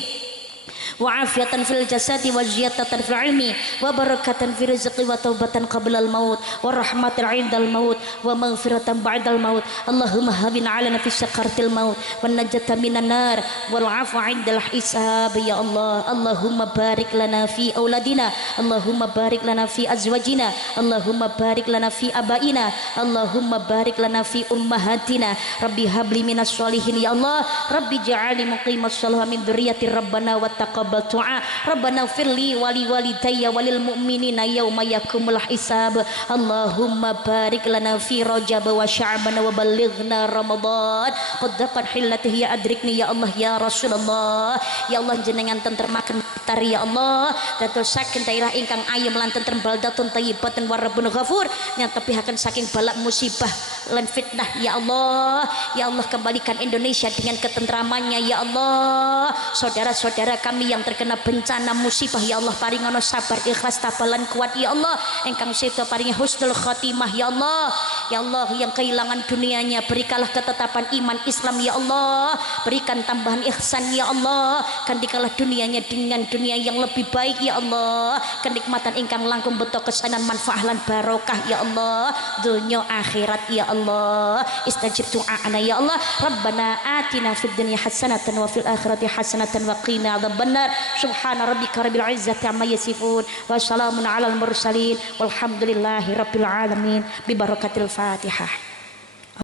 wa afiatan fil jasadi wa ziyadatan fil ilmi wa barakatan fil rizqi wa taubatan qabla al maut wa rahmatan 'indal maut wa maghfiratan ba'dal maut. Allahumma habin 'alana fi sakaratil maut wa najata minan nar wal 'afwa 'indal hisab ya Allah. Allahumma barik lana fi auladina. Allahumma barik lana fi azwajina. Allahumma barik lana fi abaina. Allahumma barik lana fi ummahatina. Rabbi habli minas sholihin ya Allah. Rabbi ja'alni muqimas shalah min dzurriyyati rabbana wa taqabbal du'a. Rabbana firli wali walidayya walil mu'minina yauma yakumul hisab. Allahumma barik lana fi Rajab wa Sya'ban wa ballighna Ramadan qaddaqan hillatihi ya adrikni ya Allah ya Rasulullah. Ya Allah jenengan tentremaken tar ya Allah dadosaken daerah ingkang ayem lan tentrem baldatun thayyibatun warabun ghafur nyantepihaken saking balak musibah lan fitnah ya Allah. Ya Allah kembalikan Indonesia dengan ketentramannya ya Allah. Saudara-saudara kami yang terkena bencana musibah ya Allah paringono sabar ikhlas tabalan kuat ya Allah. Engkang sedo paringi husnul khotimah ya Allah. Ya Allah yang kehilangan dunianya berikanlah ketetapan iman Islam ya Allah. Berikan tambahan ihsan ya Allah. Gantikanlah dunianya dengan dunia yang lebih baik ya Allah. Kenikmatan ingkang langkung beto kesanan manfaat lan barokah ya Allah. Dunia akhirat ya Allah. Istajib doa'ana ya Allah. Rabbana atina fid dunya hasanatan wa fil akhirati hasanatan wa qina adzabannar. Subhana rabbika rabbil izzati amma yasifun wa salamun alal mursalin walhamdulillahi rabbil alamin bi barakatil Fatihah.